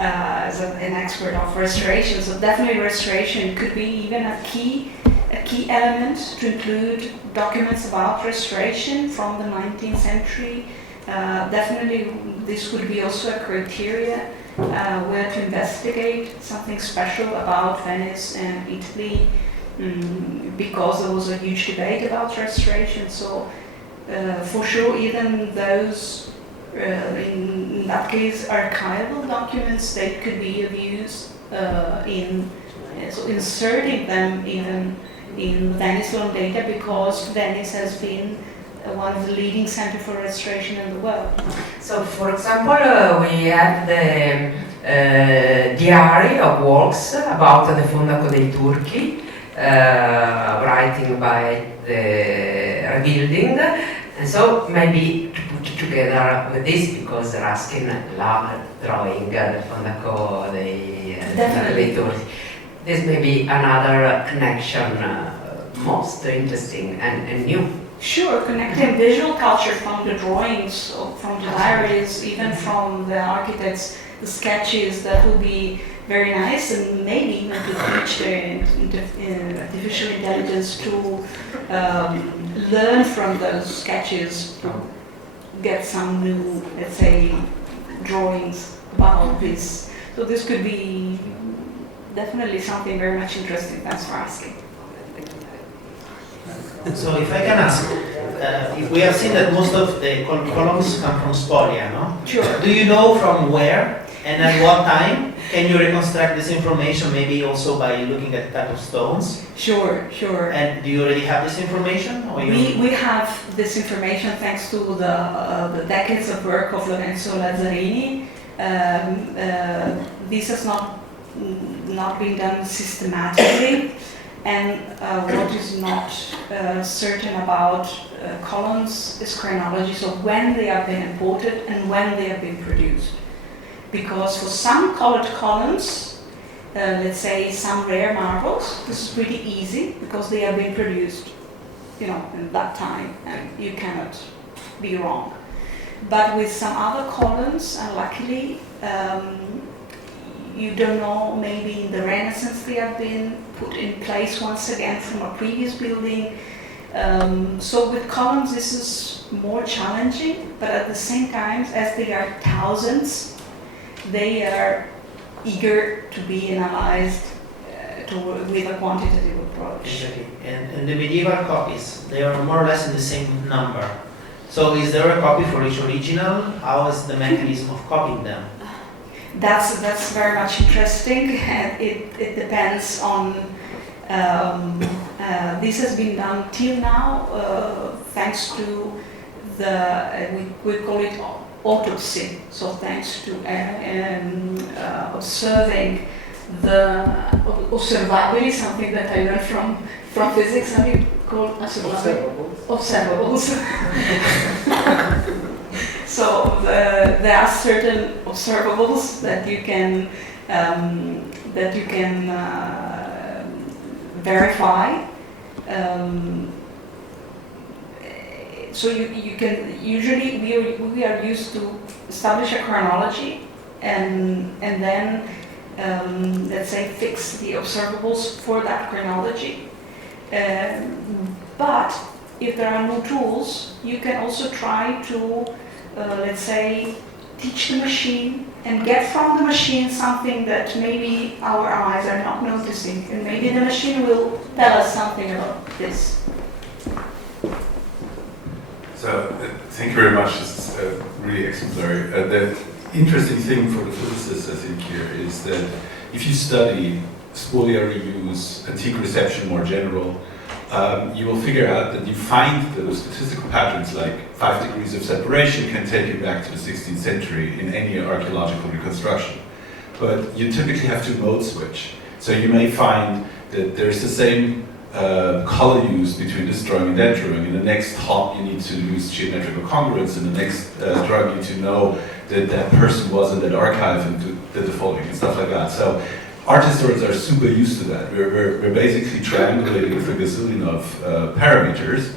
as an expert of restoration. So definitely restoration could be even a key element to include documents about restoration from the 19th century. Definitely this would be also a criteria where to investigate something special about Venice and Italy, because there was a huge debate about restoration. So for sure, even those, in that case, archival documents, they could be of use so inserting them even in Venice Long Data, because Venice has been one of the leading centers for restoration in the world. So, for example, we have the diary of works about the Fondaco dei Turchi, writing by the rebuilding, and so maybe to put it together with this, because Ruskin loved drawing the Fondaco dei Turchi. This may be another connection, most interesting and new. Sure, connecting visual culture from the drawings, from the diaries, even from the architects, the sketches, that would be very nice, and maybe even to teach artificial intelligence to learn from those sketches, to get some new, let's say, drawings about this. So this could be definitely something very much interesting. Thanks for asking. So if I can ask, we have seen that most of the columns come from spolia, no? Sure. Do you know from where and at what time? Can you reconstruct this information, maybe also by looking at the type of stones? Sure. And do you already have this information? Or we have this information thanks to the decades of work of Lorenzo Lazzarini. This has not been done systematically. And what is not certain about columns is chronology, so when they have been imported and when they have been produced. Because for some colored columns, let's say some rare marbles, this is pretty easy because they have been produced, in that time, and you cannot be wrong. But with some other columns, unluckily, you don't know, maybe in the Renaissance they have been put in place once again from a previous building. So with columns this is more challenging, but at the same time, as they are thousands, they are eager to be analyzed with a quantitative approach. Exactly. And the medieval copies, they are more or less in the same number. So is there a copy for each original? How is the mechanism of copying them? That's very much interesting, and it depends on. This has been done till now thanks to we call it autopsy. So thanks to observing the observabili, something that I learned from physics. How do you call observables? So there are certain observables that you can verify. So you can usually we are used to establish a chronology and then let's say fix the observables for that chronology. But if there are no tools, you can also try to let's say teach the machine and get from the machine something that maybe our eyes are not noticing, and maybe the machine will tell us something about this. So, thank you very much. This is really exemplary. The interesting thing for the physicists, I think, here is that if you study spolia reuse, antique reception more general, you will figure out that you find those statistical patterns like 5 degrees of separation can take you back to the 16th century in any archaeological reconstruction. But you typically have to mode switch. So you may find that there's the same color use between this drawing and that drawing. In the next hop, you need to use geometrical congruence. In the next drawing, you need to know that that person was in that archive and did the following and stuff like that. So art historians are super used to that. We're basically triangulating with a gazillion of parameters.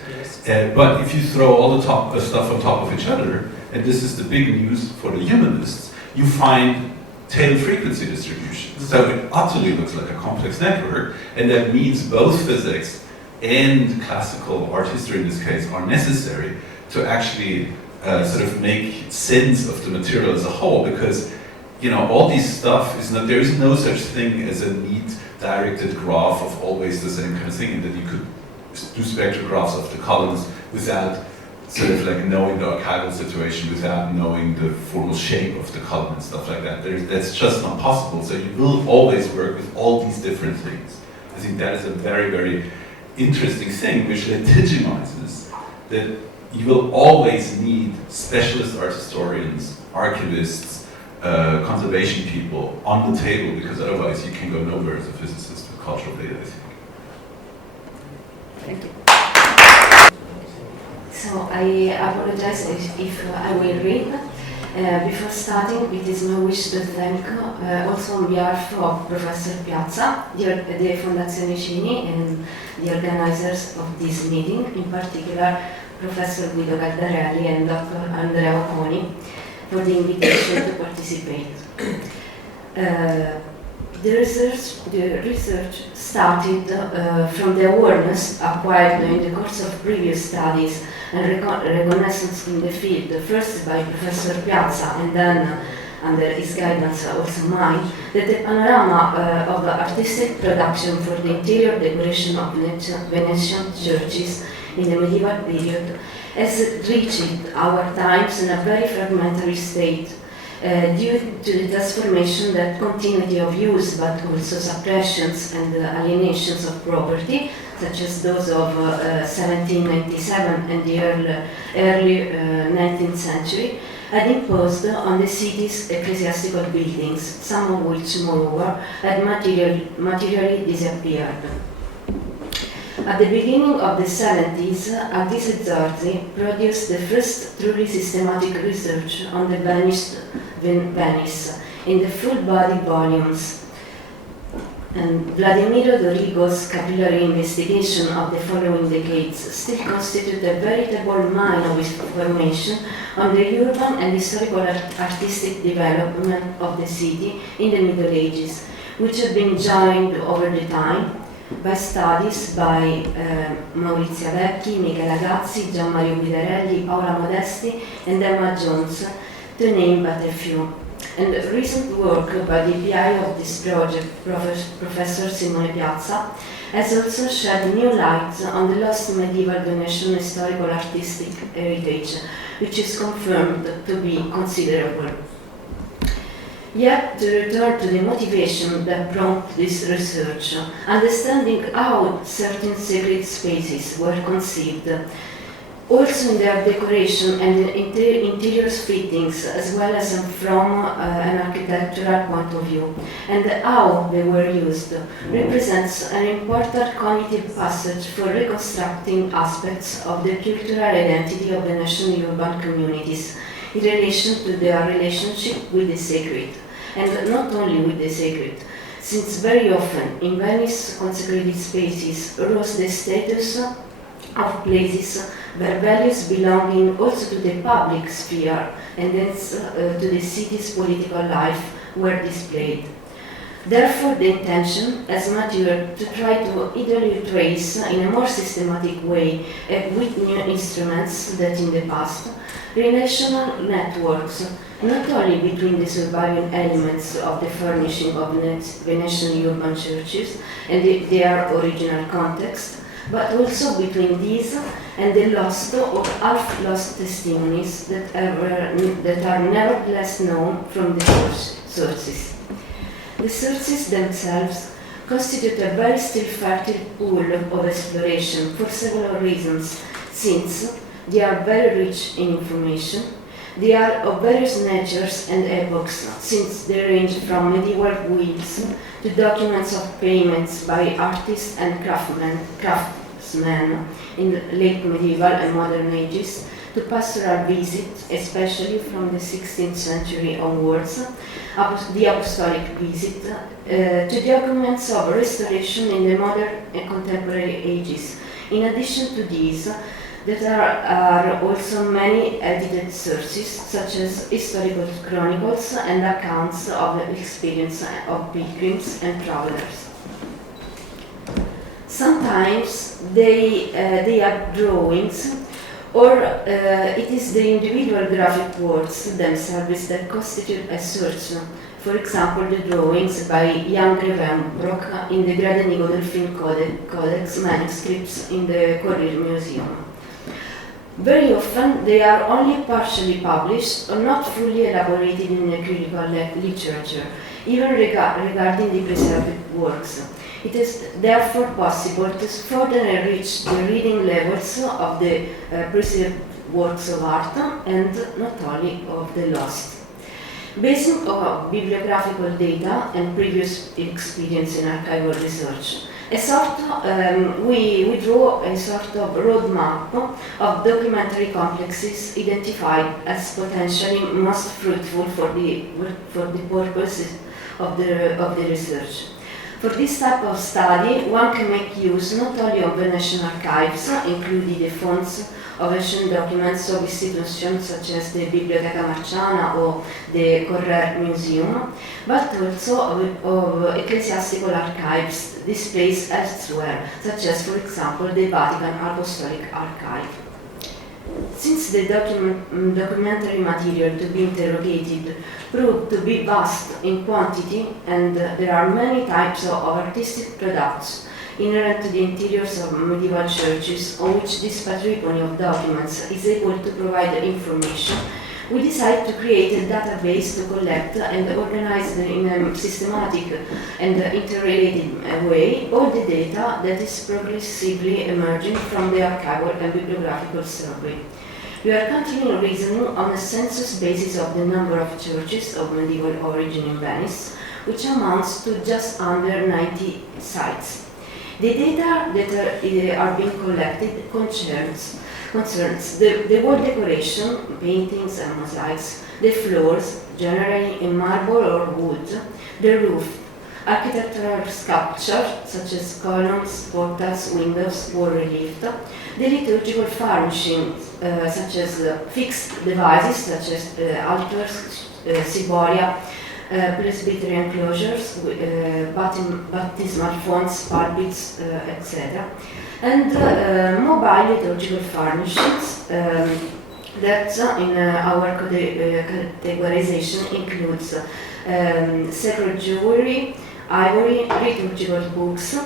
But if you throw all the stuff on top of each other, and this is the big news for the humanists, you find tail frequency distribution. So it utterly looks like a complex network, and that means both physics and classical art history in this case are necessary to actually sort of make sense of the material as a whole, because all this stuff is not, there is no such thing as a neat directed graph of always the same kind of thing, and that you could do spectrographs of the columns without sort of like knowing the archival situation, without knowing the formal shape of the column and stuff like that. That's just not possible. So you will always work with all these different things. I think that is a very, very interesting thing, which legitimizes that you will always need specialist art historians, archivists, conservation people on the table, because otherwise you can go nowhere as a physicist with cultural data, I think. Thank you. So I apologize if I will read. Before starting, it is my wish to thank also on behalf of Professor Piazza, the Fondazione Cini, and the organizers of this meeting, in particular Professor Guido Caldarelli and Dr. Andrea Occoni, for the invitation to participate. The research started from the awareness acquired in the course of previous studies and reconnaissance in the field, first by Professor Piazza and then under his guidance also mine, that the panorama of artistic production for the interior decoration of Venetian churches in the medieval period has reached our times in a very fragmentary state, due to the transformation that continuity of use, but also suppressions and alienations of property, such as those of 1797 and the early 19th century, had imposed on the city's ecclesiastical buildings, some of which, moreover, had materially disappeared. At the beginning of the 70s, Aldis Zorzi produced the first truly systematic research on the vanished Venice in the full-body volumes. And Vladimiro Dorigo's capillary investigation of the following decades still constitute a veritable mine of information on the urban and historical artistic development of the city in the Middle Ages, which have been joined over the time by studies by Maurizia Vecchi, Michela Gazzi, Gian Mario Guidarelli, Paola Modesti, and Emma Jones, to name but a few. And recent work by the PI of this project, Professor Simone Piazza, has also shed new light on the lost medieval Venetian historical artistic heritage, which is confirmed to be considerable. Yet, to return to the motivation that prompted this research, understanding how certain sacred spaces were conceived, also in their decoration and interior fittings, as well as from an architectural point of view, and how they were used, represents an important cognitive passage for reconstructing aspects of the cultural identity of Venetian urban communities in relation to their relationship with the sacred, and not only with the sacred, since very often in Venice consecrated spaces rose the status of places where values belonging also to the public sphere and hence to the city's political life were displayed. Therefore, the intention has matured to try to either trace in a more systematic way with new instruments that in the past, relational networks, not only between the surviving elements of the furnishing of Venetian urban churches and their original context, but also between these and the lost or half-lost testimonies that are nevertheless known from the sources. The sources themselves constitute a very still fertile pool of exploration for several reasons, since they are very rich in information, They are of various natures and epochs, since they range from medieval wills to documents of payments by artists and craftsmen in the late medieval and modern ages, to pastoral visits, especially from the 16th century onwards, the apostolic visit, to documents of restoration in the modern and contemporary ages. In addition to these, there are also many edited sources, such as historical chronicles and accounts of the experience of pilgrims and travelers. Sometimes they are drawings, or it is the individual graphic works themselves that constitute a source. For example, the drawings by Jan Grevenbrock in the Grade-Nigodolphin Codex manuscripts in the Courier Museum. Very often they are only partially published or not fully elaborated in the critical literature, even regarding the preserved works. It is therefore possible to further enrich the reading levels of the preserved works of art and not only of the lost. Based on bibliographical data and previous experience in archival research, we draw a sort of roadmap of documentary complexes identified as potentially most fruitful for the purposes of the research. For this type of study, one can make use not only of Venetian archives, including the fonts of ancient documents of institutions such as the Biblioteca Marciana or the Correr Museum, but also of ecclesiastical archives displayed elsewhere, such as, for example, the Vatican Apostolic Archive. Since the documentary material to be interrogated proved to be vast in quantity, and there are many types of artistic products inherent to the interiors of medieval churches on which this patrimony of documents is able to provide information, we decided to create a database to collect and organize in a systematic and interrelated way all the data that is progressively emerging from the archival and bibliographical survey. We are currently reasoning on a census basis of the number of churches of medieval origin in Venice, which amounts to just under 90 sites. The data that are being collected concerns the wall decoration, paintings and mosaics, the floors, generally in marble or wood, the roof, architectural sculpture such as columns, portals, windows, wall relief, the liturgical furnishing such as fixed devices such as altars, ciboria, presbytery enclosures, baptismal fonts, pulpits, etc. And mobile liturgical furnishings that in our categorization includes sacred jewelry, ivory, liturgical books,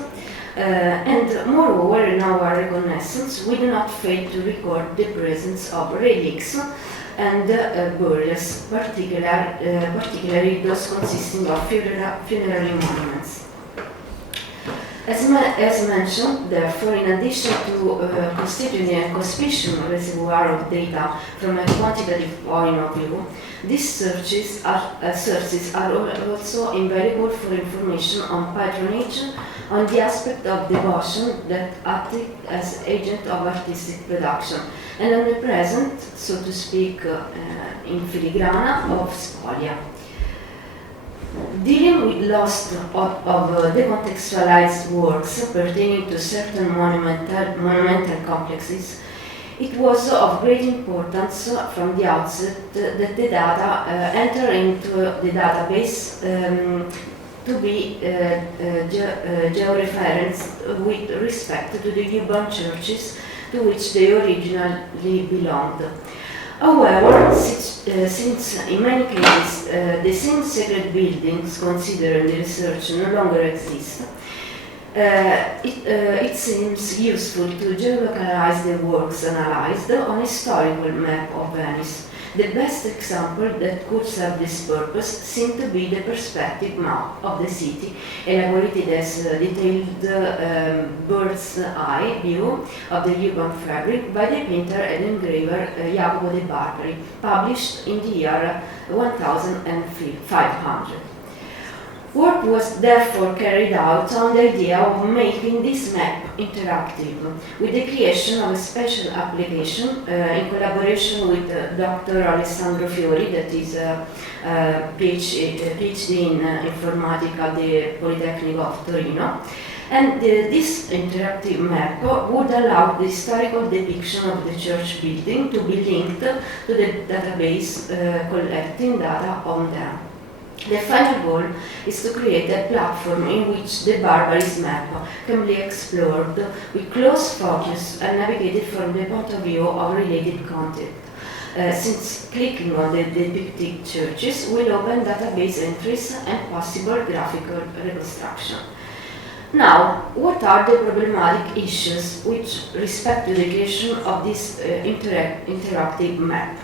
and moreover in our reconnaissance we do not fail to record the presence of relics and burials, particularly those consisting of funerary monuments. As mentioned, therefore, in addition to constituting a conspicuous reservoir of data from a quantitative point of view, these sources are also invaluable for information on patronage, on the aspect of devotion that acts as agent of artistic production, and on the present, so to speak, in filigrana, of spolia. Dealing with lost of decontextualized works pertaining to certain monumental complexes, it was of great importance from the outset that the data enter into the database to be georeferenced with respect to the urban churches to which they originally belonged. However, since in many cases the same sacred buildings considered in the research no longer exist, it seems useful to geolocalize the works analyzed on a historical map of Venice, The best example that could serve this purpose seemed to be the perspective map of the city, elaborated as a detailed bird's eye view of the urban fabric by the painter and engraver Jacopo de Barbari, published in the year 1500. Work was therefore carried out on the idea of making this map interactive, with the creation of a special application in collaboration with Dr. Alessandro Fiori, that is a PhD in Informatica at the Polytechnic of Torino. And this interactive map would allow the historical depiction of the church building to be linked to the database collecting data on them. The final goal is to create a platform in which the Barbaris map can be explored with close focus and navigated from the point of view of related content. Since clicking on the depicted churches will open database entries and possible graphical reconstruction. Now, what are the problematic issues with respect to the creation of this interactive map?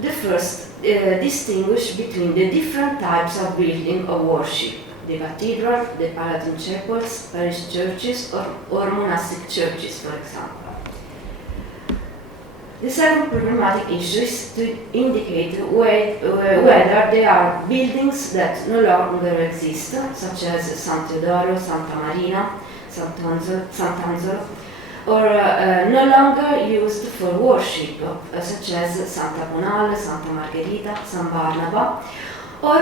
The first, distinguish between the different types of building of worship, the cathedral, the Palatine chapels, parish churches, or monastic churches, for example. The second problematic issue is to indicate whether there are buildings that no longer exist, such as San Teodoro, Santa Marina, Sant'Angelo, or no longer used for worship, such as Santa Bonale, Santa Margherita, San Barnaba, or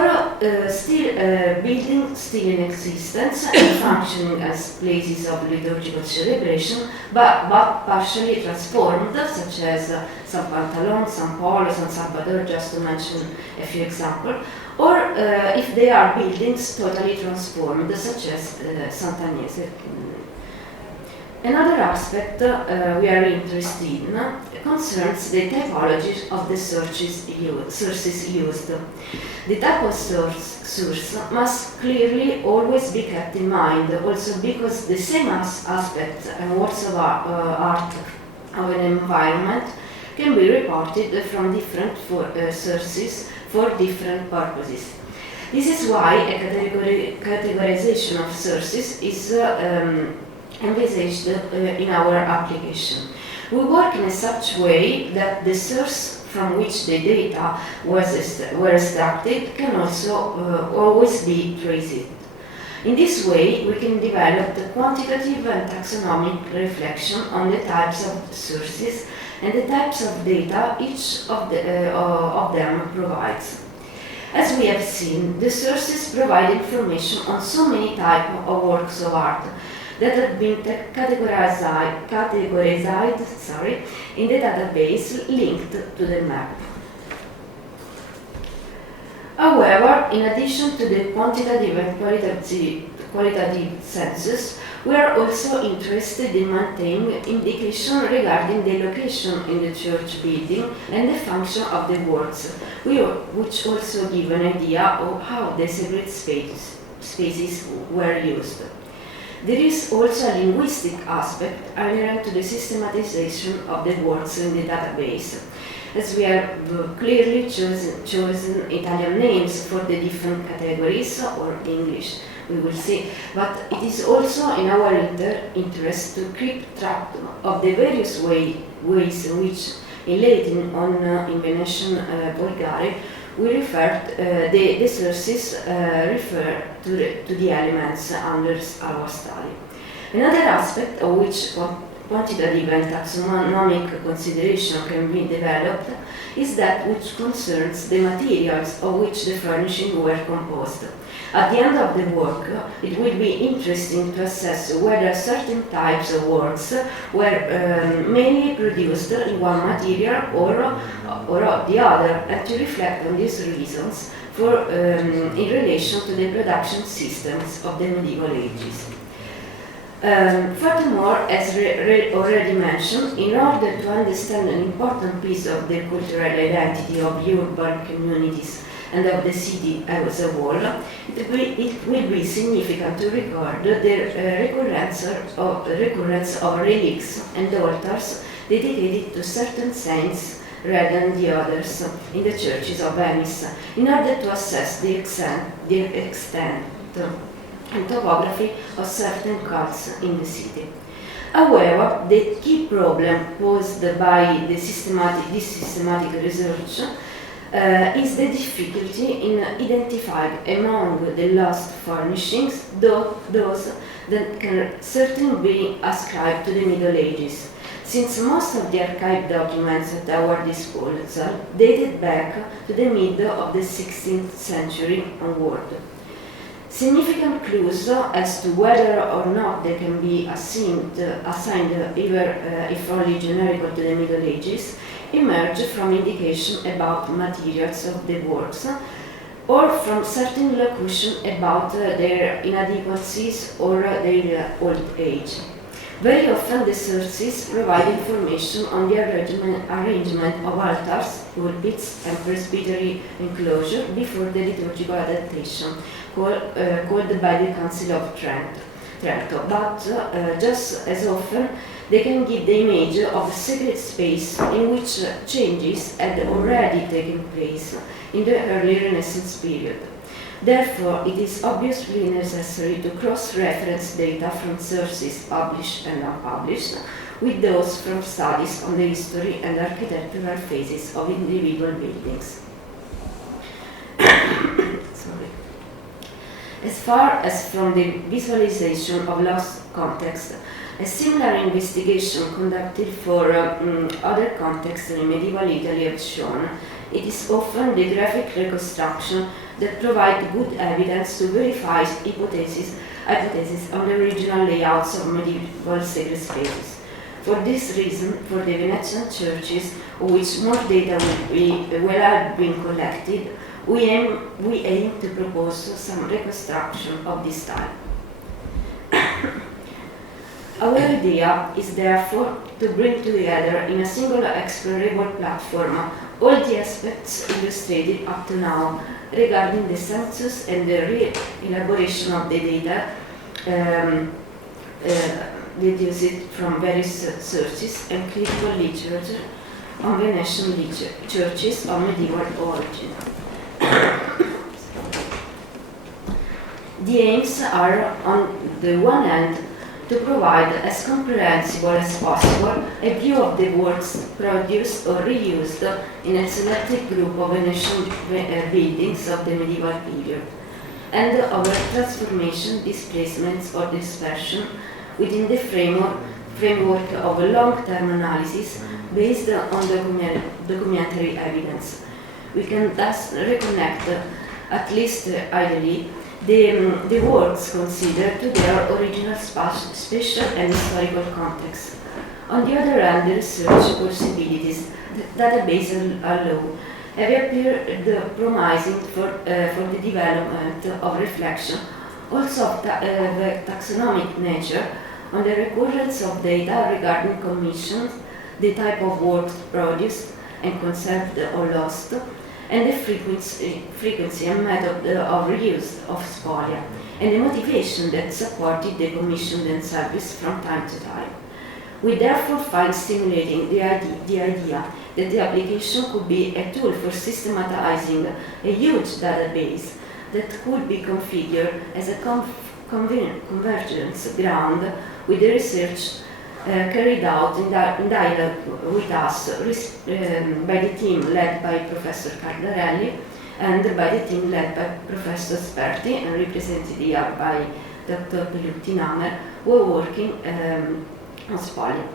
buildings still in existence and functioning as places of liturgical celebration, but partially transformed, such as San Pantalone, San Polo, San Salvador, just to mention a few examples, or if they are buildings totally transformed, such as Sant'Agnese. Another aspect we are interested in concerns the typology of the sources used. The type of source must clearly always be kept in mind, also because the same aspects and works of art of an environment can be reported from different sources for different purposes. This is why a categorization of sources is envisaged in our application. We work in such way that the source from which the data were extracted can also always be traced. In this way, we can develop the quantitative and taxonomic reflection on the types of sources and the types of data each of them provides. As we have seen, the sources provide information on so many types of works of art that have been categorized in the database linked to the map. However, in addition to the quantitative and qualitative senses, we are also interested in maintaining indication regarding the location in the church building and the function of the works, which also give an idea of how the separate spaces were used. There is also a linguistic aspect inherent to the systematization of the words in the database, as we have clearly chosen Italian names for the different categories, or English, we will see, but it is also in our interest to keep track of the various ways in which in Latin in Venetian Bulgarian we refer the sources refer to the elements under our study. Another aspect of which quantitative and taxonomic consideration can be developed is that which concerns the materials of which the furnishings were composed. At the end of the work, it will be interesting to assess whether certain types of works were mainly produced in one material or the other, and to reflect on these reasons in relation to the production systems of the medieval ages. Furthermore, as already mentioned, in order to understand an important piece of the cultural identity of urban communities and of the city as a whole, it will be significant to record the recurrence of relics and altars dedicated to certain saints rather than the others in the churches of Venice, in order to assess the extent and topography of certain cults in the city. However, the key problem posed by this systematic research is the difficulty in identifying among the lost furnishings those that can certainly be ascribed to the Middle Ages, since most of the archived documents at our disposal dated back to the middle of the 16th century onward. Significant clues as to whether or not they can be assigned either if only generic to the Middle Ages emerge from indication about materials of the works or from certain locution about their inadequacies or their old age. Very often the sources provide information on the arrangement of altars, pulpits and presbytery enclosure before the liturgical adaptation called by the Council of Trento, but just as often they can give the image of a sacred space in which changes had already taken place in the early Renaissance period. Therefore, it is obviously necessary to cross-reference data from sources published and unpublished with those from studies on the history and architectural phases of individual buildings. As far as from the visualization of lost context, a similar investigation conducted for other contexts in medieval Italy has shown it is often the graphic reconstruction that provide good evidence to verify hypotheses on the original layouts of medieval sacred spaces. For this reason, for the Venetian churches, of which more data will have been collected, we aim to propose some reconstruction of this type. Our idea is therefore to bring together in a single explorable platform all the aspects illustrated up to now regarding the census and the re-elaboration of the data deduced from various sources and critical literature on Venetian churches of medieval origin. The aims are, on the one hand, to provide as comprehensible as possible a view of the works produced or reused in a selected group of Venetian buildings of the medieval period, and of their transformation, displacements or dispersion within the framework of a long-term analysis based on documentary evidence. We can thus reconnect, at least ideally, the works considered to their original spatial and historical context. On the other hand, the research possibilities that database allow have appeared promising for the development of reflection, also of taxonomic nature, on the recurrence of data regarding commissions, the type of works produced and conserved or lost, and the frequency and method of reuse of spolia, and the motivation that supported the commission and service from time to time. We therefore find stimulating the idea that the application could be a tool for systematizing a huge database that could be configured as a convergence ground with the research carried out in dialogue with us by the team led by Professor Cardarelli and by the team led by Professor Sperti and represented here by Dr. Pellutti-Namer, who are working on spolia.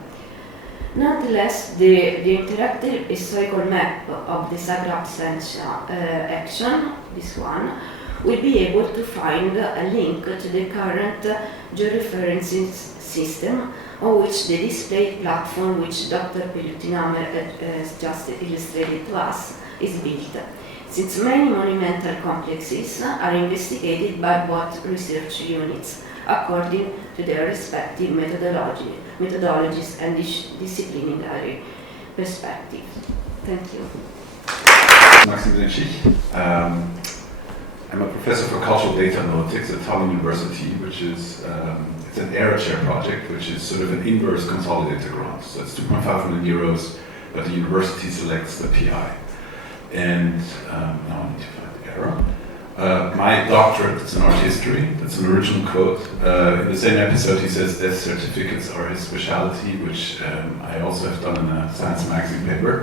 Nonetheless, the interactive historical map of the Sacra Absentia action, this one, will be able to find a link to the current georeferencing system on which the display platform, which Dr. Pellutti-Namer has just illustrated to us, is built, since many monumental complexes are investigated by both research units according to their respective methodologies and disciplinary perspectives. Thank you. Maxim Zenchich. I'm a professor for cultural data analytics at Tallinn University, which is it's an ERA chair project, which is sort of an inverse consolidator grant. So it's 2.5 million euros but the university selects the PI. And now I need to find the error. My doctorate is in art history. That's an original quote. In the same episode, he says death certificates are his specialty, which I also have done in a Science magazine paper.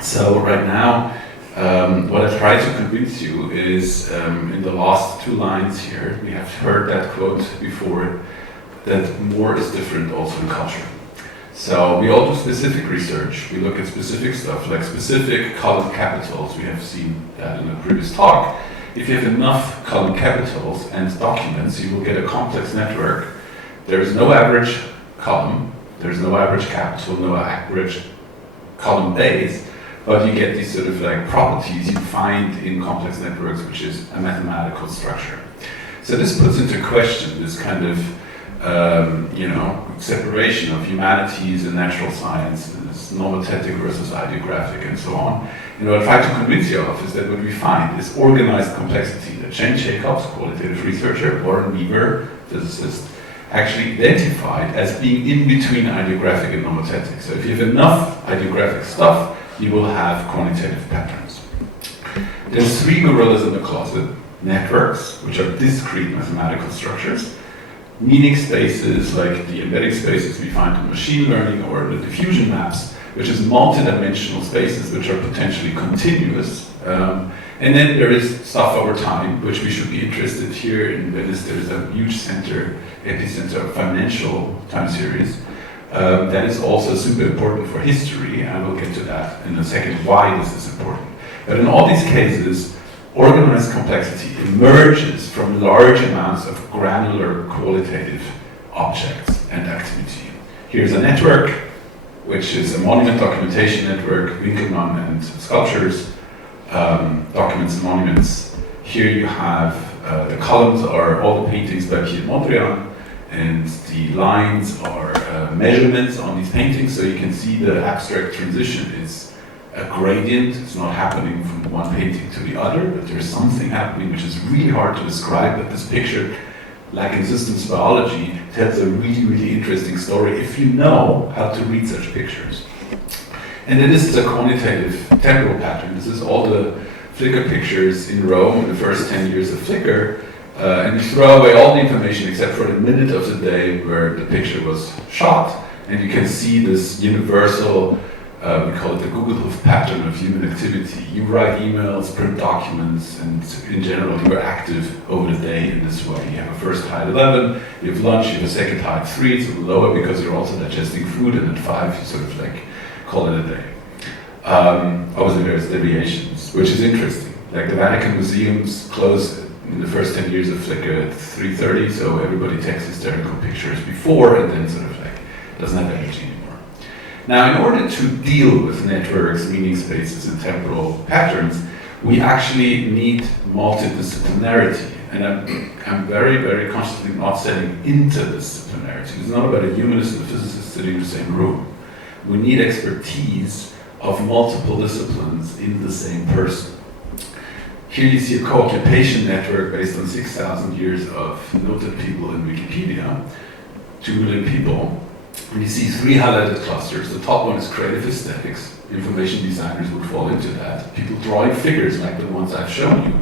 So right now, what I try to convince you is in the last 2 lines here, we have heard that quote before, that more is different also in culture. So we all do specific research. We look at specific stuff, like specific column capitals. We have seen that in a previous talk. If you have enough column capitals and documents, you will get a complex network. There is no average column, there's no average capital, no average column base, but you get these sort of like properties you find in complex networks, which is a mathematical structure. So this puts into question this kind of separation of humanities and natural science, and this nomothetic versus ideographic and so on. And what I try to convince you of is that what we find is organized complexity that Chen Jacobs, qualitative researcher, Warren Weaver, physicist, actually identified as being in between ideographic and nomothetic. So if you have enough ideographic stuff, you will have quantitative patterns. There's 3 gorillas in the closet: networks, which are discrete mathematical structures; meaning spaces, like the embedding spaces we find in machine learning, or the diffusion maps, which is multi-dimensional spaces which are potentially continuous. And then there is stuff over time, which we should be interested here in Venice. There's a huge epicenter of financial time series. That is also super important for history, and I will get to that in a second, why this is important. But in all these cases, organized complexity emerges from large amounts of granular qualitative objects and activity. Here's a network, which is a monument documentation network, Winkelmann and sculptures, documents and monuments. Here you have, the columns are all the paintings by Piet Mondrian, and the lines are measurements on these paintings, so you can see the abstract transition is a gradient. It's not happening from one painting to the other, but there's something happening which is really hard to describe. But this picture, like in systems biology, tells a really, really interesting story if you know how to read such pictures. And then this is a quantitative temporal pattern. This is all the Flickr pictures in Rome in the first 10 years of Flickr. And you throw away all the information except for the minute of the day where the picture was shot, and you can see this universal, we call it the Google Hoof pattern of human activity. You write emails, print documents, and in general you are active over the day in this way. You have a first high at 11, you have lunch, you have a second high at 3, it's a little lower because you're also digesting food, and at 5 you sort of like call it a day. Obviously there's deviations, which is interesting. Like the Vatican museums close in the first 10 years of Flickr at 3:30, so everybody takes hysterical pictures before and then sort of like doesn't have energy anymore. Now, in order to deal with networks, meaning spaces, and temporal patterns, we actually need multidisciplinarity. And I'm very, very consciously not setting interdisciplinarity. It's not about a humanist and a physicist sitting in the same room. We need expertise of multiple disciplines in the same person. Here you see a co-occupation network based on 6,000 years of noted people in Wikipedia, 2 million people. And you see 3 highlighted clusters. The top one is creative aesthetics. Information designers would fall into that. People drawing figures like the ones I've shown you.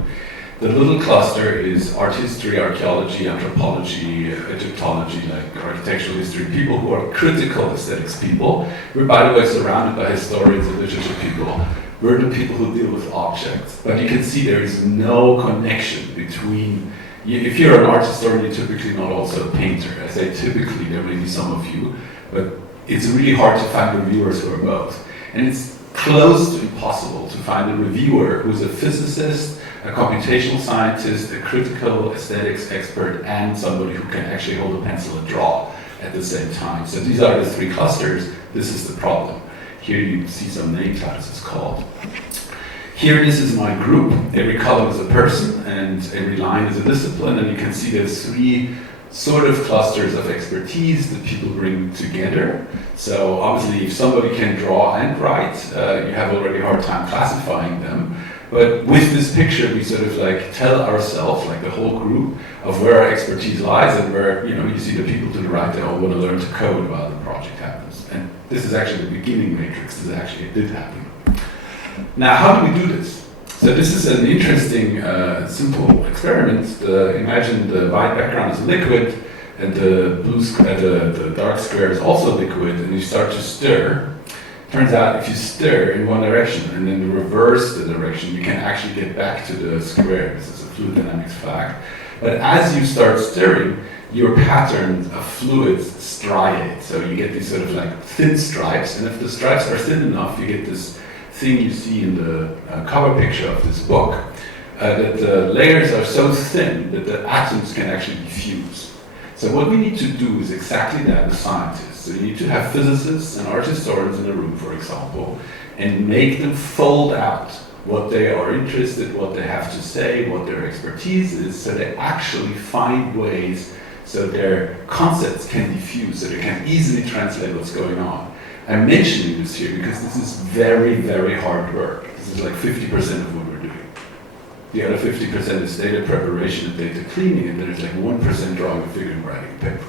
The little cluster is art history, archaeology, anthropology, Egyptology, like architectural history, people who are critical aesthetics people. We're, by the way, surrounded by historians and literature people. We're the people who deal with objects. But you can see there is no connection between, if you're an art historian, you're typically not also a painter. I say typically, there may be some of you, but it's really hard to find reviewers who are both. And it's close to impossible to find a reviewer who's a physicist, a computational scientist, a critical aesthetics expert, and somebody who can actually hold a pencil and draw at the same time. So these are the 3 clusters. This is the problem. Here you see some name tags it's called. Here, this is my group. Every column is a person, and every line is a discipline, and you can see there's 3 sort of clusters of expertise that people bring together. So obviously, if somebody can draw and write, you have already a hard time classifying them. But with this picture, we sort of like tell ourselves, like the whole group, of where our expertise lies, and where, you see the people to the right, they all want to learn to code while the project happens. And This is actually the beginning matrix. This actually did happen. Now, how do we do this? So this is an interesting, simple experiment. Imagine the white background is liquid, and the dark square is also liquid, and you start to stir. Turns out if you stir in one direction and then reverse the direction, you can actually get back to the square. This is a fluid dynamics fact. But as you start stirring, your pattern of fluids striate. So you get these sort of like thin stripes, and if the stripes are thin enough, you get this thing you see in the cover picture of this book, that the layers are so thin that the atoms can actually diffuse. So what we need to do is exactly that with scientists. So you need to have physicists and art historians in a room, for example, and make them fold out what they are interested, what they have to say, what their expertise is, so they actually find ways so their concepts can diffuse, so they can easily translate what's going on. I'm mentioning this here because this is very, very hard work. This is like 50% of what we're doing. The other 50% is data preparation and data cleaning, and then it's like 1% drawing a figure and writing a paper.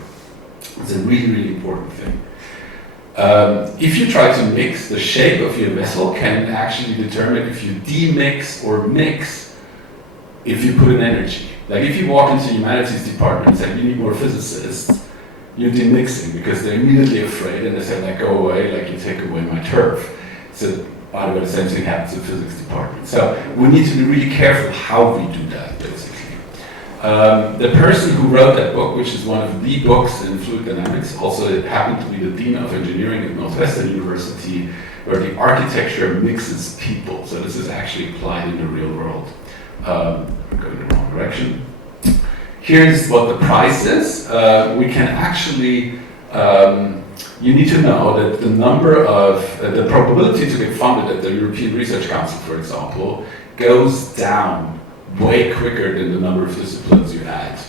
It's a really, really important thing. If you try to mix, the shape of your vessel can actually determine if you demix or mix if you put in energy. Like if you walk into the humanities department and say, you need more physicists, you're demixing because they're immediately afraid and they say, like, go away, like you take away my turf. So, by the way, the same thing happens in the physics department. So we need to be really careful how we do that, basically. The person who wrote that book, which is one of the books in fluid dynamics, also happened to be the dean of engineering at Northwestern University, where the architecture mixes people. So this is actually applied in the real world. We're going in the wrong direction. Here's what the price is. We can actually, you need to know that the number of, the probability to get funded at the European Research Council, for example, goes down way quicker than the number of disciplines you add.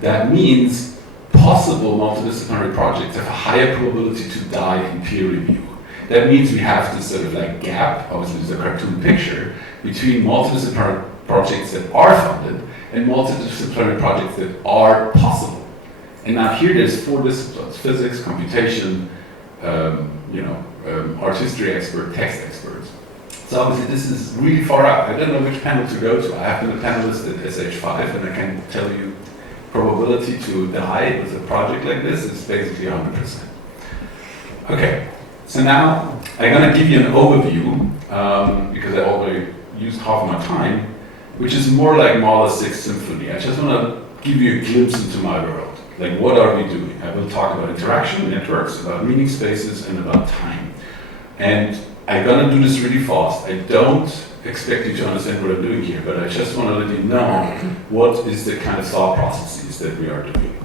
That means possible multidisciplinary projects have a higher probability to die in peer review. That means we have this sort of like gap, obviously there's a cartoon picture, between multidisciplinary projects that are funded and multidisciplinary projects that are possible. And now here there's 4 disciplines: physics, computation, art history expert, text experts. So obviously this is really far out. I don't know which panel to go to. I have been a panelist at SH5 and I can tell you probability to die with a project like this is basically 100%. Okay, so now I'm going to give you an overview because I already used half of my time, which is more like Mahler's Sixth Symphony. I just want to give you a glimpse into my world. Like, what are we doing? I will talk about interaction, networks, about meaning spaces, and about time. And I'm going to do this really fast. I don't expect you to understand what I'm doing here, but I just want to let you know what is the kind of thought processes that we are doing.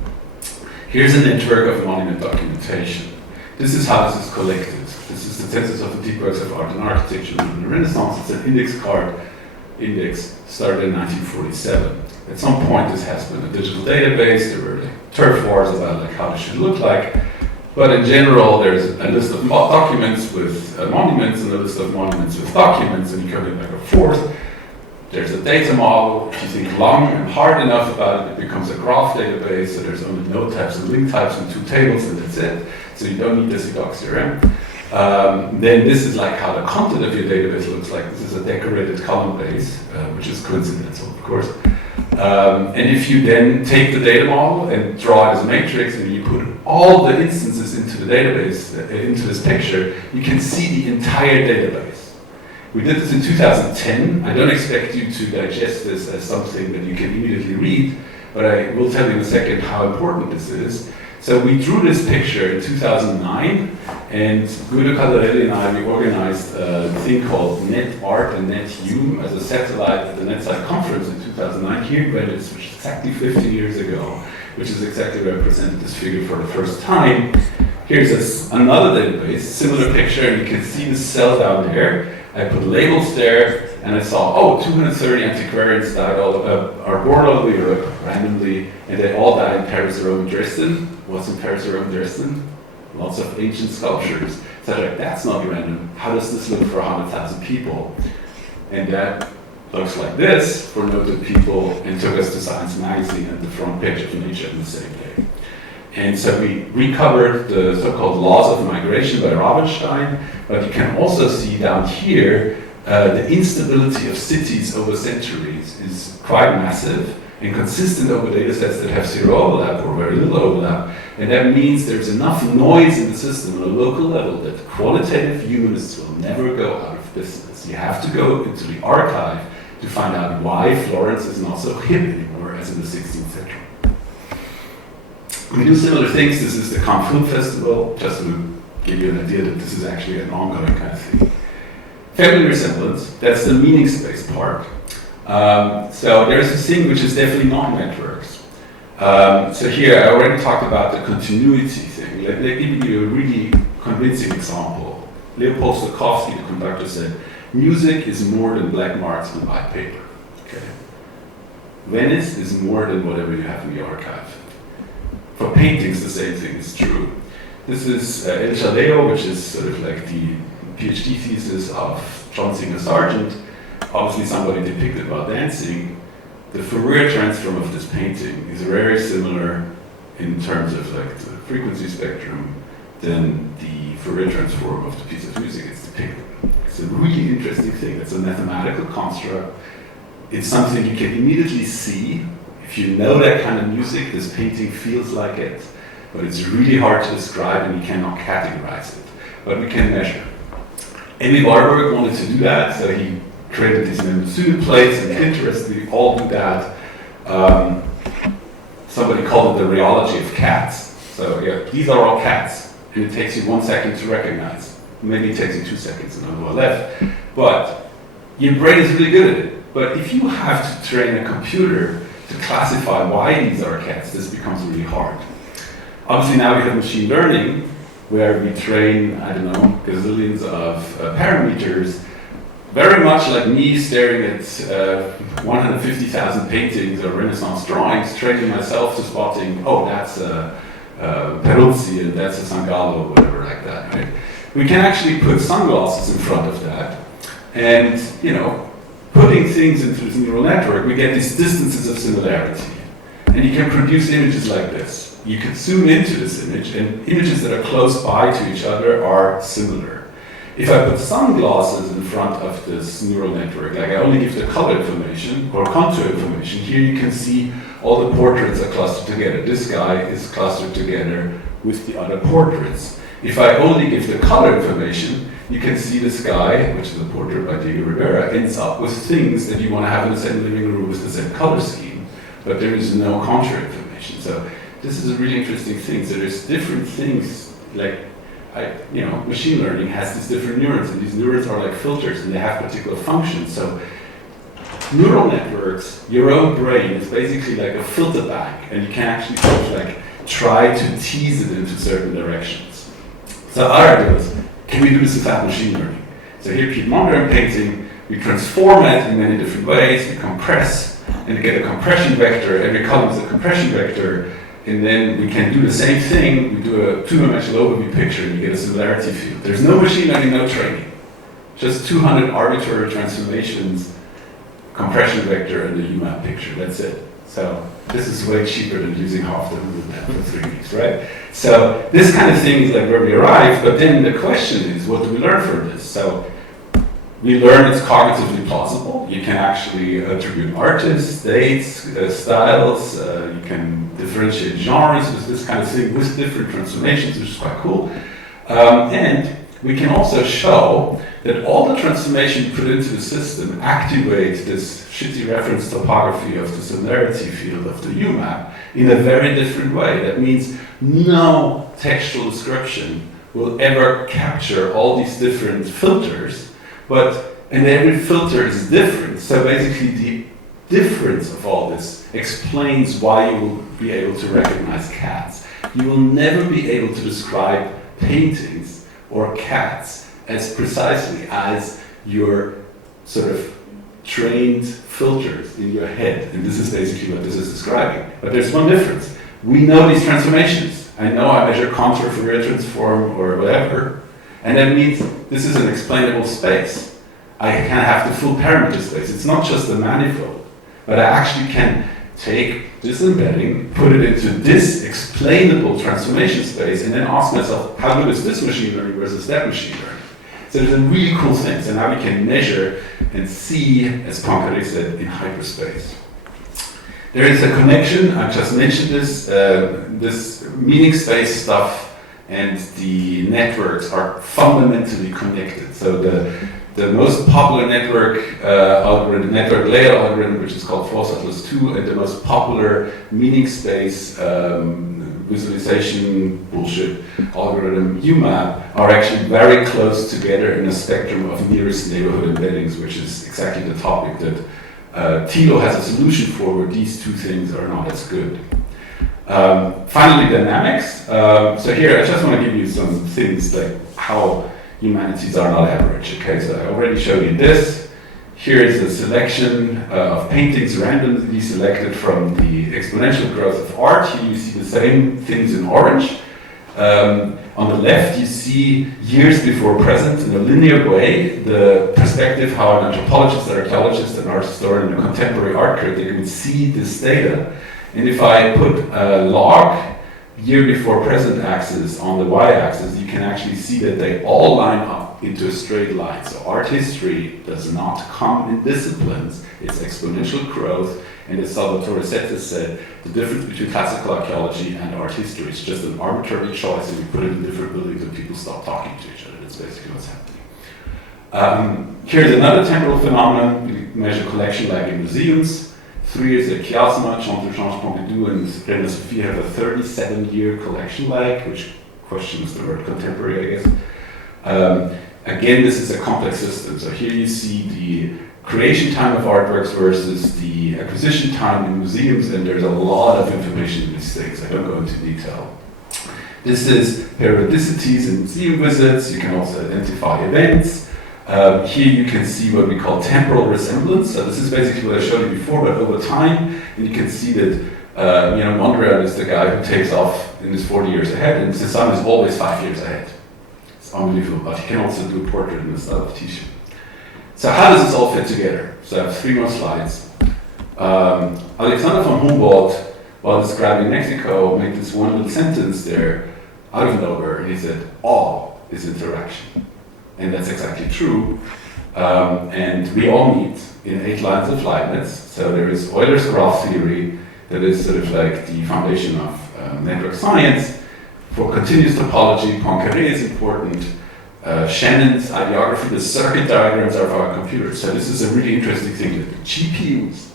Here's a network of monument documentation. This is how this is collected. This is the census of the deep works of art and architecture in the Renaissance. It's an index card. Index started in 1947. At some point this has been a digital database. There were like turf wars about like how it should look like. But in general, there's a list of documents with monuments and a list of monuments with documents, and you come in back and forth. There's a data model. If you think long and hard enough about it, it becomes a graph database. So there's only node types and link types and 2 tables, and that's it. So you don't need this docs theorem. Then this is like how the content of your database looks like. This is a decorated column base, which is coincidental, of course. And if you then take the data model and draw it as a matrix and you put all the instances into the database, into this picture, you can see the entire database. We did this in 2010. I don't expect you to digest this as something that you can immediately read, but I will tell you in a second how important this is. So we drew this picture in 2009, and Guido Caldarelli and I, we organized a thing called Net Art and Net Hume as a satellite at the NetSite conference in 2009 here in Venice, which is exactly 15 years ago, which is exactly where I presented this figure for the first time. Here's another database, similar picture, and you can see the cell down there. I put labels there, and I saw, 230 antiquarians died are born all over Europe randomly, and they all died in Paris, Rome, and Dresden. What's in Paris, Rome, and Dresden? Lots of ancient sculptures. So I'm like, that's not random. How does this look for 100,000 people? And that looks like this for noted people, and took us to Science Magazine at the front page of Nature in the same day. And so we recovered the so-called laws of migration by Rabenstein, but you can also see down here the instability of cities over centuries is quite massive and consistent over data sets that have zero overlap or very little overlap. And that means there's enough noise in the system on a local level that qualitative humanists will never go out of business. You have to go into the archive to find out why Florence is not so hip anymore as in the 16th century. We do similar things. This is the Cannes Film Festival, just to give you an idea that this is actually an ongoing kind of thing. Family resemblance, that's the meaning space part. So there's this thing which is definitely non-networks. So here I already talked about the continuity thing. Let me give you a really convincing example. Leopold Stokowski, the conductor, said, music is more than black marks on white paper. Okay. Venice is more than whatever you have in the archive. For paintings, the same thing is true. This is El Chaleo, which is sort of like the PhD thesis of John Singer Sargent. Obviously somebody depicted while dancing. The Fourier transform of this painting is very similar in terms of like the frequency spectrum than the Fourier transform of the piece of music it's depicted. It's a really interesting thing. It's a mathematical construct. It's something you can immediately see. If you know that kind of music, this painting feels like it, but it's really hard to describe and you cannot categorize it, but we can measure. Emmy Warburg wanted to do that, so he created these pseudo plates, and interestingly, all do that. Somebody called it the rheology of cats. So yeah, these are all cats, and it takes you 1 second to recognize. Maybe it takes you 2 seconds on the lower left, but your brain is really good at it. But if you have to train a computer to classify why these are cats, this becomes really hard. Obviously now we have machine learning, where we train, I don't know, gazillions of parameters, very much like me staring at 150,000 paintings or Renaissance drawings, training myself to spotting, oh, that's a Peruzzi and that's a Sangallo or whatever like that, right? We can actually put sunglasses in front of that, and, you know, putting things into this neural network, we get these distances of similarity. And you can produce images like this. You can zoom into this image, and images that are close by to each other are similar. If I put sunglasses in front of this neural network, like I only give the color information or contour information, here you can see all the portraits are clustered together. This guy is clustered together with the other portraits. If I only give the color information, you can see this guy, which is a portrait by Diego Rivera, ends up with things that you want to have in the same living room with the same color scheme, but there is no contour information. So this is a really interesting thing. So there's different things, like, machine learning has these different neurons, and these neurons are like filters, and they have particular functions. So neural networks, your own brain is basically like a filter bank, and you can actually sort of like try to tease it into certain directions. So our idea was, can we do this without machine learning? So here, Piet Mondrian painting, we transform it in many different ways, we compress, and we get a compression vector, every column is a compression vector, and then we can do the same thing, we do a two-dimensional overview picture, and you get a similarity field. There's no machine learning, no training. Just 200 arbitrary transformations, compression vector, and a UMAP picture, that's it. So this is way cheaper than using half the map for 3 weeks, right? So this kind of thing is like where we arrive, but then the question is, what do we learn from this? So we learn it's cognitively plausible. You can actually attribute artists, dates, styles, you can differentiate genres with this kind of thing, with different transformations, which is quite cool. And we can also show that all the transformation you put into the system activate this shitty reference topography of the similarity field of the UMAP in a very different way. That means no textual description will ever capture all these different filters, and every filter is different. So basically the difference of all this explains why you will be able to recognize cats. You will never be able to describe paintings or cats as precisely as your sort of trained filters in your head. And this is basically what this is describing. But there's one difference. We know these transformations. I know I measure contour, Fourier transform, or whatever. And that means this is an explainable space. I can have the full parameter space. It's not just a manifold, but I actually can take this embedding, put it into this explainable transformation space, and then ask myself, how good is this machine learning versus that machine learning? So there's a really cool thing. So now we can measure and see, as Poincaré said, in hyperspace. There is a connection, I just mentioned this, this meaning space stuff and the networks are fundamentally connected. So the most popular network algorithm, network layer algorithm, which is called Force Atlas 2, and the most popular meaning space visualization bullshit algorithm, UMAP, are actually very close together in a spectrum of nearest neighborhood embeddings, which is exactly the topic that Thilo has a solution for, where these two things are not as good. Finally, dynamics. So here I just want to give you some things like how humanities are not average. Okay, so I already showed you this. Here is a selection of paintings randomly selected from the exponential growth of art. Here you see the same things in orange. On the left you see years before present in a linear way the perspective how an anthropologist, an archaeologist, an art historian, and a contemporary art critic would see this data. And if I put a log year before present axis on the y-axis, you can actually see that they all line up into a straight line. So art history does not come in disciplines, it's exponential growth, and as Salvatore Sette said, the difference between classical archaeology and art history is just an arbitrary choice, and we put it in different buildings and people stop talking to each other. That's basically what's happening. Here's another temporal phenomenon. We measure collection lag in museums. 3 years at Chiasma, Jean Pompidou, and René Sophie have a 37-year collection lag, which questions the word contemporary, I guess. Again, this is a complex system. So here you see the creation time of artworks versus the acquisition time in museums, and there's a lot of information in these things. I don't go into detail. This is periodicities in museum visits. You can also identify events. Here you can see what we call temporal resemblance. So this is basically what I showed you before, but over time, and you can see that Mondrian is the guy who takes off and is 40 years ahead, and Cézanne is always 5 years ahead. It's unbelievable, but he can also do a portrait in the style of Titian. So how does this all fit together? So I have 3 more slides. Alexander von Humboldt, while describing Mexico, made this one little sentence there out of nowhere, and he said, all is interaction. And that's exactly true. And we all meet in 8 lines of Leibniz. So there is Euler's graph theory, that is sort of like the foundation of network science. For continuous topology, Poincaré is important. Shannon's ideography, the circuit diagrams are of our computers. So this is a really interesting thing, that the GPUs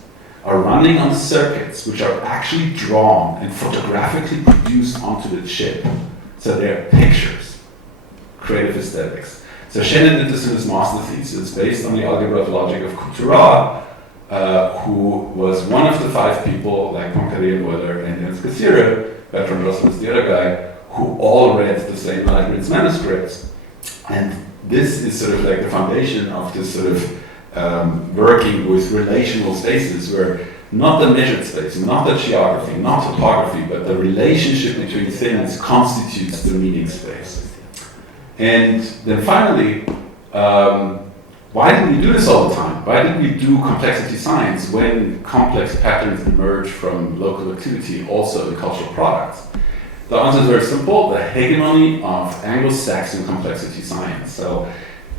are running on circuits which are actually drawn and photographically produced onto the chip. So they're pictures, creative aesthetics. So Shannon did this in his master thesis based on the algebra of logic of Couturat, who was one of the 5 people, like Poincaré and Euler and Jens Cassirer, Bertrand Russell is the other guy, who all read the same Leibniz manuscripts. And this is sort of like the foundation of this sort of working with relational spaces, where not the measured space, not the geography, not topography, but the relationship between things constitutes the meaning space. And then finally, why did we do this all the time? Why did we do complexity science when complex patterns emerge from local activity also in cultural products? The answer is very simple: the hegemony of Anglo-Saxon complexity science. So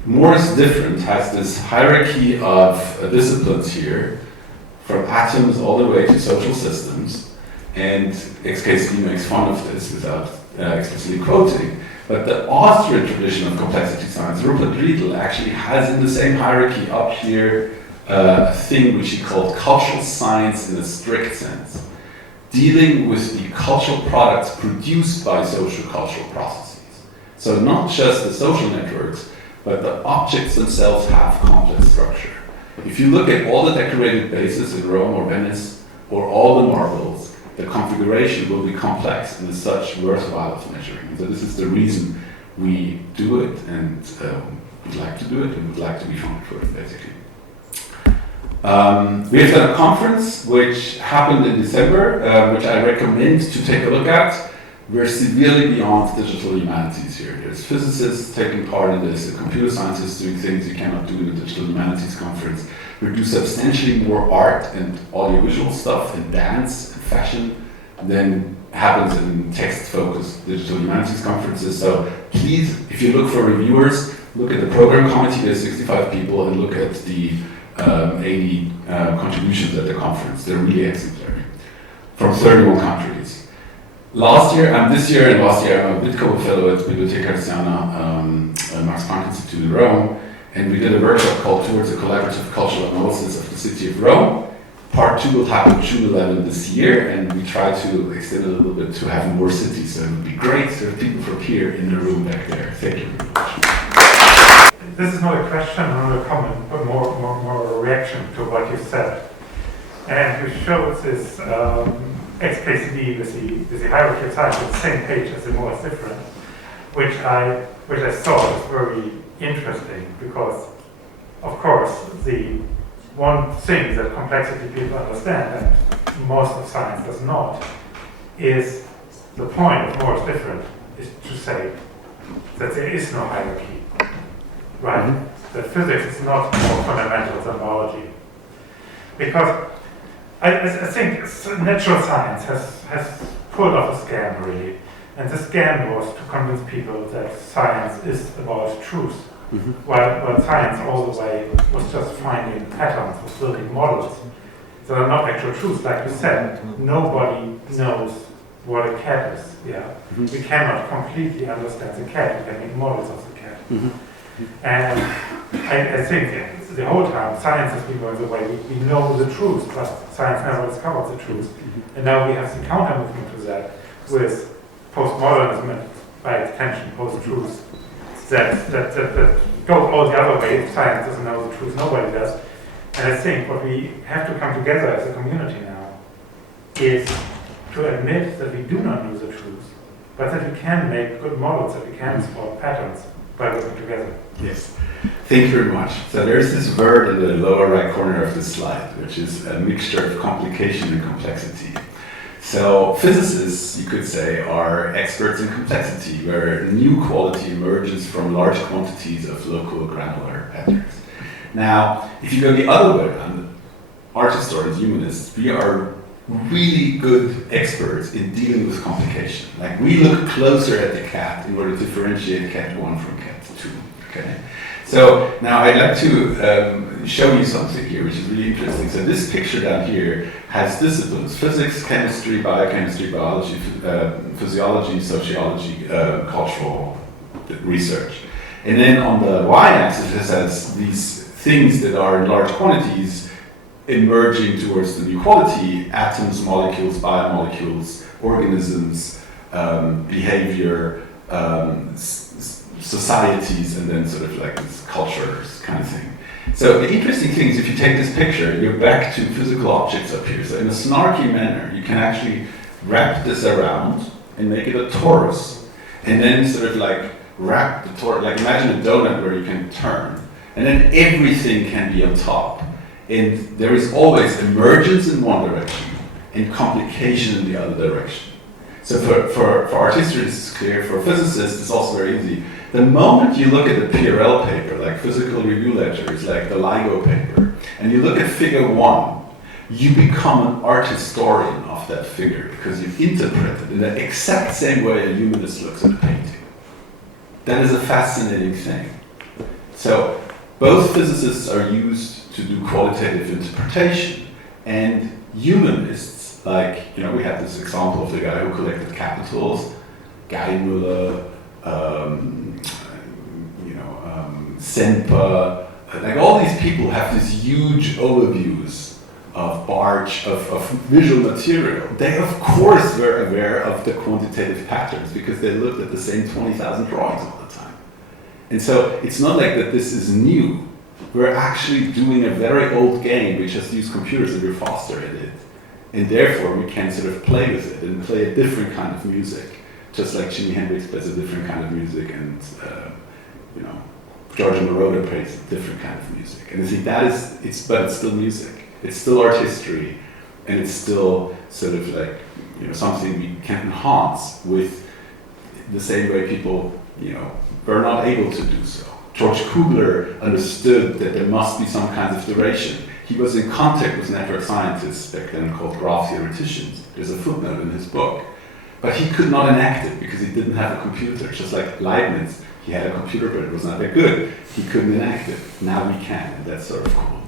Morse Different has this hierarchy of disciplines here, from atoms all the way to social systems, and XKCD makes fun of this without explicitly quoting. But the Austrian tradition of complexity science, Rupert Riedel, actually has in the same hierarchy up here a thing which he called cultural science in a strict sense, dealing with the cultural products produced by social cultural processes. So not just the social networks, but the objects themselves have complex structure. If you look at all the decorated bases in Rome or Venice, or all the marbles, the configuration will be complex and is such worthwhile of measuring. So this is the reason we do it, and we'd like to do it, and would like to be funded for it, basically. We have done a conference which happened in December, which I recommend to take a look at. we're severely beyond digital humanities here. There's physicists taking part in this, and computer scientists doing things you cannot do in a digital humanities conference. We do substantially more art and audiovisual stuff and dance and fashion than happens in text-focused digital humanities conferences. So please, if you look for reviewers, look at the program committee, there's 65 people, and look at the 80 contributions at the conference. They're really exemplary from 31 countries. Last year, this year and last year, I'm a Bitco fellow at Bibliotheca Artigiana, Max Planck Institute in Rome, and we did a workshop called Towards a Collaborative Cultural Analysis of the City of Rome. Part 2 will happen June 11 this year, and we try to extend it a little bit to have more cities, so it would be great to have people from here in the room back there. Thank you very much. This is not a question or not a comment, but more a reaction to what you said. And you showed this XKCD with the hierarchy of science on the same page as the most different, which I thought was very interesting, because of course the one thing that complexity people understand, and most of science does not, is the point of more is different is to say that there is no hierarchy, right? Mm-hmm. That physics is not more fundamental than biology, because I think natural science has pulled off a scam, really, and the scam was to convince people that science is about truth, mm-hmm. while science all the way was just finding patterns, was building models that are not actual truths. Like you said, nobody knows what a cat is. Yeah, mm-hmm. We cannot completely understand the cat. We can make models of the cat, mm-hmm. And I think the whole time science has been going the way we know the truth, but science never discovered the truth. Mm-hmm. And now we have the counter movement to that with postmodernism and by extension post-truth that go all the other way. If science doesn't know the truth, nobody does. And I think what we have to come together as a community now is to admit that we do not know the truth, but that we can make good models, that we can spot patterns by working together. Yes, thank you very much. So there's this word in the lower right corner of the slide, which is a mixture of complication and complexity. So physicists, you could say, are experts in complexity, where new quality emerges from large quantities of local granular patterns. Now, if you go the other way around, art historians, humanists, we are really good experts in dealing with complication. Like, we look closer at the cat in order to differentiate cat 1 from cat 2. Okay? So now I'd like to show you something here, which is really interesting. So this picture down here has disciplines: physics, chemistry, biochemistry, biology, physiology, sociology, cultural research. And then on the y-axis it has these things that are in large quantities emerging towards the new quality: atoms, molecules, biomolecules, organisms, behavior, societies, and then sort of like this cultures kind of thing. So the interesting thing is, if you take this picture, you're back to physical objects up here. So in a snarky manner, you can actually wrap this around and make it a torus, and then sort of like wrap the torus, like imagine a donut where you can turn, and then everything can be on top. And there is always emergence in one direction and complication in the other direction. So for art history, this is clear. For physicists, it's also very easy. The moment you look at the PRL paper, like Physical Review Lectures, like the LIGO paper, and you look at figure 1, you become an art historian of that figure, because you interpret it in the exact same way a humanist looks at a painting. That is a fascinating thing. So both physicists are used to do qualitative interpretation, and humanists, like, we have this example of the guy who collected capitals, Guy Müller, Semper, like all these people have these huge overviews of Bartsch, of visual material. They of course were aware of the quantitative patterns because they looked at the same 20,000 drawings all the time. And so it's not like that this is new. We're actually doing a very old game. We just use computers and we're faster at it. And therefore we can sort of play with it and play a different kind of music. Just like Jimi Hendrix plays a different kind of music, and Giorgio Moroder plays a different kind of music. And I think that is, but it's still music. It's still art history, and it's still sort of like, you know, something we can enhance with the same way people, you know, were not able to do so. George Kugler understood that there must be some kind of duration. He was in contact with network scientists back then called graph theoreticians. There's a footnote in his book. But he could not enact it because he didn't have a computer, just like Leibniz. He had a computer, but it was not that good. He couldn't enact it. Now we can, and that's sort of cool.